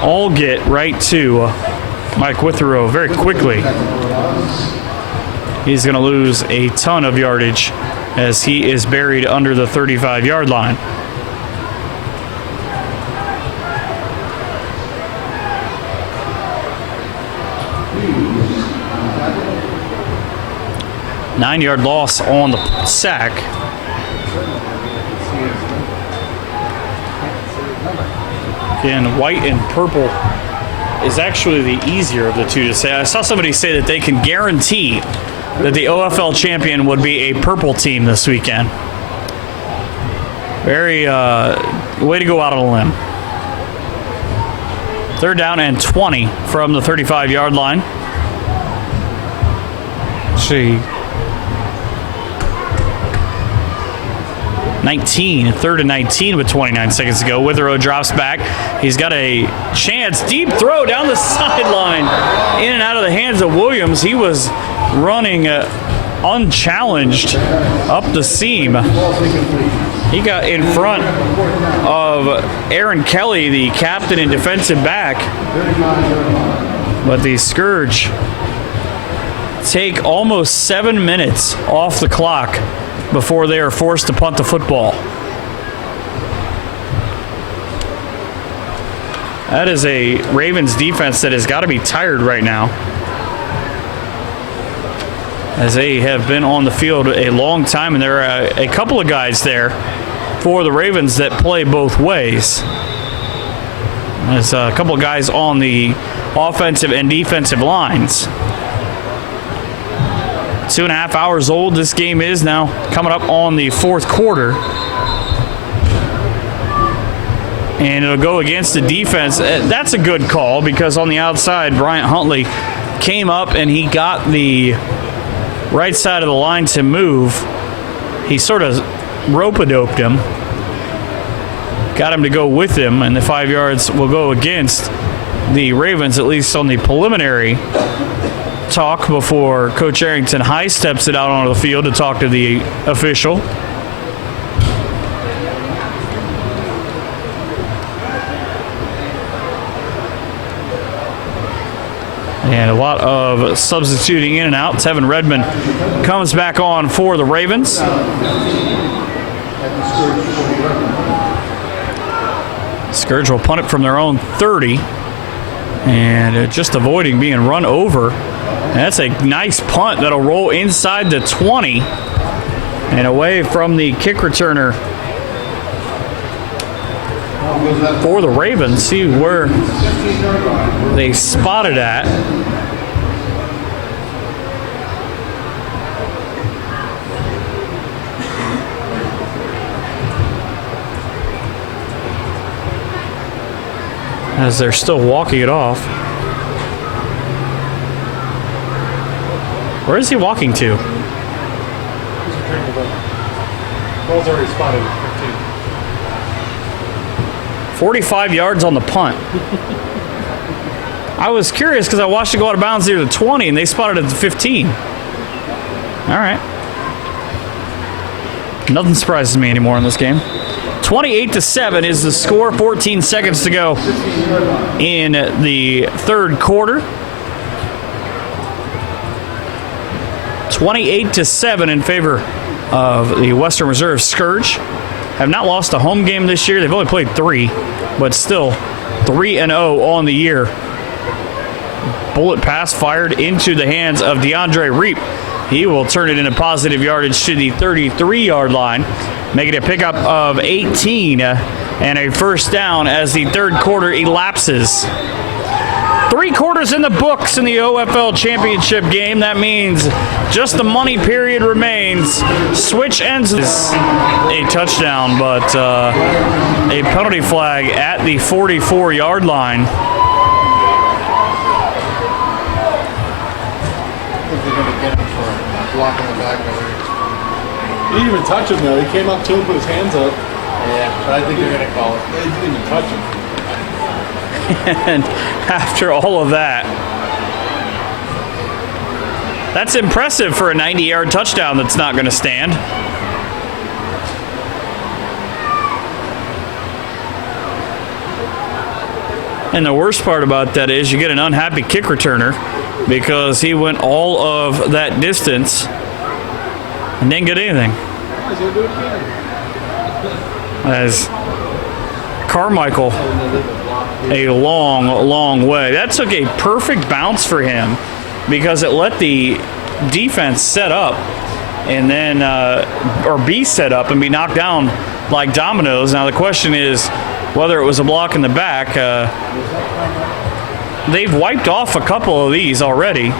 all get right to Mike Withrow very quickly. He's going to lose a ton of yardage as he is buried under the 35-yard line. Nine-yard loss on the sack. Again, white and purple is actually the easier of the two to say. I saw somebody say that they can guarantee that the OFL champion would be a purple team this weekend. Very way to go out on a limb. Third down and 20 from the 35-yard line. Let's see. 19, third and 19 with 29 seconds to go. Withrow drops back. He's got a chance. Deep throw down the sideline. In and out of the hands of Williams. He was running unchallenged up the seam. He got in front of Aaron Kelly, the captain and defensive back. But the Scourge take almost 7 minutes off the clock before they are forced to punt the football. That is a Ravens defense that has got to be tired right now, as they have been on the field a long time, and there are a couple of guys there for the Ravens that play both ways. There's a couple of guys on the offensive and defensive lines. 2.5 hours old this game is now, coming up on the fourth quarter. And it'll go against the defense. That's a good call, because on the outside, Bryant Huntley came up and he got the right side of the line to move. He sort of rope-a-doped him. Got him to go with him, and the 5 yards will go against the Ravens, at least on the preliminary talk before Coach Arrington high steps it out onto the field to talk to the official. And a lot of substituting in and out. Tevin Redmond comes back on for the Ravens. Scourge will punt it from their own 30. And just avoiding being run over. And that's a nice punt that'll roll inside the 20 and away from the kick returner for the Ravens. See where they spotted at. As they're still walking it off. Where is he walking to? Ball's already spotted. 45 yards on the punt. I was curious because I watched it go out of bounds near the 20 and they spotted it at the 15. All right. Nothing surprises me anymore in this game. 28-7 is the score. 14 seconds to go in the third quarter. 28-7 in favor of the Western Reserve Scourge. Have not lost a home game this year. They've only played 3, but still 3-0 on the year. Bullet pass fired into the hands of DeAndre Reap. He will turn it into positive yardage to the 33-yard line, making a pickup of 18 and a first down as the third quarter elapses. 3 quarters in the books in the OFL championship game. That means just the money period remains. Switch ends is a touchdown, but a penalty flag at the 44-yard line. I think they're going to get him for blocking the back over here. He didn't even touch him though. He came up to him, put his hands up. Yeah, but I think they're going to call it. He didn't even touch him. And after all of that, that's impressive for a 90-yard touchdown that's not going to stand. And the worst part about that is you get an unhappy kick returner because he went all of that distance and didn't get anything. As Carmichael, a long, long way. That took a perfect bounce for him because it let the defense set up and then, or be set up and be knocked down like dominoes. Now the question is whether it was a block in the back. They've wiped off a couple of these already.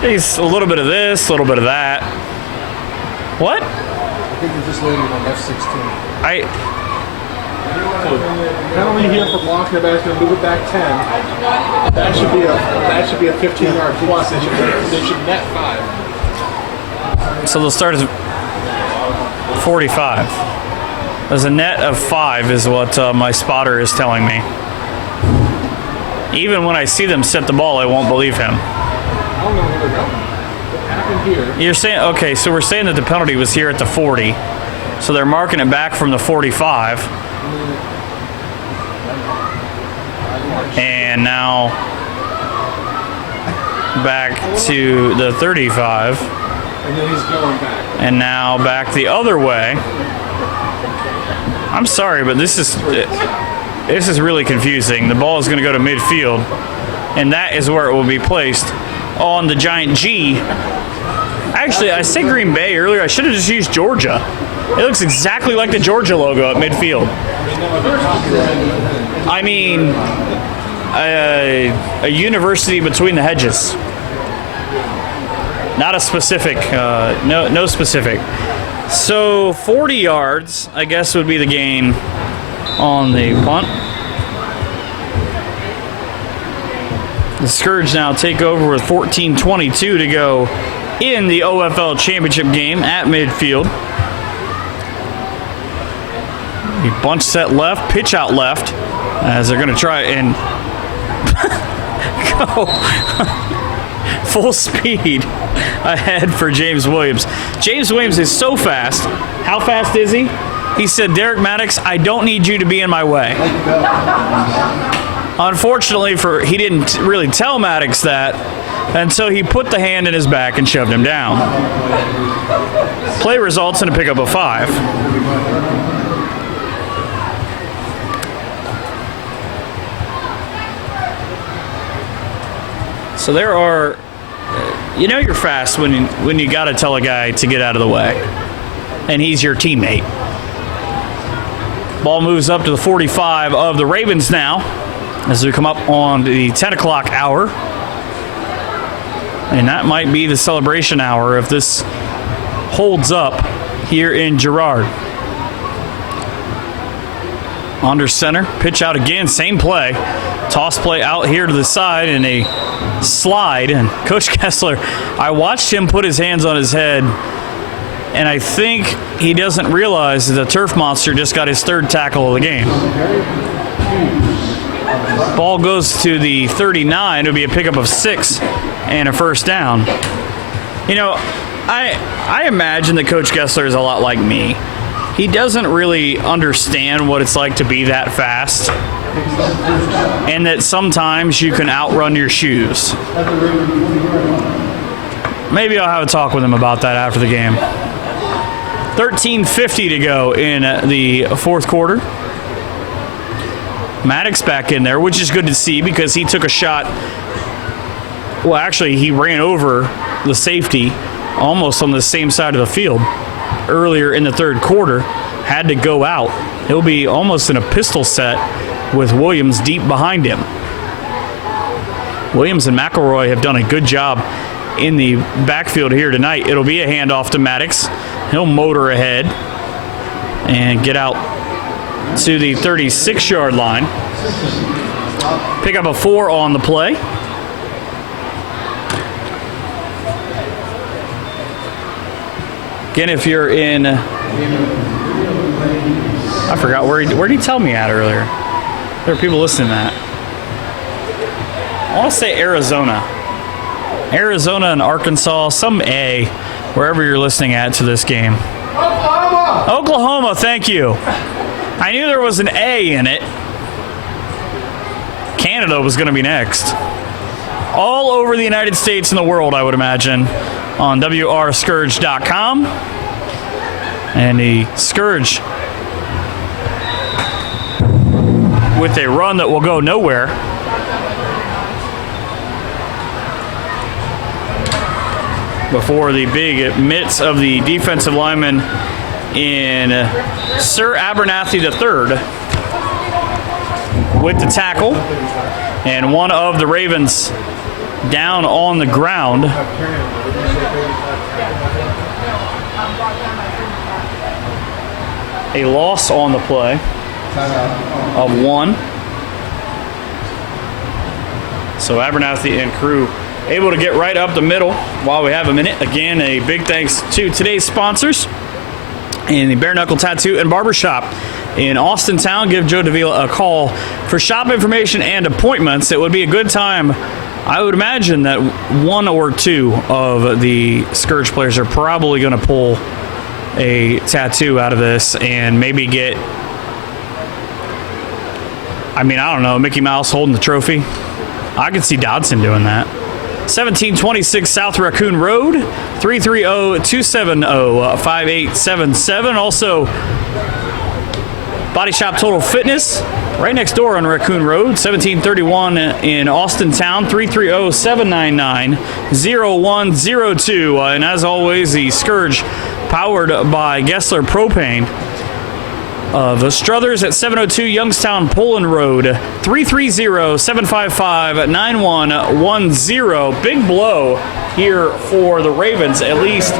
He's a little bit of this, a little bit of that. What? I think they just landed on F-16. Penalty here for blocking the back, move it back 10. That should be a 15-yard plus. They should net 5. So they'll start at 45. There's a net of 5 is what my spotter is telling me. Even when I see them set the ball, I won't believe him. I don't know where they're going. What happened here? You're saying, okay, so we're saying that the penalty was here at the 40. So they're marking it back from the 45. And now back to the 35. And then he's going back. And now back the other way. I'm sorry, but this is really confusing. The ball is going to go to midfield, and that is where it will be placed on the giant G. Actually, I said Green Bay earlier. I should have just used Georgia. It looks exactly like the Georgia logo at midfield. I mean, a university between the hedges. Not a specific, no specific. So 40 yards, I guess, would be the gain on the punt. The Scourge now take over with 14:22 to go in the OFL championship game at midfield. The bunch set left, pitch out left, as they're going to try and go full speed ahead for James Williams. James Williams is so fast. How fast is he? He said, Derek Maddox, I don't need you to be in my way. Unfortunately, he didn't really tell Maddox that until he put the hand in his back and shoved him down. Play results in a pickup of 5. So there are, you're fast when you got to tell a guy to get out of the way, and he's your teammate. Ball moves up to the 45 of the Ravens now as we come up on the 10 o'clock hour. And that might be the celebration hour if this holds up here in Girard. Under center, pitch out again, same play. Toss play out here to the side and a slide. And Coach Kessler, I watched him put his hands on his head, and I think he doesn't realize that the turf monster just got his 3rd tackle of the game. Ball goes to the 39. It'll be a pickup of 6 and a first down. I imagine that Coach Kessler is a lot like me. He doesn't really understand what it's like to be that fast, and that sometimes you can outrun your shoes. Maybe I'll have a talk with him about that after the game. 13:50 to go in the 4th quarter. Maddox back in there, which is good to see because he took a shot. Well, actually, he ran over the safety almost on the same side of the field earlier in the third quarter. Had to go out. He'll be almost in a pistol set with Williams deep behind him. Williams and McElroy have done a good job in the backfield here tonight. It'll be a handoff to Maddox. He'll motor ahead and get out to the 36-yard line. Pick up a 4 on the play. Again, if you're in, I forgot, where did he tell me at earlier? There are people listening to that. I want to say Arizona. Arizona and Arkansas, some A, wherever you're listening at to this game. Oklahoma, thank you. I knew there was an A in it. Canada was going to be next. All over the United States and the world, I would imagine, on WRScourge.com. And the Scourge with a run that will go nowhere. Before the big mitts of the defensive lineman in Sir Abernathy III with the tackle, and one of the Ravens down on the ground. A loss on the play of 1. So Abernathy and crew able to get right up the middle while we have a minute. Again, a big thanks to today's sponsors in the Bare Knuckle Tattoo and Barbershop in Austin Town. Give Joe Davila a call for shop information and appointments. It would be a good time. I would imagine that 1 or 2 of the Scourge players are probably going to pull a tattoo out of this and maybe get, I don't know, Mickey Mouse holding the trophy. I could see Dodson doing that. 1726 South Raccoon Road, 330-270-5877. Also, Body Shop Total Fitness, right next door on Raccoon Road, 1731 in Austin Town, 330-799-0102. And as always, the Scourge powered by Gessler Propane of Struthers at 702 Youngstown Poland Road, 330-755-9110. Big blow here for the Ravens, at least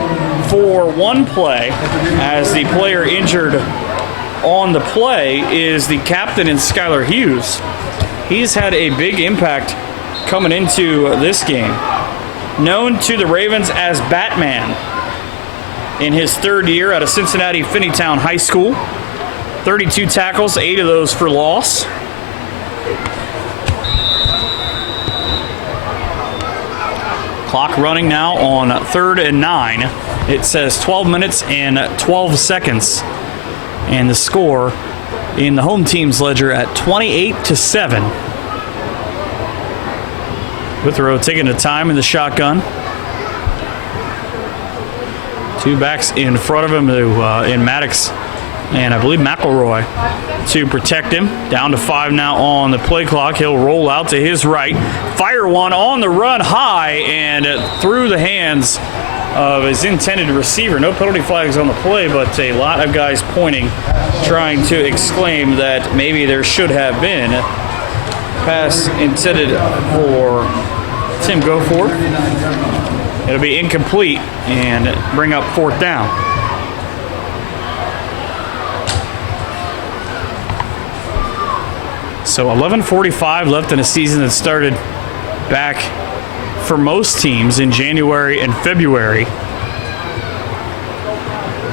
for one play, as the player injured on the play is the captain in Skylar Hughes. He's had a big impact coming into this game. Known to the Ravens as Batman in his third year out of Cincinnati Finneytown High School. 32 tackles, 8 of those for loss. Clock running now on 3rd and 9. It says 12 minutes and 12 seconds. And the score in the home team's ledger at 28-7. Withrow taking the time in the shotgun. 2 backs in front of him in Maddox and I believe McElroy to protect him. Down to 5 now on the play clock. He'll roll out to his right. Fire one on the run high and through the hands of his intended receiver. No penalty flags on the play, but a lot of guys pointing, trying to exclaim that maybe there should have been pass intended for Tim Goforth. It'll be incomplete and bring up 4th down. So 11:45 left in a season that started back for most teams in January and February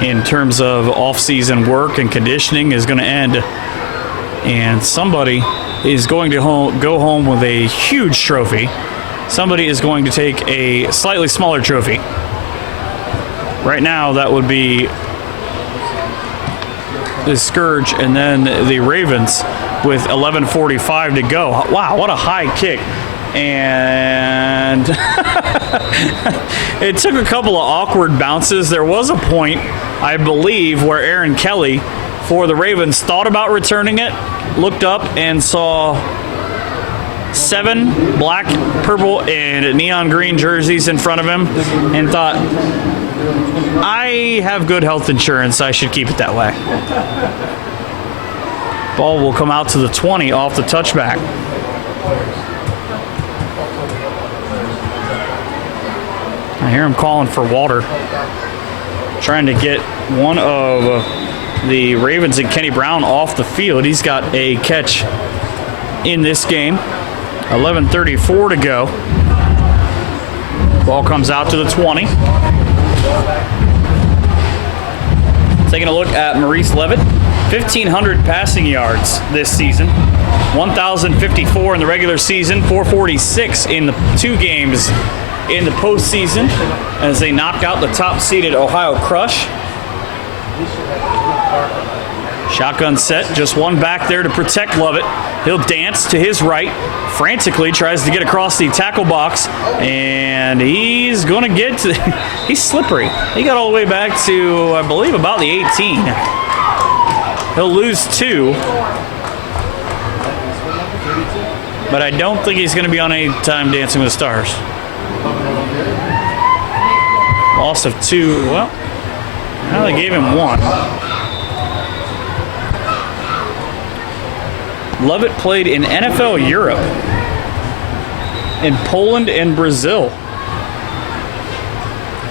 in terms of off-season work and conditioning is going to end. And somebody is going to go home with a huge trophy. Somebody is going to take a slightly smaller trophy. Right now, that would be the Scourge and then the Ravens with 11:45 to go. Wow, what a high kick. And it took a couple of awkward bounces. There was a point, I believe, where Aaron Kelly for the Ravens thought about returning it, looked up and saw 7 black, purple, and neon green jerseys in front of him and thought, I have good health insurance. I should keep it that way. Ball will come out to the 20 off the touchback. I hear him calling for water. Trying to get one of the Ravens and Kenny Brown off the field. He's got a catch in this game. 11:34 to go. Ball comes out to the 20. Taking a look at Maurice Levitt. 1,500 passing yards this season. 1,054 in the regular season. 446 in the 2 games in the postseason as they knock out the top-seeded Ohio Crush. Shotgun set, just one back there to protect Lovett. He'll dance to his right, frantically tries to get across the tackle box, and he's going to get to, he's slippery. He got all the way back to, I believe, about the 18. He'll lose 2. But I don't think he's going to be on any time Dancing with the Stars. Loss of 2. Well, now they gave him 1. Lovett played in NFL Europe, in Poland and Brazil.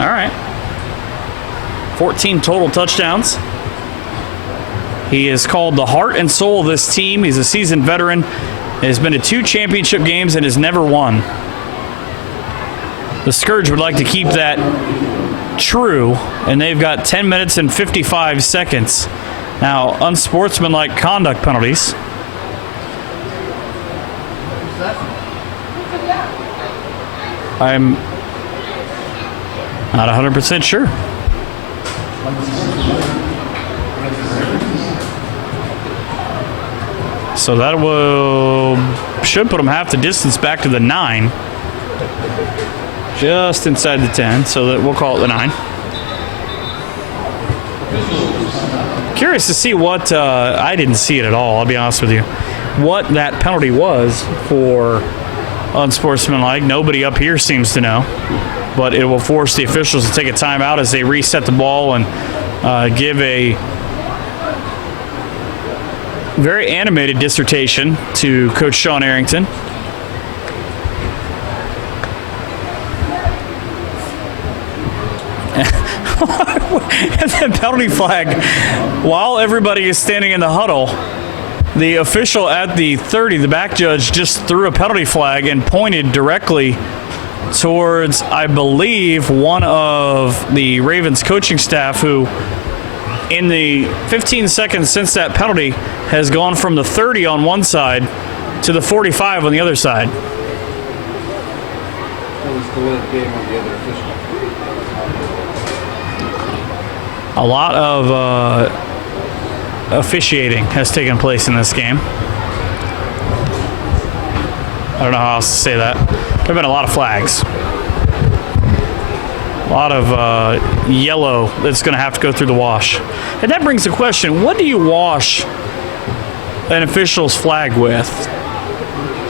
All right. 14 total touchdowns. He is called the heart and soul of this team. He's a seasoned veteran. Has been to 2 championship games and has never won. The Scourge would like to keep that true, and they've got 10 minutes and 55 seconds. Now, unsportsmanlike conduct penalties. I'm not 100% sure. So that should put them half the distance back to the 9. Just inside the 10, so that we'll call it the 9. Curious to see what, I didn't see it at all, I'll be honest with you, what that penalty was for unsportsmanlike. Nobody up here seems to know, but it will force the officials to take a timeout as they reset the ball and give a very animated dissertation to Coach Sean Arrington. And then penalty flag while everybody is standing in the huddle. The official at the 30, the back judge, just threw a penalty flag and pointed directly towards, I believe, one of the Ravens coaching staff who, in the 15 seconds since that penalty, has gone from the 30 on one side to the 45 on the other side. That was the late game on the other official. A lot of officiating has taken place in this game. I don't know how else to say that. There have been a lot of flags. A lot of yellow that's going to have to go through the wash. And that brings the question, what do you wash an official's flag with?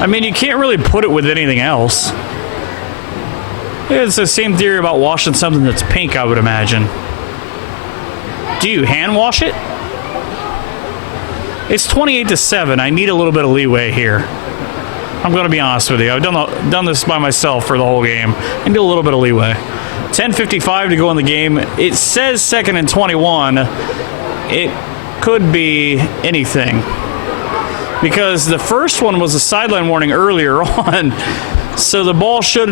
I mean, you can't really put it with anything else. It's the same theory about washing something that's pink, I would imagine. Do you hand wash it? It's 28-7. I need a little bit of leeway here. I'm going to be honest with you. I've done this by myself for the whole game. I need a little bit of leeway. 10:55 to go in the game. It says 2nd and 21. It could be anything. Because the first one was a sideline warning earlier on. So the ball should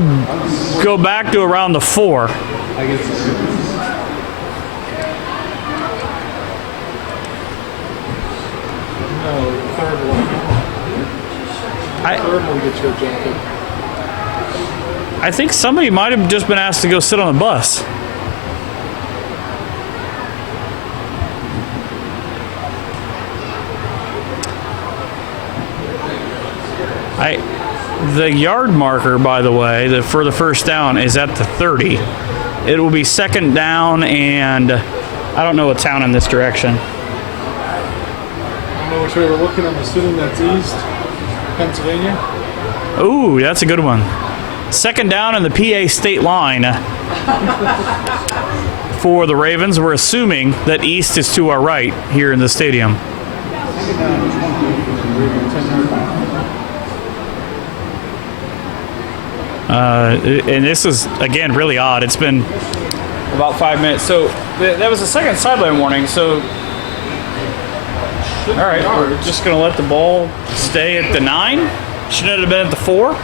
go back to around the 4. I guess it's good. No, third one. Third one gets you ejected. I think somebody might have just been asked to go sit on the bus. The yard marker, by the way, for the first down is at the 30. It will be 2nd down, and I don't know a town in this direction. I don't know which which way we're looking, I'm assuming that's east, Pennsylvania. Ooh, that's a good one. Second down in the PA state line for the Ravens. We're assuming that east is to our right here in the stadium. And this is, again, really odd. It's been about 5 minutes. So that was the second sideline warning. So, all right, we're just going to let the ball stay at the 9. Shouldn't it have been at the 4? All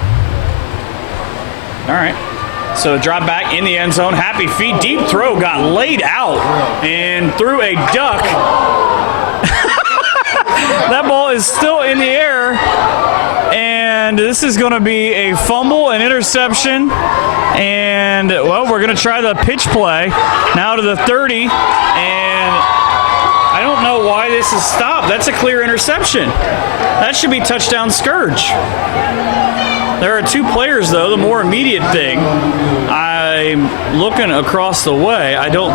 right. So drop back in the end zone. Happy feet. Deep throw got laid out and threw a duck. That ball is still in the air. And this is going to be a fumble, an interception. And, well, we're going to try the pitch play now to the 30. And I don't know why this is stopped. That's a clear interception. That should be touchdown Scourge. There are 2 players, though. The more immediate thing, I'm looking across the way. I don't...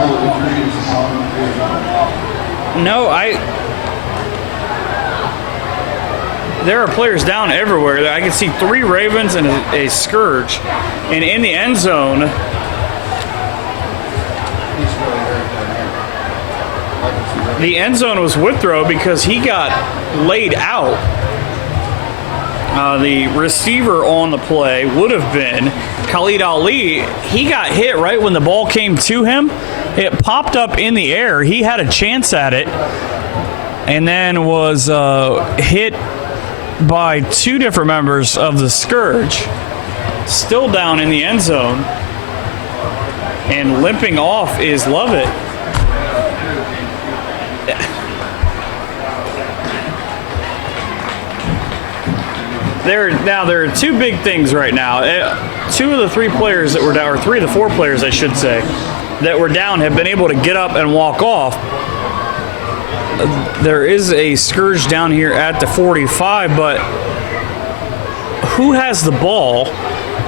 No, there are players down everywhere. I can see 3 Ravens and a Scourge. And in the end zone, the end zone was Withrow because he got laid out. The receiver on the play would have been Khalid Ali. He got hit right when the ball came to him. It popped up in the air. He had a chance at it and then was hit by 2 different members of the Scourge. Still down in the end zone. And limping off is Lovett. There are 2 big things right now. 2 of the 3 players that were down, or 3 of the 4 players, I should say, that were down have been able to get up and walk off. There is a Scourge down here at the 45, but who has the ball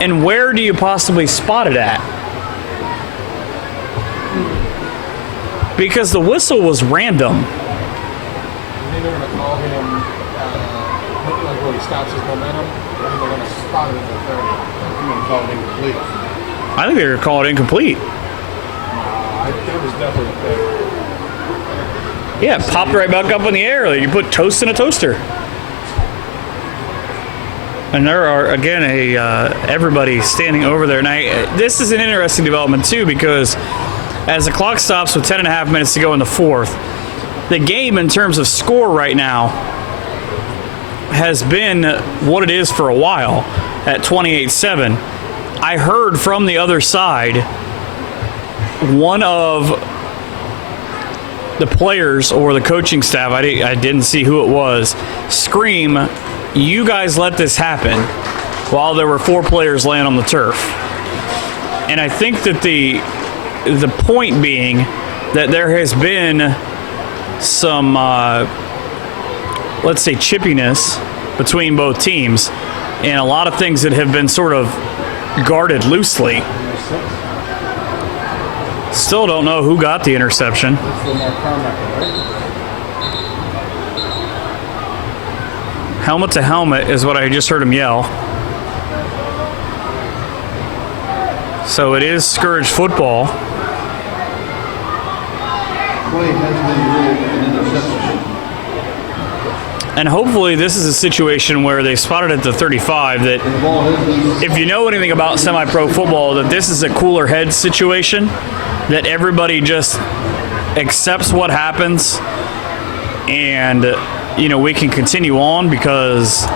and where do you possibly spot it at? Because the whistle was random. I think they're going to call him, like where he stops his momentum. I think they're going to spot it at the 30. I'm going to call it incomplete. I think they're going to call it incomplete. I think it was definitely there. Yeah, it popped right back up in the air. Like you put toast in a toaster. And there are, again, everybody standing over there. And this is an interesting development, too, because as the clock stops with 10.5 minutes to go in the 4th, the game in terms of score right now has been what it is for a while at 28-7. I heard from the other side one of the players or the coaching staff, I didn't see who it was, scream, "You guys let this happen," while there were 4 players laying on the turf. And I think that the point being that there has been some, let's say, chippiness between both teams and a lot of things that have been sort of guarded loosely. Still don't know who got the interception. Helmet to helmet is what I just heard him yell. So it is Scourge football. And hopefully this is a situation where they spotted at the 35 that if you know anything about semi-pro football, that this is a cooler heads situation, that everybody just accepts what happens and, you know, we can continue on because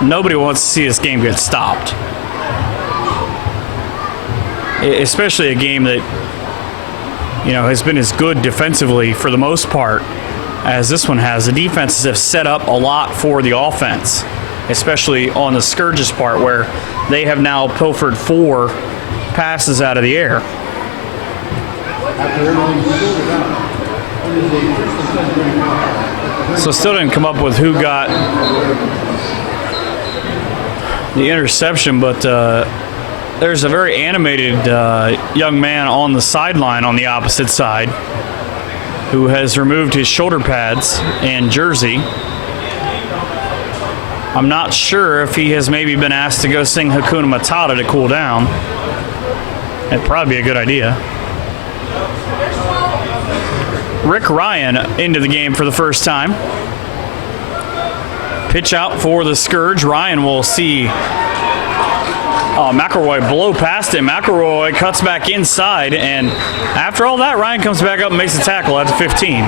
nobody wants to see this game get stopped. Especially a game that, you know, has been as good defensively for the most part as this one has. The defenses have set up a lot for the offense, especially on the Scourge's part where they have now pilfered 4 passes out of the air. So still didn't come up with who got the interception, but there's a very animated young man on the sideline on the opposite side who has removed his shoulder pads and jersey I'm not sure if he has maybe been asked to go sing Hakuna Matata to cool down. That'd probably be a good idea. Rick Ryan into the game for the first time. Pitch out for the Scourge. Ryan will see McElroy blow past him. McElroy cuts back inside, and after all that, Ryan comes back up and makes a tackle at 15.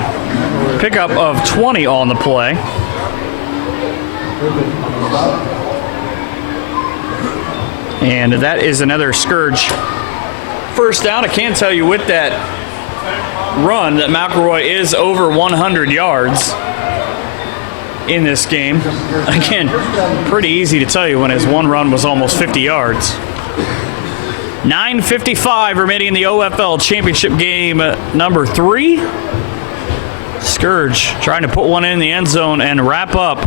Pickup of 20 on the play. And that is another Scourge first down. I can tell you with that run that McElroy is over 100 yards in this game. Again, pretty easy to tell you when his one run was almost 50 yards. 9:55 remaining in the OFL Championship game number 3. Scourge trying to put one in the end zone and wrap up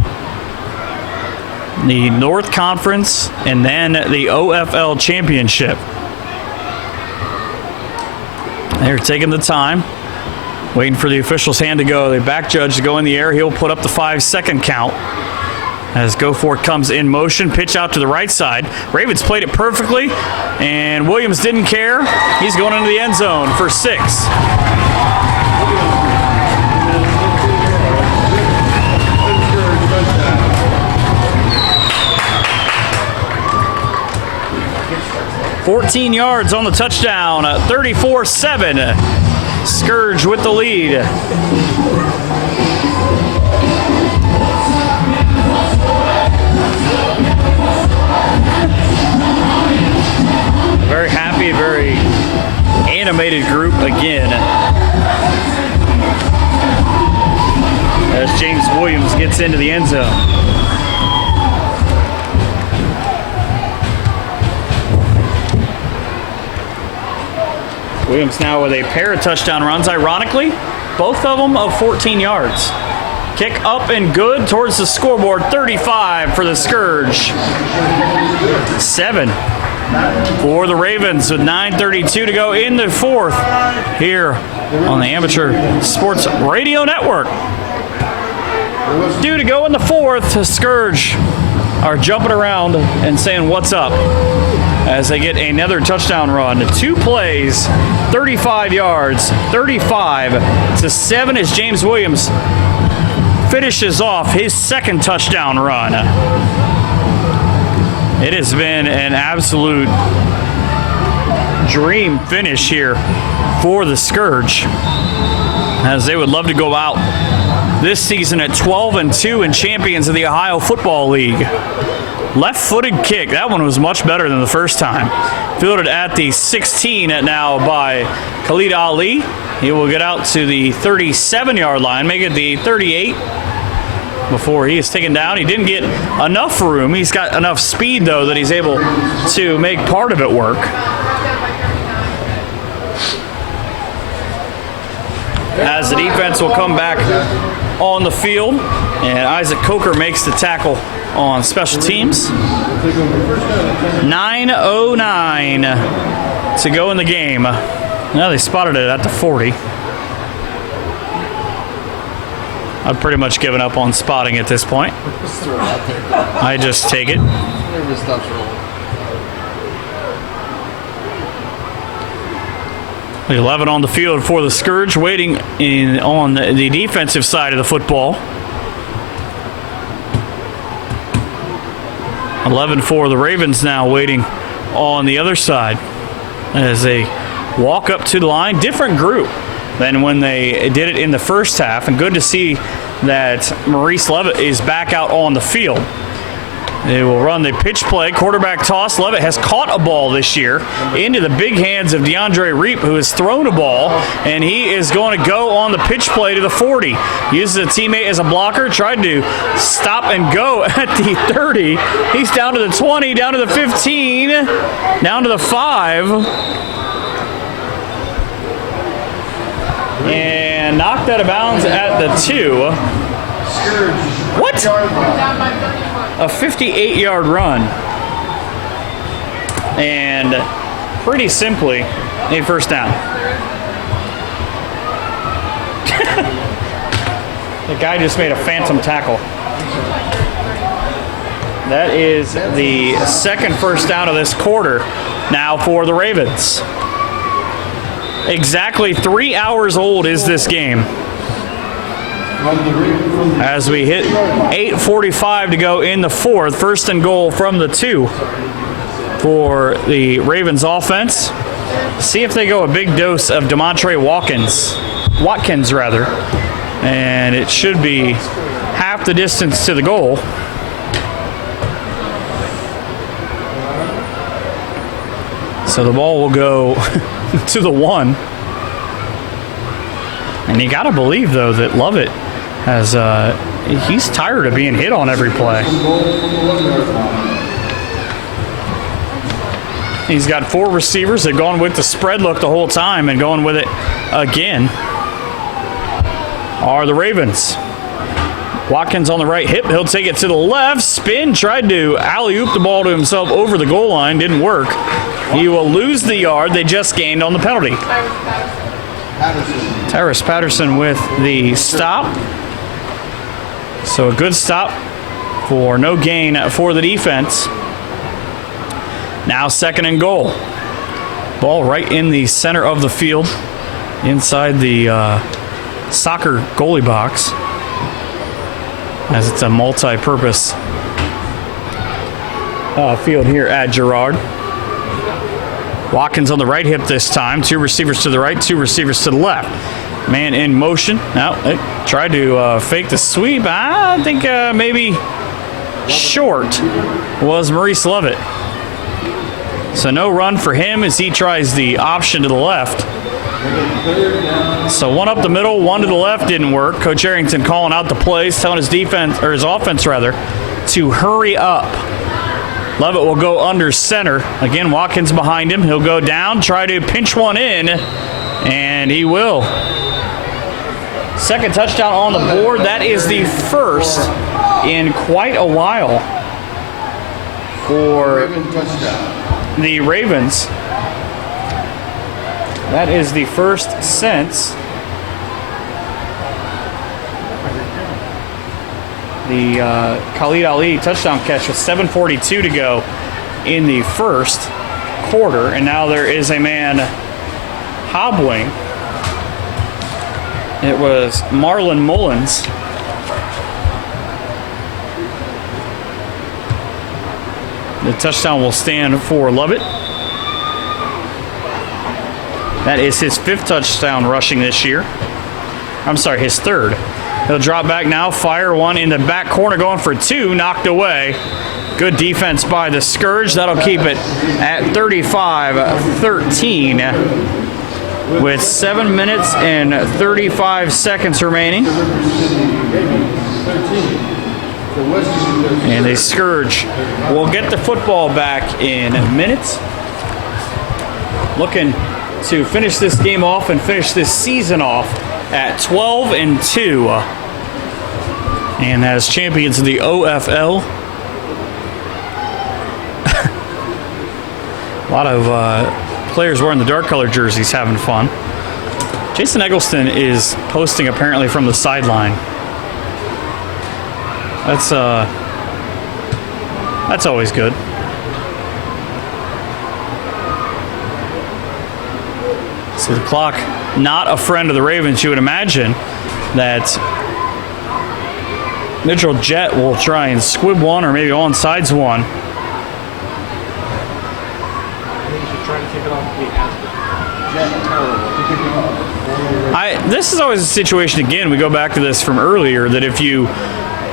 the North Conference and then the OFL Championship. They're taking the time, waiting for the official's hand to go. The back judge to go in the air. He'll put up the 5-second count as Go For It comes in motion. Pitch out to the right side. Ravens played it perfectly, and Williams didn't care. He's going into the end zone for 6. $14 yards on the touchdown, 34-7. Scourge with the lead. Very happy, very animated group again, as James Williams gets into the end zone. Williams now with a pair of touchdown runs, ironically, both of them of 14 yards. Kick up and good towards the scoreboard, 35 for the Scourge. 7 for the Ravens with 9:32 to go in the fourth here on the Amateur Sports Radio Network. Due to go in the fourth, the Scourge are jumping around and saying what's up as they get another touchdown run. 2 plays, 35 yards, 35-7 as James Williams finishes off his second touchdown run. It has been an absolute dream finish here for the Scourge, as they would love to go out this season at 12-2 and champions of the Ohio Football League. Left-footed kick. That one was much better than the first time. Fielded at the 16 now by Khalid Ali. He will get out to the 37-yard line, make it the 38 before he is taken down. He didn't get enough room. He's got enough speed, though, that he's able to make part of it work. As the defense will come back on the field, and Isaac Coker makes the tackle on special teams. 9:09 to go in the game. Now they spotted it at the 40. I've pretty much given up on spotting at this point. I just take it. 11 on the field for the Scourge, waiting on the defensive side of the football. 11 for the Ravens now, waiting on the other side as they walk up to the line. Different group than when they did it in the first half, and good to see that Maurice Levitt is back out on the field. They will run the pitch play, quarterback toss. Levitt has caught a ball this year into the big hands of DeAndre Reap, who has thrown a ball, and he is going to go on the pitch play to the 40. Uses a teammate as a blocker, tried to stop and go at the 30. He's down to the 20, down to the 15, down to the 5. And knocked out of bounds at the 2. What? A 58-yard run. And pretty simply, a first down. The guy just made a phantom tackle. That is the second first down of this quarter now for the Ravens. Exactly 3 hours old is this game. As we hit 8:45 to go in the fourth, first and goal from the 2 for the Ravens offense. See if they go a big dose of DeMontre Watkins, and it should be half the distance to the goal. So the ball will go to the 1. And you got to believe, though, that Lovett has, he's tired of being hit on every play. He's got 4 receivers that have gone with the spread look the whole time, and going with it again are the Ravens. Watkins on the right hip. He'll take it to the left. Spin. Tried to alley-oop the ball to himself over the goal line. Didn't work. He will lose the yard they just gained on the penalty. Tyrus Patterson with the stop. So a good stop for no gain for the defense. Now second and goal. Ball right in the center of the field, inside the soccer goalie box, as it's a multi-purpose field here at Girard. Watkins on the right hip this time. 2 receivers to the right, 2 receivers to the left. Man in motion. Now, they tried to fake the sweep. I think maybe short was Maurice Lovett. So no run for him as he tries the option to the left. So one up the middle, one to the left didn't work. Coach Arrington calling out the plays, telling his defense, or his offense rather, to hurry up. Lovett will go under center. Again, Watkins behind him. He'll go down, try to pinch one in, and he will. Second touchdown on the board. That is the first in quite a while for the Ravens. That is the first since the Khalid Ali touchdown catch with 7:42 to go in the first quarter. And now there is a man hobbling. It was Marlon Mullins. The touchdown will stand for Lovett. That is his 5th touchdown rushing this year. I'm sorry, his 3rd. He'll drop back now, fire one in the back corner, going for 2, knocked away. Good defense by the Scourge. That'll keep it at 35-13 with 7 minutes and 35 seconds remaining. And the Scourge will get the football back in minutes. Looking to finish this game off and finish this season off at 12-2. And as champions of the OFL. A lot of players wearing the dark colored jerseys having fun. Jason Eggleston is posting apparently from the sideline. That's always good. So the clock, not a friend of the Ravens. You would imagine that Mitchell Jett will try and squib one or maybe onsides one. This is always a situation, again, we go back to this from earlier, that if you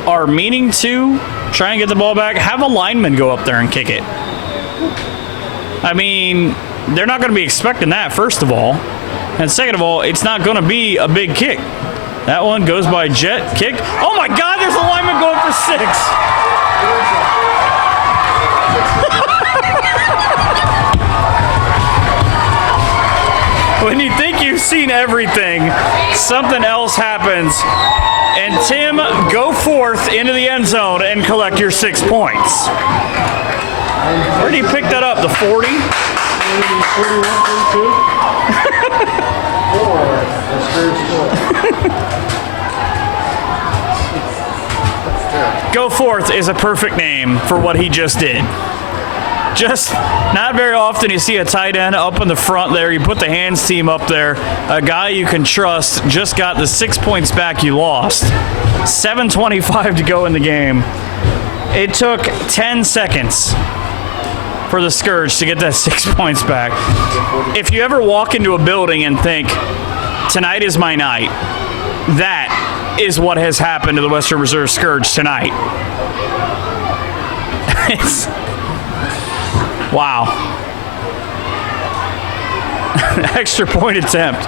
are meaning to try and get the ball back, have a lineman go up there and kick it. I mean, they're not going to be expecting that, first of all. And second of all, it's not going to be a big kick. That one goes by Jett, kicked. Oh my God, there's a lineman going for 6. When you think you've seen everything, something else happens. And Tim, go forth into the end zone and collect your 6 points. Where did he pick that up? The 40? Go Forth is a perfect name for what he just did. Just not very often you see a tight end up in the front there. You put the hands team up there. A guy you can trust just got the 6 points back you lost. 7:25 to go in the game. It took 10 seconds for the Scourge to get that 6 points back. If you ever walk into a building and think, tonight is my night, that is what has happened to the Western Reserve Scourge tonight. It's... wow. Extra point attempt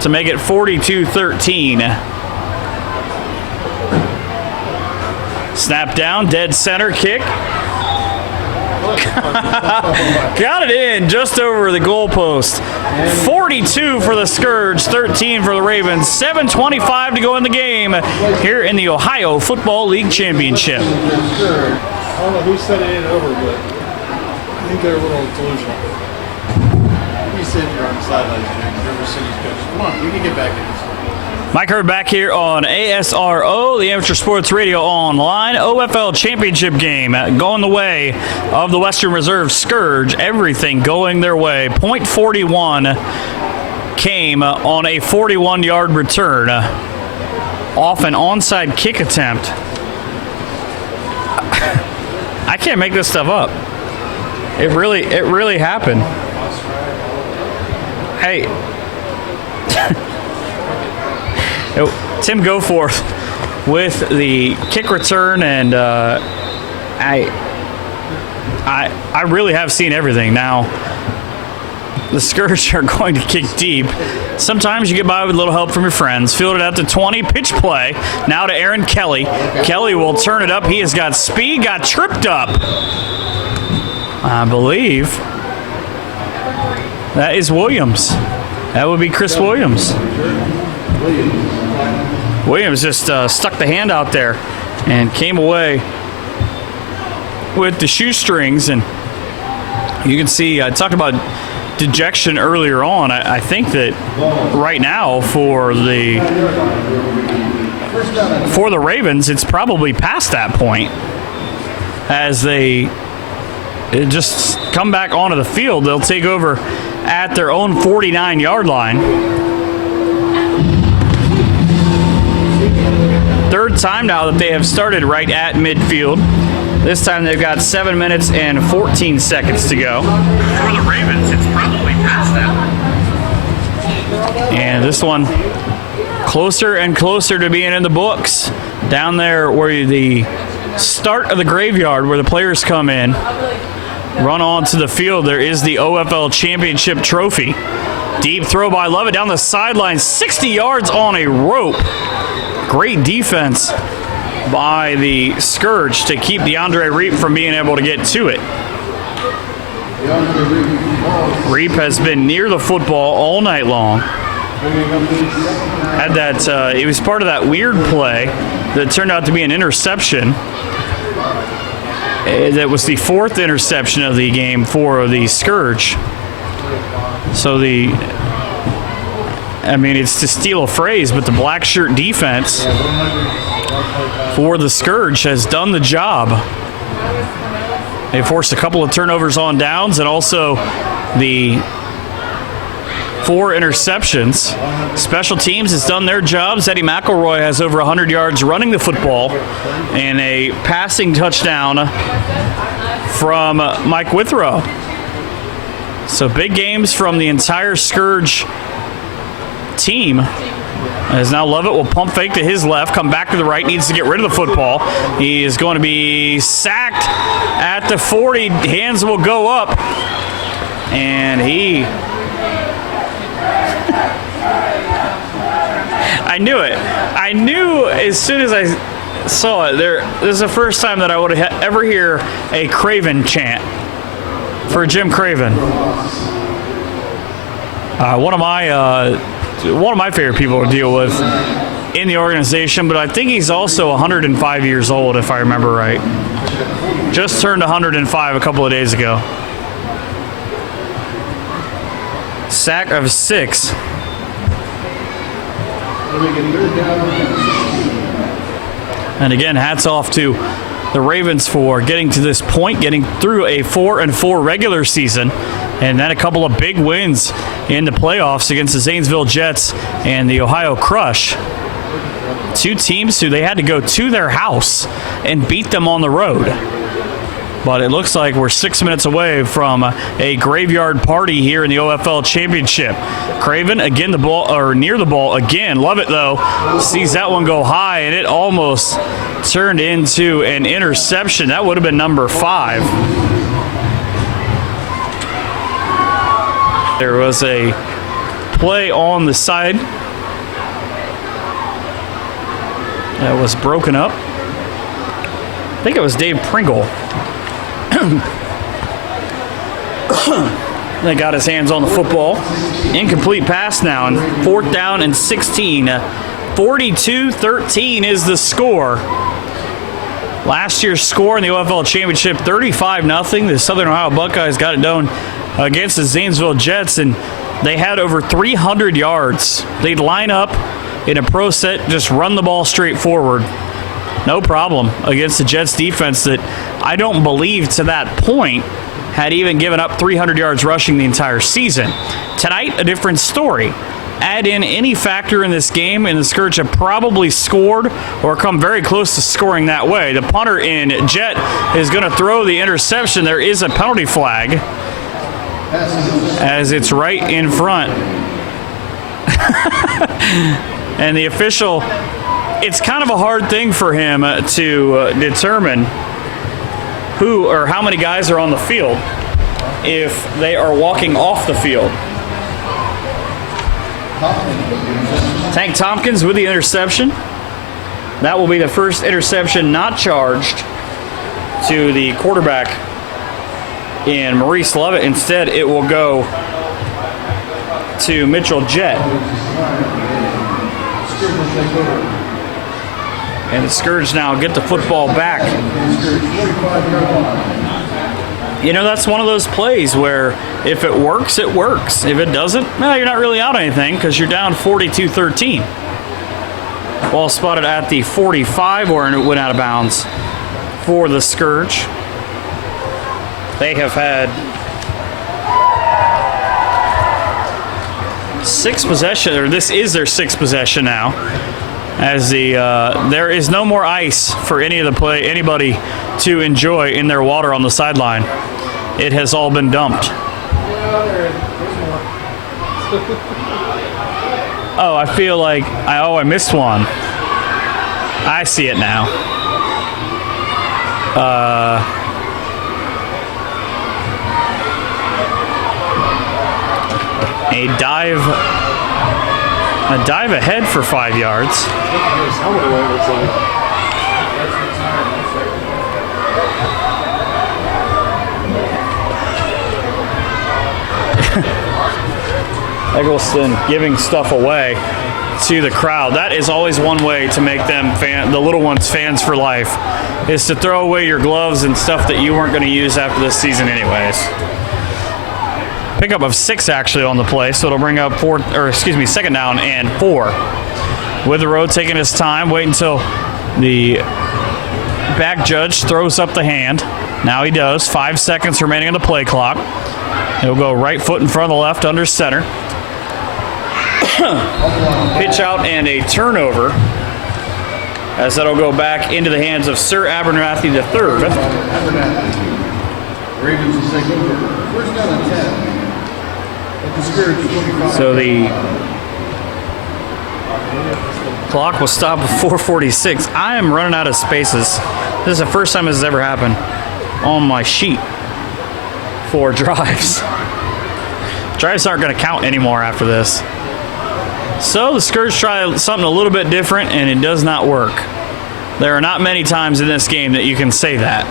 to make it 42-13. Snap down, dead center kick. Got it in just over the goalpost. 42 for the Scourge, 13 for the Ravens. 7:25 to go in the game here in the Ohio Football League Championship. I don't know who said it ain't over, but I think they're a little delusional. You sit here on the sidelines, Jim. River City's coach. Come on, we can get back in this. Mike Hurd back here on ASRO, the Amateur Sports Radio Online. OFL Championship game going the way of the Western Reserve Scourge. Everything going their way. Point 41 came on a 41-yard return off an onside kick attempt. I can't make this stuff up. It really happened. Hey. Tim Goforth with the kick return, and I really have seen everything. Now, the Scourge are going to kick deep. Sometimes you get by with a little help from your friends. Fielded out to 20, pitch play. Now to Aaron Kelly. Kelly will turn it up. He has got speed, got tripped up. I believe that is Williams. That would be Chris Williams. Williams just stuck the hand out there and came away with the shoestrings. And you can see, I talked about dejection earlier on. I think that right now for the Ravens, it's probably past that point as they just come back onto the field. They'll take over at their own 49-yard line. Third time now that they have started right at midfield. This time they've got 7 minutes and 14 seconds to go. For the Ravens, it's probably past that. And this one closer and closer to being in the books. Down there where the start of the graveyard where the players come in, run onto the field, there is the OFL Championship trophy. Deep throw by Lovett down the sideline, 60 yards on a rope. Great defense by the Scourge to keep DeAndre Reap from being able to get to it. Reap has been near the football all night long. Had that, it was part of that weird play that turned out to be an interception. That was the fourth interception of the game for the Scourge. So it's to steal a phrase, but the black shirt defense for the Scourge has done the job. They forced a couple of turnovers on downs and also the 4 interceptions. Special teams has done their jobs. Eddie McElroy has over 100 yards running the football and a passing touchdown from Mike Withrow. So big games from the entire Scourge team. As now Lovett will pump fake to his left, come back to the right, needs to get rid of the football. He is going to be sacked at the 40. Hands will go up. And he... I knew it. I knew as soon as I saw it. This is the first time that I would ever hear a Craven chant for Jim Craven. One of my favorite people to deal with in the organization, but I think he's also 105 years old, if I remember right. Just turned 105 a couple of days ago. Sack of 6. And again, hats off to the Ravens for getting to this point, getting through a 4-4 regular season, and then a couple of big wins in the playoffs against the Zanesville Jets and the Ohio Crush. Two teams who they had to go to their house and beat them on the road. But it looks like we're 6 minutes away from a graveyard party here in the OFL Championship. Craven again the ball, or near the ball again. Love it though. Sees that one go high, and it almost turned into an interception. That would have been number 5. There was a play on the side that was broken up. I think it was Dave Pringle. They got his hands on the football. Incomplete pass now, and 4th down and 16. 42-13 is the score. Last year's score in the OFL Championship, 35-0. The Southern Ohio Buckeyes got it done against the Zanesville Jets, and they had over 300 yards. They'd line up in a pro set, just run the ball straight forward. No problem against the Jets defense that I don't believe to that point had even given up 300 yards rushing the entire season. Tonight, a different story. Add in any factor in this game, and the Scourge have probably scored or come very close to scoring that way. The punter in Jet is going to throw the interception. There is a penalty flag as it's right in front. And the official, it's kind of a hard thing for him to determine who or how many guys are on the field if they are walking off the field. Tank Tompkins with the interception. That will be the first interception not charged to the quarterback in Maurice Lovett. Instead, it will go to Mitchell Jett. And the Scourge now get the football back. You know, that's one of those plays where if it works, it works. If it doesn't, well, you're not really out anything because you're down 42-13. Ball spotted at the 45, or it went out of bounds for the Scourge. They have had 6 possession, or this is their 6th possession now. As there is no more ice for anybody to enjoy in their water on the sideline. It has all been dumped. Oh, I feel like I missed one. I see it now. A dive ahead for 5 yards. Eggleston giving stuff away to the crowd. That is always one way to make them the little ones fans for life, is to throw away your gloves and stuff that you weren't going to use after this season anyways. Pickup of 6 actually on the play, so it'll bring up 2nd down and 4. With the road taking his time, wait until the back judge throws up the hand. Now he does. 5 seconds remaining on the play clock. He'll go right foot in front of the left under center. Pitch out and a turnover, as that'll go back into the hands of Sir Abernathy III. Ravens is taking over. First down and 10. So the clock will stop at 4:46. I am running out of spaces. This is the first time this has ever happened on my sheet for drives. Drives aren't going to count anymore after this. So the Scourge try something a little bit different, and it does not work. There are not many times in this game that you can say that.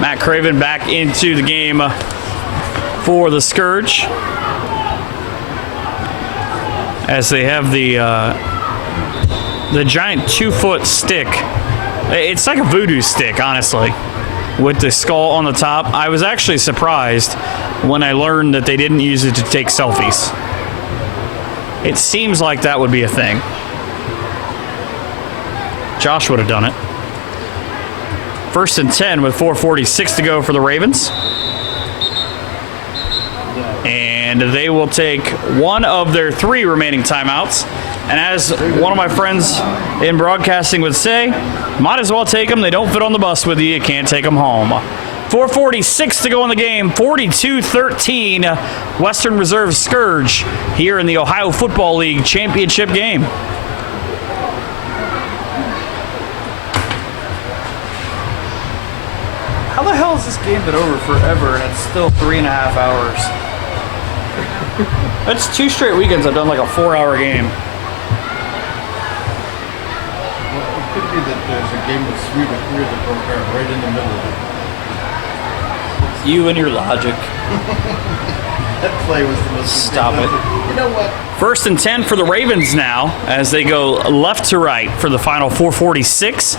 Matt Craven back into the game for the Scourge, as they have the giant 2-foot stick. It's like a voodoo stick, honestly, with the skull on the top. I was actually surprised when I learned that they didn't use it to take selfies. It seems like that would be a thing. Josh would have done it. 1st and 10 with 4:46 to go for the Ravens. And they will take one of their 3 remaining timeouts. And as one of my friends in broadcasting would say, might as well take them. They don't fit on the bus with you. You can't take them home. 4:46 to go in the game. 42-13. Western Reserve Scourge here in the Ohio Football League championship game. How the hell has this game been over forever and it's still 3.5 hours? That's 2 straight weekends I've done like a 4-hour game. Well, it could be that there's a game of Sweet and Clear that broke out right in the middle of it. You and your logic. That play was the most... Stop it. You know what? 1st and 10 for the Ravens now as they go left to right for the final 4:46.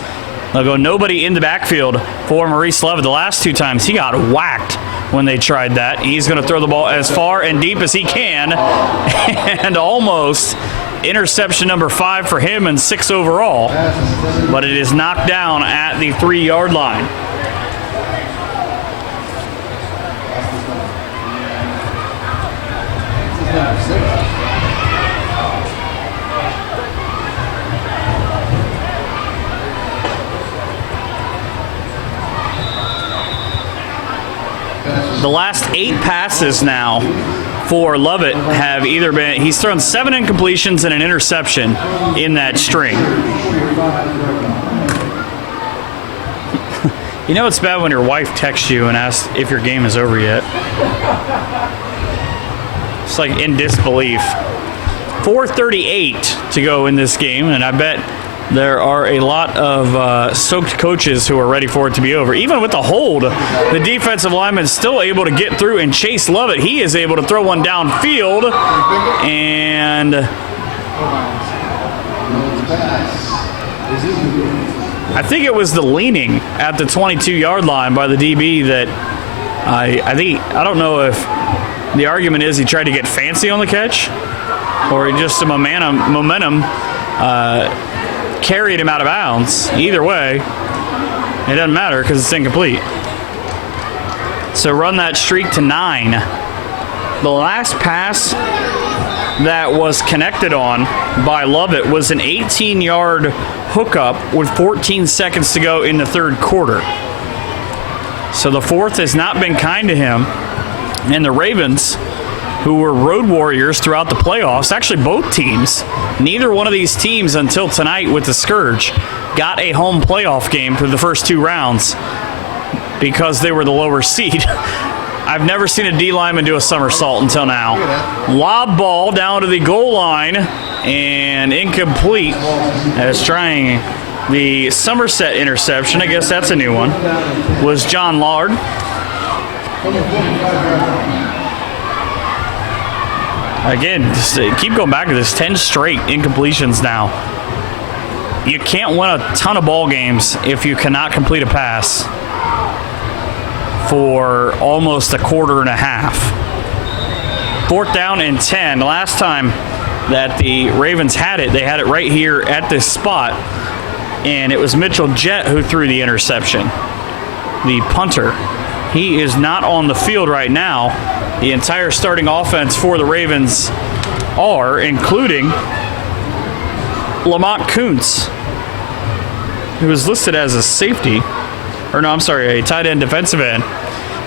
They'll go nobody in the backfield for Maurice Levitt. The last 2 times he got whacked when they tried that. He's going to throw the ball as far and deep as he can. And almost interception number 5 for him and 6 overall. But it is knocked down at the 3-yard line. The last 8 passes now for Lovett have either been, he's thrown 7 incompletions and an interception in that string. You know it's bad when your wife texts you and asks if your game is over yet. It's like in disbelief. 4:38 to go in this game, and I bet there are a lot of soaked coaches who are ready for it to be over. Even with the hold, the defensive lineman is still able to get through and chase Lovett. He is able to throw one downfield, and I think it was the leaning at the 22-yard line by the DB that I don't know if the argument is he tried to get fancy on the catch or he just some momentum carried him out of bounds. Either way, it doesn't matter because it's incomplete. So run that streak to 9. The last pass that was connected on by Lovett was an 18-yard hookup with 14 seconds to go in the 3rd quarter. So the 4th has not been kind to him. And the Ravens, who were road warriors throughout the playoffs, actually both teams, neither one of these teams until tonight with the Scourge got a home playoff game through the first 2 rounds because they were the lower seed. I've never seen a D lineman do a somersault until now. Lob ball down to the goal line and incomplete as trying the Somerset interception. I guess that's a new one. Was John Lard. Again, just keep going back to this. 10 straight incompletions now. You can't win a ton of ball games if you cannot complete a pass for almost a quarter and a half. 4th down and 10. The last time that the Ravens had it, they had it right here at this spot, and it was Mitchell Jett who threw the interception, the punter. He is not on the field right now. The entire starting offense for the Ravens are, including Lamont Kuntz, who was listed as a safety, or no, I'm sorry, a tight end defensive end,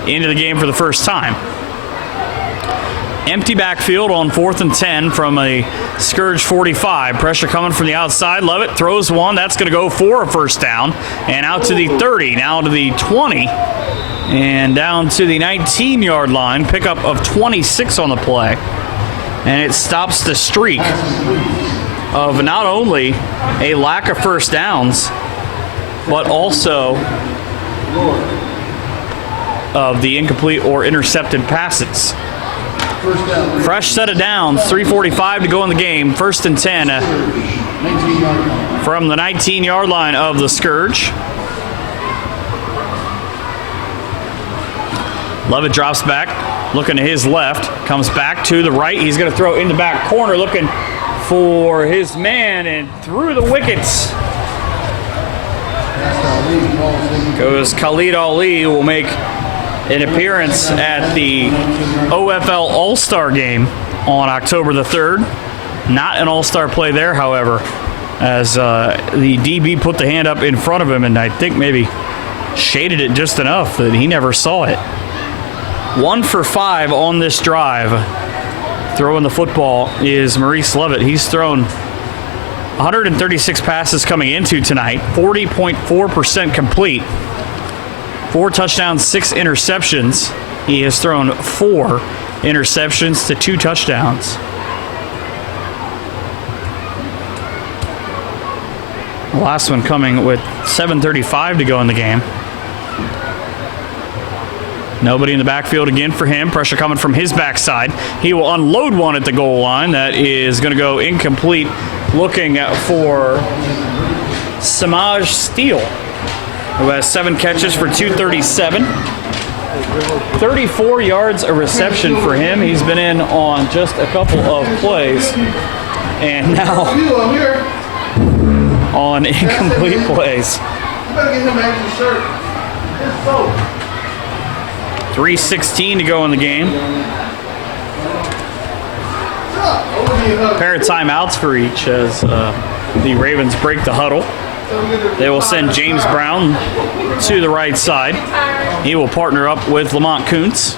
into the game for the first time. Empty backfield on 4th and 10 from a Scourge 45. Pressure coming from the outside. Lovett throws one. That's going to go for a first down. And out to the 30, now to the 20. And down to the 19-yard line. Pickup of 26 on the play. And it stops the streak of not only a lack of first downs, but also of the incomplete or intercepted passes. Fresh set of downs, 3:45 to go in the game. 1st and 10 from the 19-yard line of the Scourge. Lovett drops back, looking to his left, comes back to the right. He's going to throw in the back corner, looking for his man, and through the wickets goes Khalid Ali, who will make an appearance at the OFL All-Star game on October the 3rd. Not an all-star play there, however, as the DB put the hand up in front of him and I think maybe shaded it just enough that he never saw it. 1 for 5 on this drive. Throwing the football is Maurice Lovett. He's thrown 136 passes coming into tonight, 40.4% complete. 4 touchdowns, 6 interceptions. He has thrown 4 interceptions to 2 touchdowns. The last one coming with 7:35 to go in the game. Nobody in the backfield again for him. Pressure coming from his backside. He will unload one at the goal line. That is going to go incomplete. Looking for Samaj Steele, who has 7 catches for 237. 34 yards a reception for him. He's been in on just a couple of plays. And now on incomplete plays. 3:16 to go in the game. Pair of timeouts for each as the Ravens break the huddle. They will send James Brown to the right side. He will partner up with Lamont Kuntz.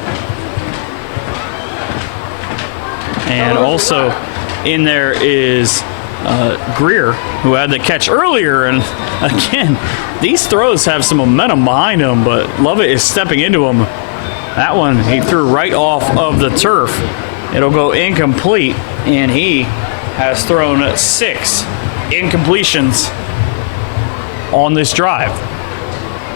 And also in there is Girard, who had the catch earlier. And again, these throws have some momentum behind them, but Lovett is stepping into them. That one he threw right off of the turf. It'll go incomplete, and he has thrown 6 incompletions on this drive.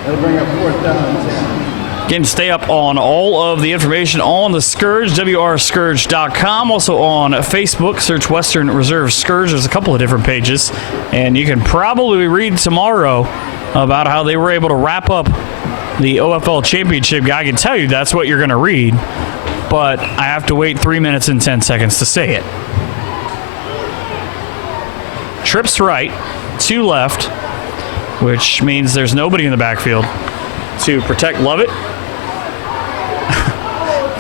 That'll bring up 4th down. Again, stay up on all of the information on the Scourge, wrscourge.com. Also on Facebook, search Western Reserve Scourge. There's a couple of different pages, and you can probably read tomorrow about how they were able to wrap up the OFL Championship. I can tell you that's what you're going to read, but I have to wait 3 minutes and 10 seconds to say it. Trips right, 2 left, which means there's nobody in the backfield to protect Lovett.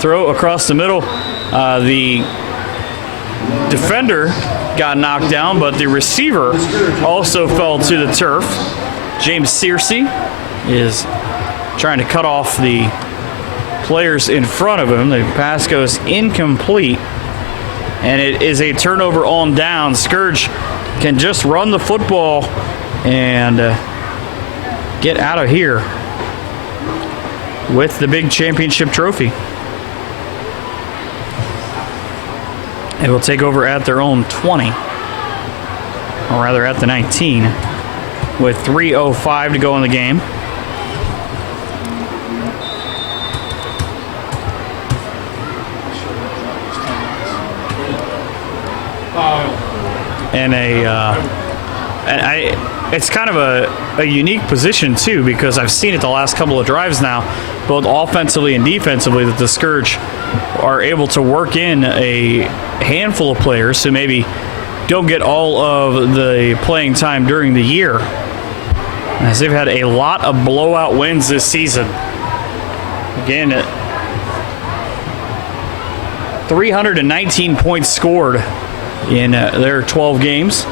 Throw across the middle. The defender got knocked down, but the receiver also fell to the turf. James Searcy is trying to cut off the players in front of him. The pass goes incomplete, and it is a turnover on down. Scourge can just run the football and get out of here with the big championship trophy. They will take over at their own 20, or rather at the 19, with 3:05 to go in the game. And it's kind of a unique position too, because I've seen it the last couple of drives now, both offensively and defensively, that the Scourge are able to work in a handful of players who maybe don't get all of the playing time during the year, as they've had a lot of blowout wins this season. Again, 319 points scored in their 12 games.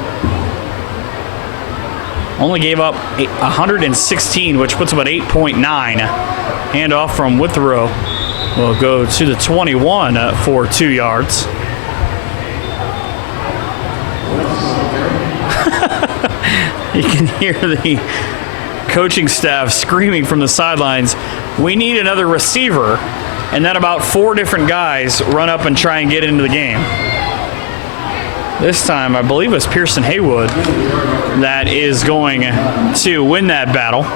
Only gave up 116, which puts them at 8.9. Handoff from Withrow will go to the 21 for 2 yards. You can hear the coaching staff screaming from the sidelines, "We need another receiver." And then about 4 different guys run up and try and get into the game. This time, I believe it's Pearson Haywood that is going to win that battle.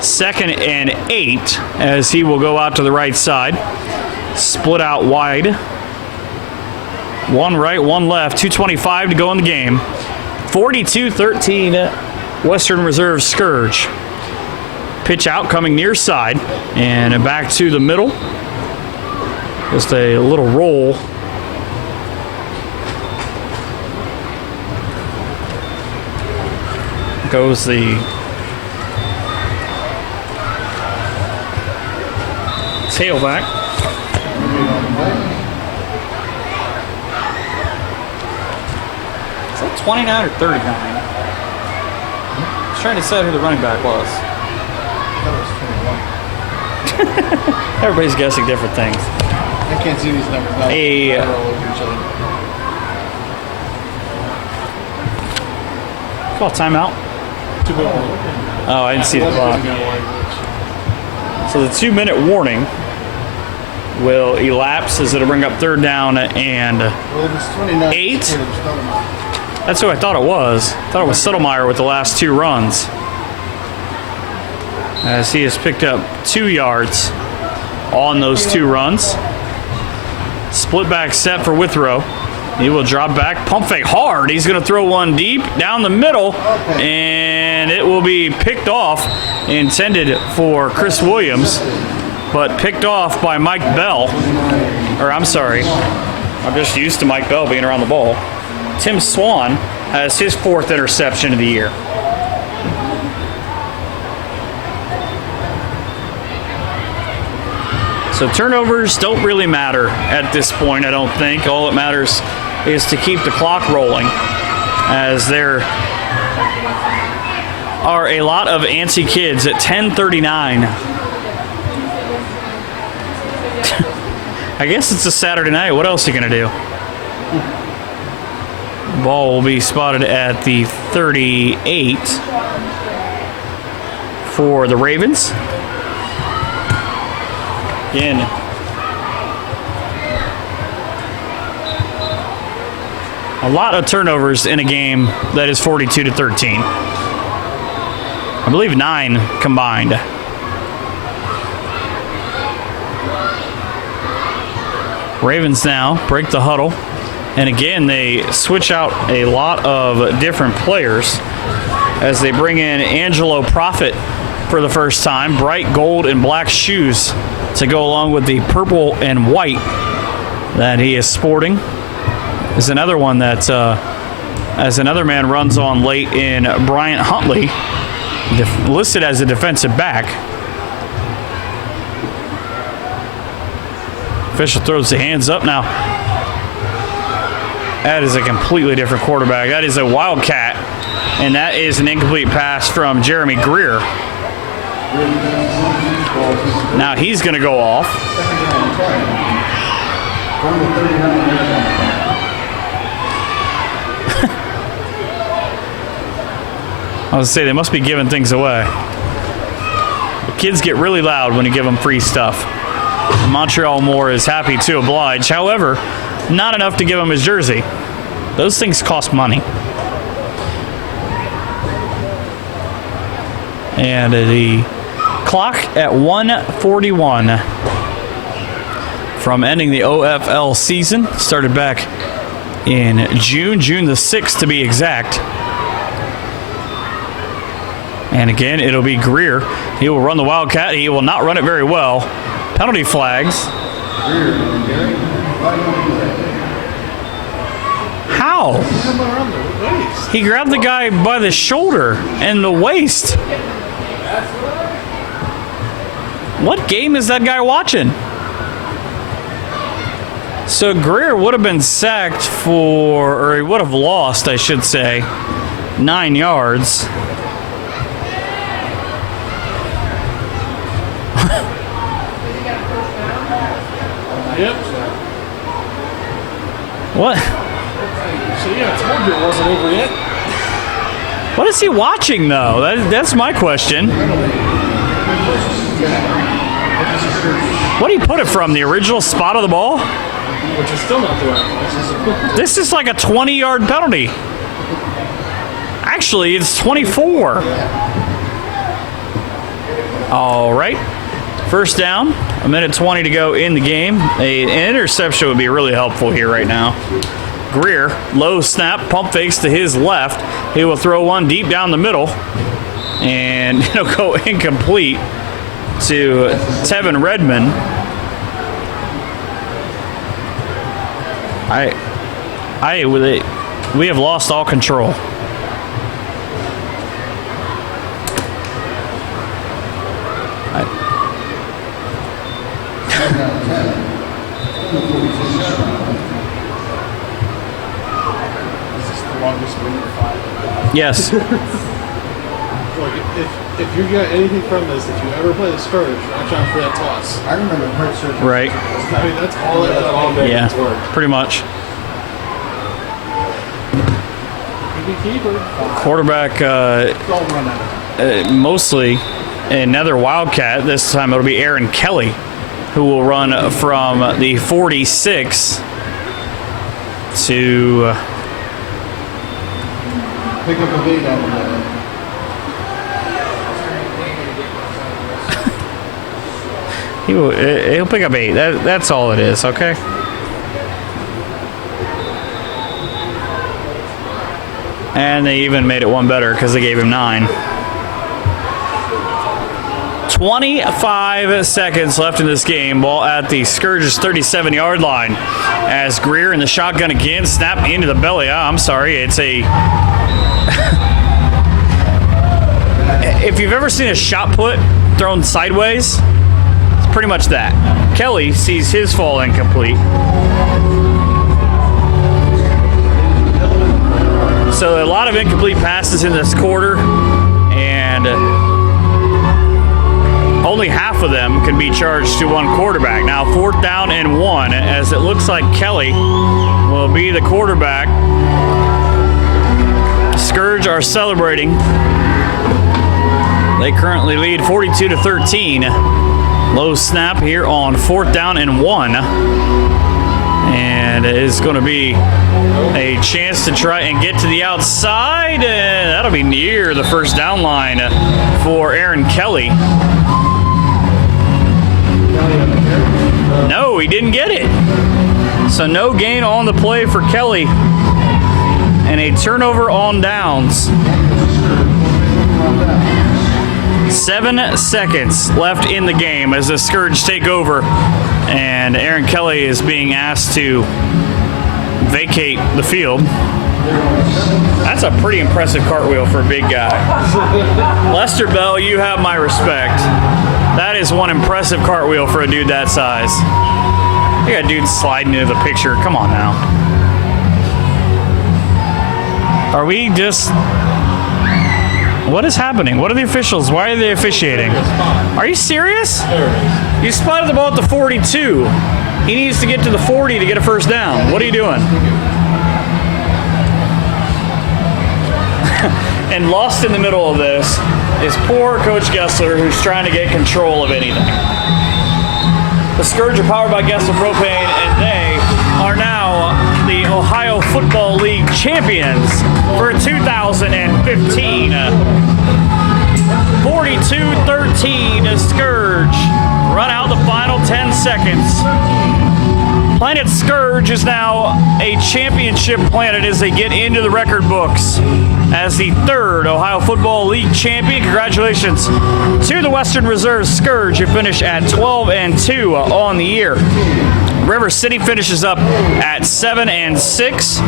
2nd and 8 as he will go out to the right side. Split out wide. 1 right, 1 left. 2:25 to go in the game. 42-13 Western Reserve Scourge. Pitch out coming near side and back to the middle. Just a little roll. Goes the tailback. Is that 29 or 39? I was trying to decide who the running back was. That was 21. Everybody's guessing different things. I can't see these numbers now. Hey. They're all over each other. Call timeout. Oh, I didn't see the clock. So the 2-minute warning will elapse as it'll bring up third down and Well, if it's 29. 8. it's Stoudemire. That's who I thought it was. I thought it was Settlemyre with the last 2 runs. As he has picked up 2 yards on those 2 runs. Split back set for Withrow. He will drop back, pump fake hard. He's going to throw one deep down the middle, and it will be picked off, intended for Chris Williams, but picked off by Mike Bell. Or I'm sorry, I'm just used to Mike Bell being around the ball. Tim Swan has his 4th interception of the year. So turnovers don't really matter at this point, I don't think. All that matters is to keep the clock rolling, as there are a lot of antsy kids at 10:39. I guess it's a Saturday night. What else are you going to do? Ball will be spotted at the 38 for the Ravens. Again, a lot of turnovers in a game that is 42-13. I believe 9 combined. Ravens now break the huddle. And again, they switch out a lot of different players as they bring in Angelo Prophet for the first time. Bright gold and black shoes to go along with the purple and white that he is sporting. Is another one that, as another man runs on late in Bryant Huntley, listed as a defensive back. Official throws the hands up now. That is a completely different quarterback. That is a Wildcat, and that is an incomplete pass from Jeremy Greer. Now he's going to go off. I was going to say, they must be giving things away. The kids get really loud when you give them free stuff. Montreal Moore is happy to oblige. However, not enough to give him his jersey. Those things cost money. And the clock at 1:41 from ending the OFL season. Started back in June the 6th to be exact. And again, it'll be Greer. He will run the Wildcat. He will not run it very well. Penalty flags. How? He grabbed the guy by the shoulder and the waist. What game is that guy watching? So Greer would have been sacked for, or he would have lost, I should say, 9 yards. Yep. What? So yeah, I told you it wasn't over yet. What is he watching, though? That's my question. What do you put it from? The original spot of the ball? Which is still not the right. This is like a 20-yard penalty. Actually, it's 24. All right. First down. 1:20 to go in the game. An interception would be really helpful here right now. Greer, low snap, pump fakes to his left. He will throw one deep down the middle. And it'll go incomplete to Tevin Redmond. We have lost all control. Is this the longest win in 5? Yes. Look, if you get anything from this, if you ever play the Scourge, watch out for that toss. I remember hurt surgery. Right. I mean, that's all that Yeah. it's worked. Pretty much. Keeper. Quarterback Don't run out of mostly another Wildcat. This time it'll be Aaron Kelly, who will run from the 46 to Pick up a beat out of that. he'll pick up 8. That's all it is, okay? And they even made it one better because they gave him 9. 25 seconds left in this game. Ball at the Scourge's 37-yard line. As Greer in the shotgun again, snap into the belly. Oh, I'm sorry, it's a... If you've ever seen a shot put thrown sideways, it's pretty much that. Kelly sees his fall incomplete. So a lot of incomplete passes in this quarter, and only half of them can be charged to one quarterback. Now 4th down and 1, as it looks like Kelly will be the quarterback. Scourge are celebrating. They currently lead 42-13. Low snap here on 4th down and 1. And it's going to be a chance to try and get to the outside. And that'll be near the first down line for Aaron Kelly. No, he didn't get it. So no gain on the play for Kelly. And a turnover on downs. 7 seconds left in the game as the Scourge take over. And Aaron Kelly is being asked to vacate the field. That's a pretty impressive cartwheel for a big guy. Lester Bell, you have my respect. That is one impressive cartwheel for a dude that size. You got dudes sliding into the picture. Come on now. Are we just... What is happening? What are the officials? Why are they officiating? Are you serious? You spotted the ball at the 42. He needs to get to the 40 to get a first down. What are you doing? And lost in the middle of this is poor Coach Gessler, who's trying to get control of anything. The Scourge are powered by Gessler Propane, and they are now the Ohio Football League champions for 2015. 42-13 Scourge. Run out the final 10 seconds. Planet Scourge is now a championship planet as they get into the record books as the 3rd Ohio Football League champion. Congratulations to the Western Reserve Scourge, who finish at 12-2 on the year. River City finishes up at 7-6,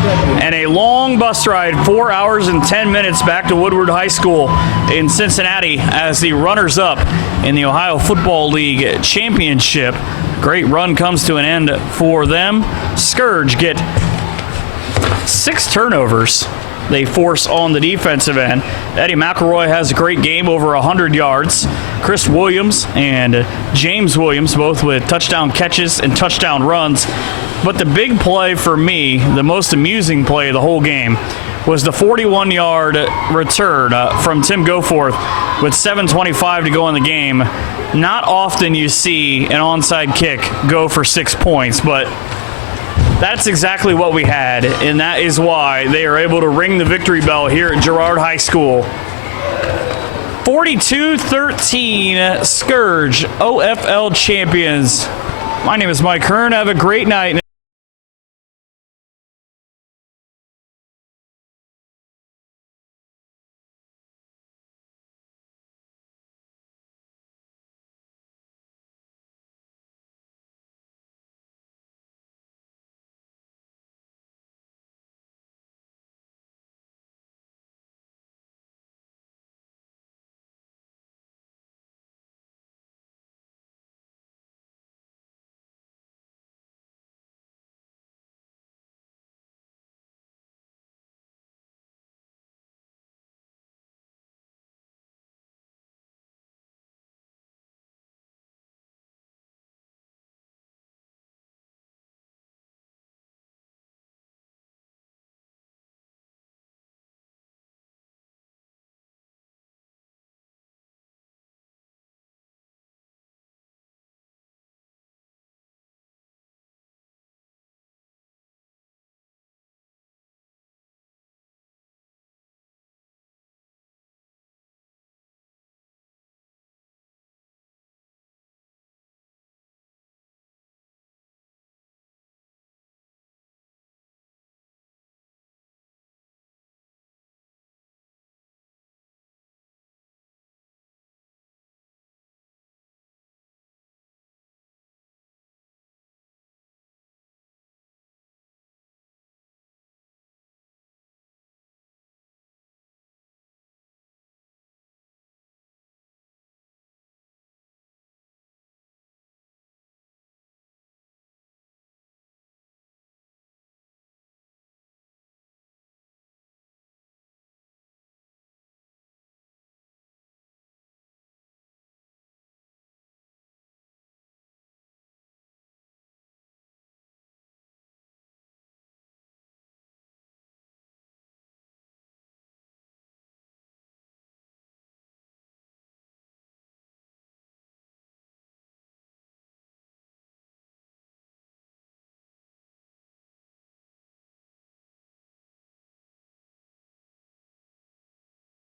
and a long bus ride, 4 hours and 10 minutes back to Woodward High School in Cincinnati as the runners-up in the Ohio Football League Championship. Great run comes to an end for them. Scourge get 6 turnovers they force on the defensive end. Eddie McElroy has a great game, over 100 yards. Chris Williams and James Williams, both with touchdown catches and touchdown runs. But the big play for me, the most amusing play of the whole game, was the 41-yard return from Tim Goforth with 7:25 to go in the game. Not often you see an onside kick go for 6 points, but that's exactly what we had, and that is why they are able to ring the victory bell here at Girard High School. 42-13, Scourge, OFL champions. My name is Mike Hearn. Have a great night.